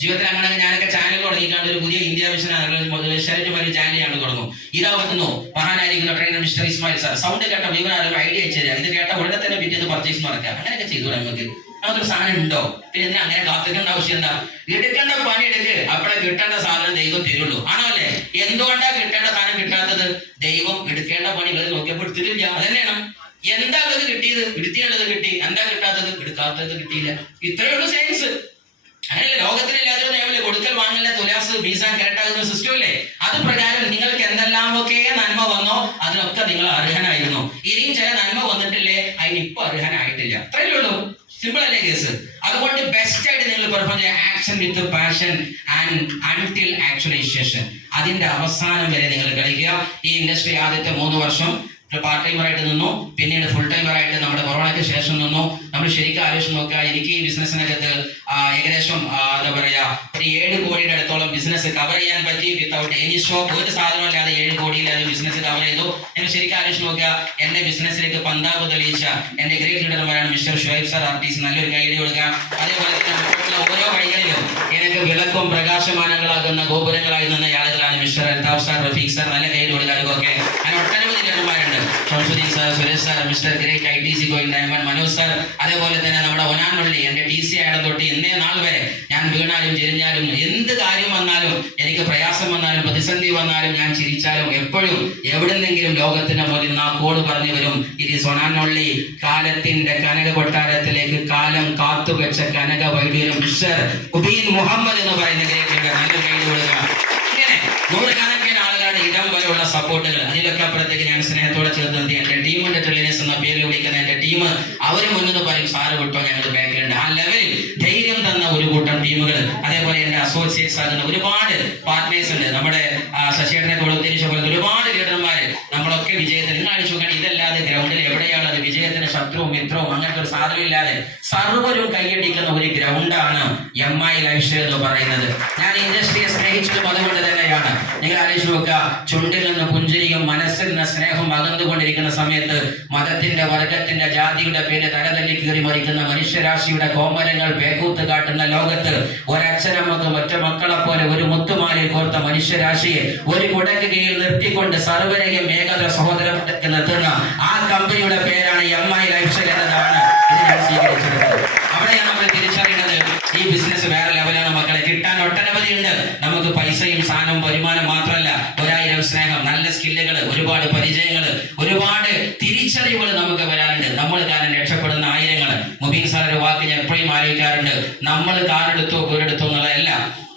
ജീവിതത്തിൽ അങ്ങനെ ഞാനൊക്കെ ചാനൽ തുടങ്ങിയിട്ടാണ്. ഒരു പുതിയ ഇന്ത്യ മിഷൻ വലിയ ചാനൽ ഞാൻ തുടങ്ങും. ഇതാ വരുന്നു മഹാനായിരിക്കുന്ന trainer Mr Ismail sir. Sound കേട്ട വിവരം ഐഡിയ അയച്ചു തരാം. ഇത് കേട്ട ഉടനെ തന്നെ പിറ്റേന്ന് പർച്ചേസ് നടക്കുക. അങ്ങനെയൊക്കെ ചെയ്തു നമുക്ക്. അങ്ങനത്തെ ഒരു സാധനം ഉണ്ടോ? പിന്നെ അങ്ങനെ കാത്തിക്കേണ്ട ആവശ്യം എന്താ? എടുക്കേണ്ട പണി എടുക്ക്, അപ്പോഴേ കിട്ടേണ്ട സാധനം ദൈവം തരുള്ളൂ. ആണോ അല്ലേ? എന്തുകൊണ്ടാ കിട്ടേണ്ട സാധനം കിട്ടാത്തത്? ദൈവം എടുക്കേണ്ട പണികൾ നോക്കിയപ്പോൾ എടുത്തിട്ടില്ല. അതന്നെയാണ്. എന്താ അത് കിട്ടിയത്? എടുത്തിയുള്ളത് കിട്ടി. എന്താ കിട്ടാത്തത്? എടുക്കാത്തത് കിട്ടിയില്ല. ഇത്രയേ ഉള്ളൂ സയൻസ്. അങ്ങനെയല്ലേ ലോകത്തിലെല്ലാത്തിനും നിയമല്ലേ? കൊടുക്കൽ വാങ്ങല, തുലാസ്, മീസാൻ കറക്റ്റാകുന്ന സിസ്റ്റം അല്ലേ? അത് പ്രകാരം നിങ്ങൾക്ക് എന്തെല്ലാമൊക്കെ നന്മ വന്നോ അതിനൊക്കെ നിങ്ങൾ അർഹനായിരുന്നു. ഇനിയും ചില നന്മ വന്നിട്ടില്ലേ, അതിനിപ്പോ അർഹനായിട്ടില്ല. അത്രയേ ഉള്ളൂ. സിമ്പിൾ അല്ലേ കേസ്? അതുകൊണ്ട് ബെസ്റ്റ് ആയിട്ട് നിങ്ങൾ പെർഫോം ചെയ്യുക. Action with passion and until actualization. അതിന്റെ അവസാനം വരെ നിങ്ങൾ കളിക്കുക. ഈ ഇൻഡസ്ട്രി ആദ്യത്തെ 3 വർഷം പാർട്ട് ടൈമറായിട്ട് നിന്നു, പിന്നീട് ഫുൾ ടൈമറായിട്ട് നമ്മുടെ കൊറോണയ്ക്ക് ശേഷം നിന്നു. നമ്മൾ ശരിക്കും ആലോചിച്ച് നോക്കുക, എനിക്ക് ഈ ബിസിനസ്സിനകത്ത് ഏകദേശം എന്താ പറയാ ഒരു 7 കോടിയുടെ അടുത്തോളം ബിസിനസ് കവർ ചെയ്യാൻ പറ്റി. വിത്തൗട്ട് എനി സ്റ്റോക്ക്, ഒരു സാധനമില്ലാതെ 7 കോടിയിലത് ബിസിനസ് കവർ ചെയ്തു. നിങ്ങൾ ശരിക്കും ആലോചിച്ച് നോക്കുക, എന്റെ ബിസിനസ്സിലേക്ക് പന്താവ് തെളിയിച്ച എന്റെ ഗ്രേറ്റ് ലീഡർമാരാണ് മിസ്റ്റർ ഷുഹൈബ് സാർ, ആർട്ടിസ്റ്റ്. നല്ലൊരു കൈഡി കൊടുക്കുക. അതേപോലെ തന്നെ ഓരോ വഴികളിലും എനിക്ക് വിളക്കും പ്രകാശമാനങ്ങളാകുന്ന ഗോപുരങ്ങളായി നിന്ന ആളുകളാണ് Mr Althaf sir, Rafeeq sir. നല്ല കൈഡി കൊടുക്കാറുമൊക്കെ അങ്ങനെ ഒട്ടനവധി ലീഡർമാരുണ്ട്. Shamsuddin sir, Suresh sir, Mr great ITC going diamond, Manoj sir. അതേപോലെ തന്നെ നമ്മുടെ ഒനാനുള്ളി എന്റെ TC ആയിടം തൊട്ട് ഇന്നേ നാൾ വരെ ഞാൻ വീണാലും ചെരിഞ്ഞാലും എന്ത് കാര്യം വന്നാലും, എനിക്ക് പ്രയാസം വന്നാലും പ്രതിസന്ധി വന്നാലും, ഞാൻ ചിരിച്ചാലും എപ്പോഴും എവിടെന്നെങ്കിലും ലോകത്തിന്റെ മുന്നിൽ നാക്കോട് പറഞ്ഞു വരും, ഇത് ഒനാനുള്ളി കാലത്തിന്റെ കനക കൊട്ടാരത്തിലേക്ക് കാലം കാത്തുവെച്ച കനക വൈദ്യുരം മിസ്റ്റർ ഉബീൻ മുഹമ്മദ് എന്ന് പറയുന്ന ഗ്രേറ്റ് നല്ല കൈ കൊടുക്കുക. ഇങ്ങനെ നൂറുകണക്കിന് ആളുകളുടെ ഇടം പോലെയുള്ള സപ്പോർട്ടുകൾ. അതിലൊക്കെ അപ്പുറത്തേക്ക് ഞാൻ സ്നേഹത്തോടെ ചേർത്ത് നിർത്തി എന്റെ ടീമിന്റെ ട്രില്ലിനസ് എന്ന പേരിൽ വിളിക്കുന്ന എന്റെ ടീം, അവര് മുന്നിൽ പറയും സാറ് വിട്ടോ ഞങ്ങൾ ബാക്കിലുണ്ട്. ആ ലെവലിൽ ധൈര്യം തന്ന ഒരു കൂട്ടം ടീമുകൾ, അതേപോലെ എന്റെ അസോസിയേറ്റ്സ് ആകുന്ന ഒരുപാട് പാർട്ട്നേഴ്സ് ഉണ്ട്. നമ്മുടെ ശശിയേട്ടനെ ഉദ്ദേശിച്ച പോലെ ഒരുപാട് ലീഡർമാര്. നമ്മളൊക്കെ വിജയത്തിന് നിങ്ങൾ അഴിച്ചു നോക്കാൻ. ഇതല്ലാതെ ഗ്രൗണ്ടിൽ എവിടെയാണത് വിജയത്തിന് ശത്രുവും മിത്രവും അങ്ങനത്തെ ഒരു സാധനം ഇല്ലാതെ സർവരും കൈയടിക്കുന്ന ഒരു ഗ്രൗണ്ടാണ് MI ലൈഫ് സ്റ്റൈൽ എന്ന് പറയുന്നത്. ഞാൻ ഇൻഡസ്ട്രിയെ സ്നേഹിച്ചതും അതുകൊണ്ട് തന്നെയാണ്. നിങ്ങൾ ആലോചിച്ച് നോക്കുക, ചുണ്ടിൽ നിന്ന് പുഞ്ചിരിയും മനസ്സിൽ നിന്ന് സ്നേഹം അകന്നുകൊണ്ടിരിക്കുന്ന സമയത്ത് മതത്തിന്റെ, വർഗത്തിന്റെ, ജാതിയുടെ പേര് തലതല്ലി കീറി മറിക്കുന്ന മനുഷ്യരാശിയുടെ കോമരങ്ങൾ വേഗൂത്ത് കാട്ടുന്ന ലോകത്ത് ഒരച്ഛനമ്മക്ക് ഒറ്റ മക്കളെ പോലെ ഒരു മുത്തുമാലിൽ കോർത്ത മനുഷ്യരാശിയെ ഒരു കുടക്ക് കീഴിൽ നിർത്തിക്കൊണ്ട് സർവരെയും ഏകത സഹോദരത്തിലേക്ക് നിർത്തുന്ന ആ കമ്പനിയുടെ പേരാണ് MI ലൈഫ് സ്റ്റൈൽ എന്നതാണ് ഇത് ഞാൻ സ്വീകരിച്ചെടുത്തത്. അവിടെയാണ് നമ്മൾ തിരിച്ചറിയുന്നത്, ഈ ബിസിനസ് വേറെ ലെവലാണ് മക്കളെ. കിട്ടാൻ ഒട്ടനവധി ഉണ്ട്. നമുക്ക് പൈസയും സാധനവും വരുമാനം മാത്രമല്ല, രക്ഷപ്പെടുന്ന ആയിരങ്ങൾ. മുബീൻ സാർ ഒരു വാക്ക് ഞാൻ എപ്പോഴും ആലോചിക്കാറുണ്ട്. നമ്മൾ കാറെടുത്തോ വീടെടുത്തോ എന്നുള്ളതല്ല.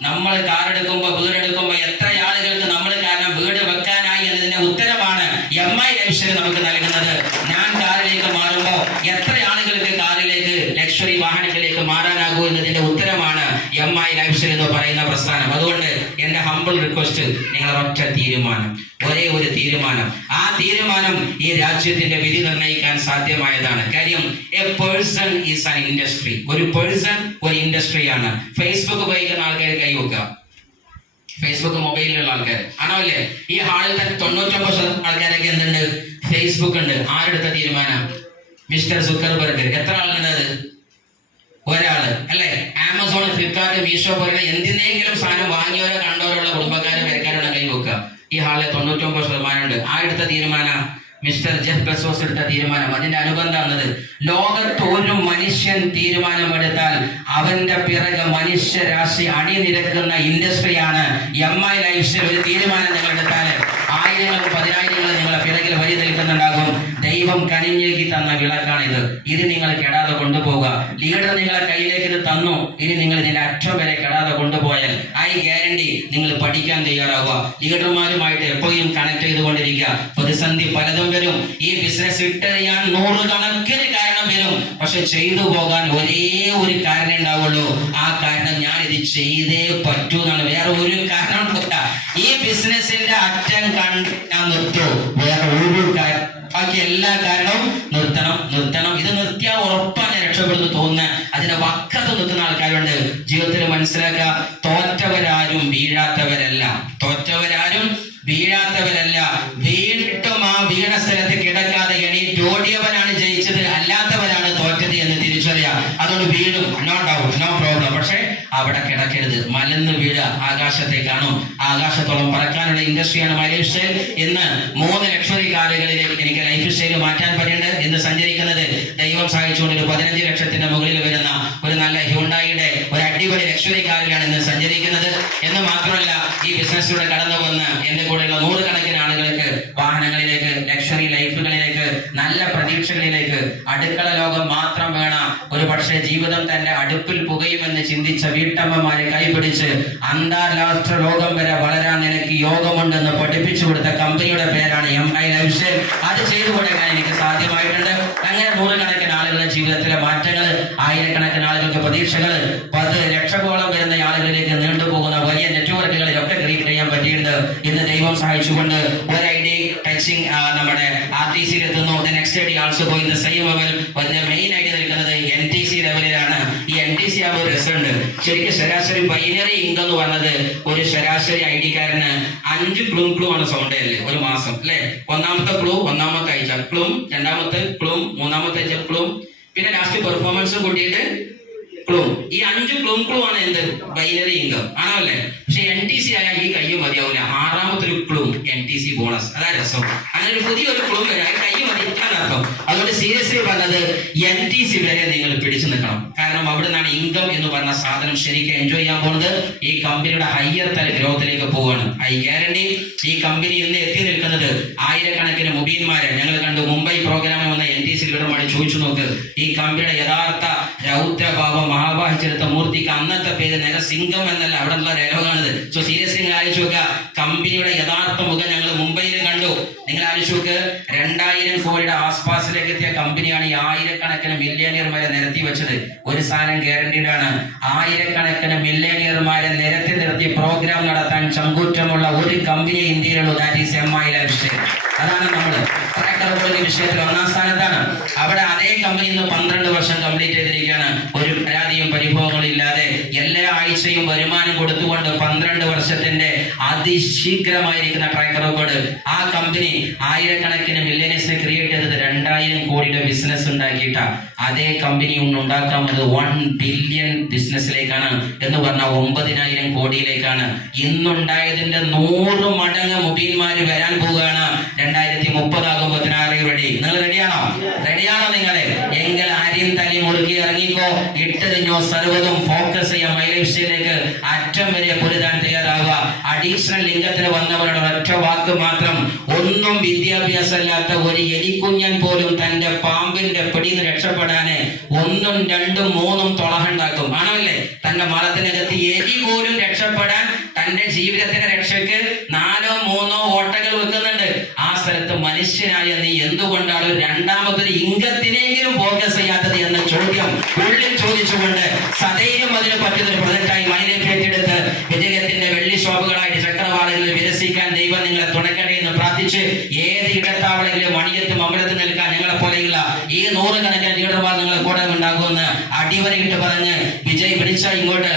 നമ്മൾ കാറെടുക്കുമ്പോൾ വീടെടുക്കുമ്പോൾ എത്ര ആളുകൾക്ക് നമ്മൾ കാരണം വീട് വെക്കാനായി എന്നതിന്റെ ഉത്തരമാണ് MI ലൈഫ് സ്റ്റൈൽ നമുക്ക് നൽകുന്നത്. ഞാൻ കാറിലേക്ക് മാറുമ്പോൾ എത്ര ആളുകൾക്ക് കാറിലേക്ക് ലക്ഷറി വാഹനങ്ങളിലേക്ക് മാറാനാകൂ എന്നതിന്റെ ഉത്തരമാണ് MI ലൈഫ് സ്റ്റൈൽ എന്ന് പറയുന്ന പ്രസ്ഥാനം. അതുകൊണ്ട് എന്റെ ഹംബിൾ റിക്വസ്റ്റ്, നിങ്ങളെ ഒറ്റ തീരുമാനം, ഒരേ ഒരു തീരുമാനം. ആ തീരുമാനം ഈ രാജ്യത്തിന്റെ വിധി നിർണ്ണയിക്കാൻ സാധ്യമായതാണ്. കാര്യം A person is an industry. ഒരു പേഴ്സൺ ഒരു ഇൻഡസ്ട്രിയാണ്. ഫേസ്ബുക്ക് ഉപയോഗിക്കുന്ന ആൾക്കാർ കൈവെക്കുക. ഫേസ്ബുക്ക് മൊബൈലിലുള്ള ആൾക്കാർ ആണോ അല്ലേ? ഈ ഹാളിൽ തന്നെ 99% ആൾക്കാരൊക്കെ എന്തുണ്ട്? ഫേസ്ബുക്ക് ഉണ്ട്. ആരെടുത്ത തീരുമാനം? Mister Zuckerberg. എത്ര ആളുണ്ട് അത്? ഒരാള് അല്ലെ? ആമസോൺ, ഫ്ലിപ്കാർട്ട്, മീഷോ പോലുള്ള എന്തിനെങ്കിലും സാധനം വാങ്ങിയവരോ കണ്ടവരുള്ള കുടുംബക്കാരും വരക്കാരുടെ കൈ വെക്കുക. ഈ ഹാളിൽ 99% ഉണ്ട്. ആരെടുത്ത തീരുമാനം? മിസ്റ്റർ ജെഫ് ബെസോസ് എടുത്ത തീരുമാനം. അതിന്റെ അനുബന്ധമാണത്. ലോകത്ത് ഒരു മനുഷ്യൻ തീരുമാനമെടുത്താൽ അവന്റെ പിറകെ മനുഷ്യരാശി അണിനിരക്കുന്ന ഇൻഡസ്ട്രിയാണ് MI ലൈഫ് സ്റ്റൈൽ. ഒരു തീരുമാനം നിങ്ങൾ എടുത്താൽ ആയിരങ്ങളും പതിനായിരങ്ങളും നിങ്ങളെ പിറകിൽ വഴി നിൽക്കുന്നുണ്ടാകും. ദൈവം കനിഞ്ഞേക്ക് തന്ന വിളക്കാണിത്. ഇത് നിങ്ങൾ കെടാതെ കൊണ്ടുപോകുക. ലീഡർ നിങ്ങളെ കയ്യിലേക്ക് ഇത് തന്നു. ഇനി നിങ്ങൾ ഇതിന്റെ അറ്റം വരെ കെടാതെ കൊണ്ടുപോയാൽ ഐ ഗ്യാരണ്ടി നിങ്ങൾ പഠിക്കാൻ തയ്യാറാവുക. ലീഡർമാരുമായിട്ട് എപ്പോഴും കണക്ട് ചെയ്തുകൊണ്ടിരിക്കുക. പ്രതിസന്ധി പലതും വരും. ഈ ബിസിനസ് ഇട്ടെറിയാൻ 100 കണക്കിന് കാരണം വരും. പക്ഷെ ചെയ്തു പോകാൻ ഒരേ ഒരു കാരണം ഉണ്ടാവുള്ളൂ. ആ കാരണം ഞാൻ ഇത് ചെയ്തേ പറ്റൂ എന്നാണ്. വേറെ ഒരു കാരണം ഇല്ല. ഈ ബിസിനസിന്റെ അറ്റം കണ്ട് ഞാൻ നിർത്തൂ. വേറെ ഒരു കാര്യം, ബാക്കി എല്ലാ കാരണവും നിർത്തണം. ഇത് നിർത്തിയാൽ ഉറപ്പാണ് രക്ഷപ്പെടുന്നു തോന്നുന്ന അതിന്റെ വക്കത്ത് നിൽക്കുന്ന ആൾക്കാരുണ്ട്. ജീവിതത്തിൽ മനസ്സിലാക്കുക, തോറ്റവരാരും വീഴാത്തവരല്ല. വീണിട്ടും ആ വീണ സ്ഥലത്ത് കിടക്കാതെ എണീറ്റ് ഓടിയവനാണ് ജയിച്ചത്, അല്ലാത്തവരാണ് തോറ്റത് എന്ന് തിരിച്ചറിയാം. അതുകൊണ്ട് വീഴും, നോ ഡൗട്ട്, നോ പ്രോബ്ലം. പക്ഷെ അവിടെ കിടക്കരുത്. മലന്ന് വീഴ ആകാശത്തെ കാണും. ആകാശത്തോളം പറക്കാനുള്ള ഇൻഡസ്ട്രിയാണ് മൈ ലൈഫ് സ്റ്റൈൽ. ഇന്ന് 3 ലക്ഷറി കാറുകളിലേക്ക് എനിക്ക് ലൈഫ് സ്റ്റൈൽ മാറ്റാൻ പറ്റുന്നുണ്ട്. ഇന്ന് സഞ്ചരിക്കുന്നത് ദൈവം സഹായിച്ചുകൊണ്ട് ഒരു 15 ലക്ഷത്തിന്റെ മുകളിൽ വരുന്ന ഒരു നല്ല ഹ്യുണ്ടായിയുടെ ഒരു അടിപൊളി ലക്ഷറി കാറിലാണ് ഇന്ന് സഞ്ചരിക്കുന്നത്. എന്ന് മാത്രമല്ല, ഈ ബിസിനസ്സിലൂടെ കടന്നു വന്ന് എന്റെ കൂടെയുള്ള 100 കണക്കിന് ആളുകൾക്ക് വാഹനങ്ങളിലേക്ക്, ലക്ഷറി ലൈഫുകളിലേക്ക്, നല്ല പ്രതീക്ഷകളിലേക്ക്, അടുക്കള ലോകം മാത്രം വേണം, ഒരു പക്ഷേ ജീവിതം തന്റെ അടുപ്പിൽ പുകയുമെന്ന് ചിന്തിച്ച വീട്ടമ്മമാരെ കൈപിടിച്ച് അന്താരാഷ്ട്ര ലോകം വരെ വളരാൻ നിനക്ക് യോഗമുണ്ടെന്ന് പഠിപ്പിച്ചു കൊടുത്ത കമ്പനിയുടെ പേരാണ് MI ലൈഫ് സ്റ്റൈൽ. അത് ചെയ്തു കൊടുക്കാൻ എനിക്ക് സാധ്യമായിട്ടുണ്ട്. അങ്ങനെ 100 കണക്കിന് ആളുകളുടെ ജീവിതത്തിലെ മാറ്റങ്ങൾ, ആയിരക്കണക്കിന് ആളുകൾക്ക് പ്രതീക്ഷകൾ, 10 ലക്ഷത്തോളം വരുന്ന ആളുകളിലേക്ക് നീണ്ടുപോകുന്ന വലിയ നെറ്റ്വർക്കുകളിലൊക്കെ ക്രിയേറ്റ് ചെയ്യാൻ പറ്റിയിട്ടുണ്ട്. ഇന്ന് ദൈവം സഹായിച്ചുകൊണ്ട് ഒരു ഐഡി ടച്ചിങ് നമ്മുടെ RTCയിൽ എത്തുന്നു. നെക്സ്റ്റ് ഐഡി ആൾസോ പോയി ദ സെയിം ലെവൽ. അതിന്റെ മെയിൻ ഐഡി നിൽക്കുന്നത് NTC ലെവലിലാണ്. ഈ NTC ആ ഒരു രസമുണ്ട്. ശരിക്കും ശരാശരി ബൈനറി ഇൻകം എന്ന് പറഞ്ഞത് ഒരു ശരാശരി ഐഡിക്കാരന് 5 ക്ലൂ ആണ് സൗണ്ട് അല്ലേ ഒരു മാസം അല്ലെ? ഒന്നാമത്തെ ക്ലൂ, ഒന്നാമത്തെ ആഴ്ച ക്ലൂ, രണ്ടാമത്തെ ക്ലൂ, മൂന്നാമത്തെ ആഴ്ച ക്ലൂ, പിന്നെ ലാസ്റ്റ് പെർഫോമൻസ് കൂട്ടിയിട്ട് ക്ലൂ. ഈ 5 ക്ലൂ ആണ് എന്ത് ബൈനറി ഇൻകം ആണോ അല്ലേ? പക്ഷെ NTC ആയാൽ ഈ കയ്യും മതിയാവില്ല. 6ാമത്തെ ഒരു ക്ലൂ NTC ബോണസ്. അതാ രസം. അങ്ങനെ ഒരു പുതിയൊരു ക്ലൂ വരാൻ കയ്യും മതി അർത്ഥം. അതുകൊണ്ട് സീരിയസ്ലി പറഞ്ഞത് NTC വരെ നിങ്ങൾ പിടിച്ചു നിൽക്കണം. കാരണം അവിടെ നിന്നാണ് ഇൻകം എന്ന് പറഞ്ഞ സാധനം ശരിക്കും എൻജോയ് ചെയ്യാൻ പോകുന്നത്. ഈ കമ്പനിയുടെ ഹയർ തല ഗ്രോത്തിലേക്ക് പോവുകയാണ്. ഐ ഗ്യാരണ്ടി ഈ കമ്പനി ഇന്ന് എത്തി നിൽക്കുന്നത് ആയിരക്കണക്കിന് മുബീന്മാരെ ഞങ്ങൾ കണ്ടു. മുംബൈ പ്രോഗ്രാമിൽ വന്ന NTC ലീഡർമാരെ ചോദിച്ചു നോക്ക്. ഈ കമ്പനിയുടെ യഥാർത്ഥ രൗദ്രഭാവം മഹാഭാഹിച്ചെടുത്ത മൂർത്തിക്ക് അന്നത്തെ പേര് നരസിംഗം എന്നല്ല, അവിടെ ഉള്ള ഡയലോഗാണിത്. സോ സീരിയസ്ലി നിങ്ങൾ ആലോചിച്ച് നോക്കുക. കമ്പനിയുടെ യഥാർത്ഥ മുഖം ഞങ്ങൾ മുംബൈയിൽ കണ്ടു. നിങ്ങൾ ആലോചിച്ച് നോക്ക്. 2000 കോടിയുടെ ആസ്പാസിലേക്ക് എത്തിയ കമ്പനിയാണ് ഈ ആയിരക്കണക്കിന് മില്യണിയർമാരെ നിരത്തി വെച്ചത്. ഒരു സാധനം ഗ്യാരണ്ടീഡാണ്, ആയിരക്കണക്കിന് മില്യണിയർമാരെ നിരത്തി നിർത്തി പ്രോഗ്രാം നടത്താൻ ചങ്കൂറ്റമുള്ള ഒരു കമ്പനി ഇന്ത്യയിലുള്ളൂ. That is MI lifestyle. അതാണ് നമ്മൾ വിഷയത്തിൽ 1ാം സ്ഥാനത്താണ്. അവിടെ അതേ കമ്പനി ഇന്ന് 12 വർഷം കംപ്ലീറ്റ് ചെയ്തിരിക്കുകയാണ്. ഒരു പരാതിയും പരിഭവങ്ങളും ഇല്ലാതെ എല്ലാ ആഴ്ചയും വരുമാനം കൊടുത്തുകൊണ്ട് 12 വർഷത്തിന്റെ അതിശീഘ്രമായിരിക്കുന്ന ട്രാക്ക് റെക്കോർഡ്. ആ കമ്പനി ആയിരക്കണക്കിന് മില്യനേഴ്സിനെ ക്രിയേറ്റ് ചെയ്തത് 2000 കോടിയുടെ ബിസിനസ് ഉണ്ടാക്കിയിട്ട അതേ കമ്പനി ഉണ്ടാക്കാമത് 1 ബില്യൺ ബിസിനസ്സിലേക്കാണ് എന്ന് പറഞ്ഞാൽ 9000 കോടിയിലേക്കാണ്. ഇന്നുണ്ടായതിന്റെ 100 മടങ്ങ് മുബീന്മാര് വരാൻ പോവുകയാണ്. 2030 ആകുമ്പോൾ റെഡി. നിങ്ങൾ റെഡിയാണോ? നിങ്ങളെ എങ്കിൽ ആരെയും തലി മുറുക്കി ഇറങ്ങിക്കോ. ഇട്ടതിഞ്ഞോ സർവ്വതും ഫോക്കസ് ചെയ്യാം. മൈ ലൈഫ് സ്റ്റൈലിലേക്ക് അറ്റം വരെ പൊരുതാൻ തയ്യാറാവുക. അഡീഷണൽ ലിംഗത്തിന് വന്നവരുടെ ഒറ്റ വാക്ക് മാത്രം, ഒന്നും വിദ്യാഭ്യാസമില്ലാത്ത ഒരു എലിക്കുഞ്ഞൻ പോലും തന്റെ പാമ്പിന്റെ പിടിന്ന് രക്ഷപ്പെടാന് 1, 2, 3 തുളഹുണ്ടാക്കും. ആണല്ലേ? തന്റെ മലത്തിനകത്ത് എലി പോലും രക്ഷപ്പെടാൻ തന്റെ ജീവിതത്തിന്റെ രക്ഷയ്ക്ക് 4, 3 ഓട്ടകൾ വെക്കുന്നുണ്ട്. ആ സ്ഥലത്ത് മനുഷ്യനായ നീ എന്തുകൊണ്ടാണ് രണ്ടാമതൊരു ഇംഗത്തിനെങ്കിലും ഫോക്കസ് ചെയ്യാത്തത് എന്ന ചോദ്യം ഉള്ളിൽ ചോദിച്ചുകൊണ്ട് സദൈര്യം അതിന് പറ്റുന്നൊരു പ്രൊജക്റ്റായി മൈലൈഫ് ഏറ്റെടുത്ത് വിജയത്തിന്റെ വെള്ളി ഷോപ്പുകളായിട്ട് ചക്രവാളങ്ങളിൽ വികസിക്കാൻ ദൈവം നിങ്ങളെ തുണക്കട്ടെ എന്ന് പ്രാർത്ഥിച്ച്, ഏത് ഇടത്താവളെങ്കിലും മണിയത്തും അമ്പലത്തിൽ നിൽക്കാൻ ഞങ്ങളെ പോലെയുള്ള ഈ 100 കണക്കിന് ലീഡർമാർ നിങ്ങളെ കൂടെ ഉണ്ടാകുമെന്ന് അടിവരയിട്ട് പറഞ്ഞ് വിജയ് വിളിച്ച ഇങ്ങോട്ട്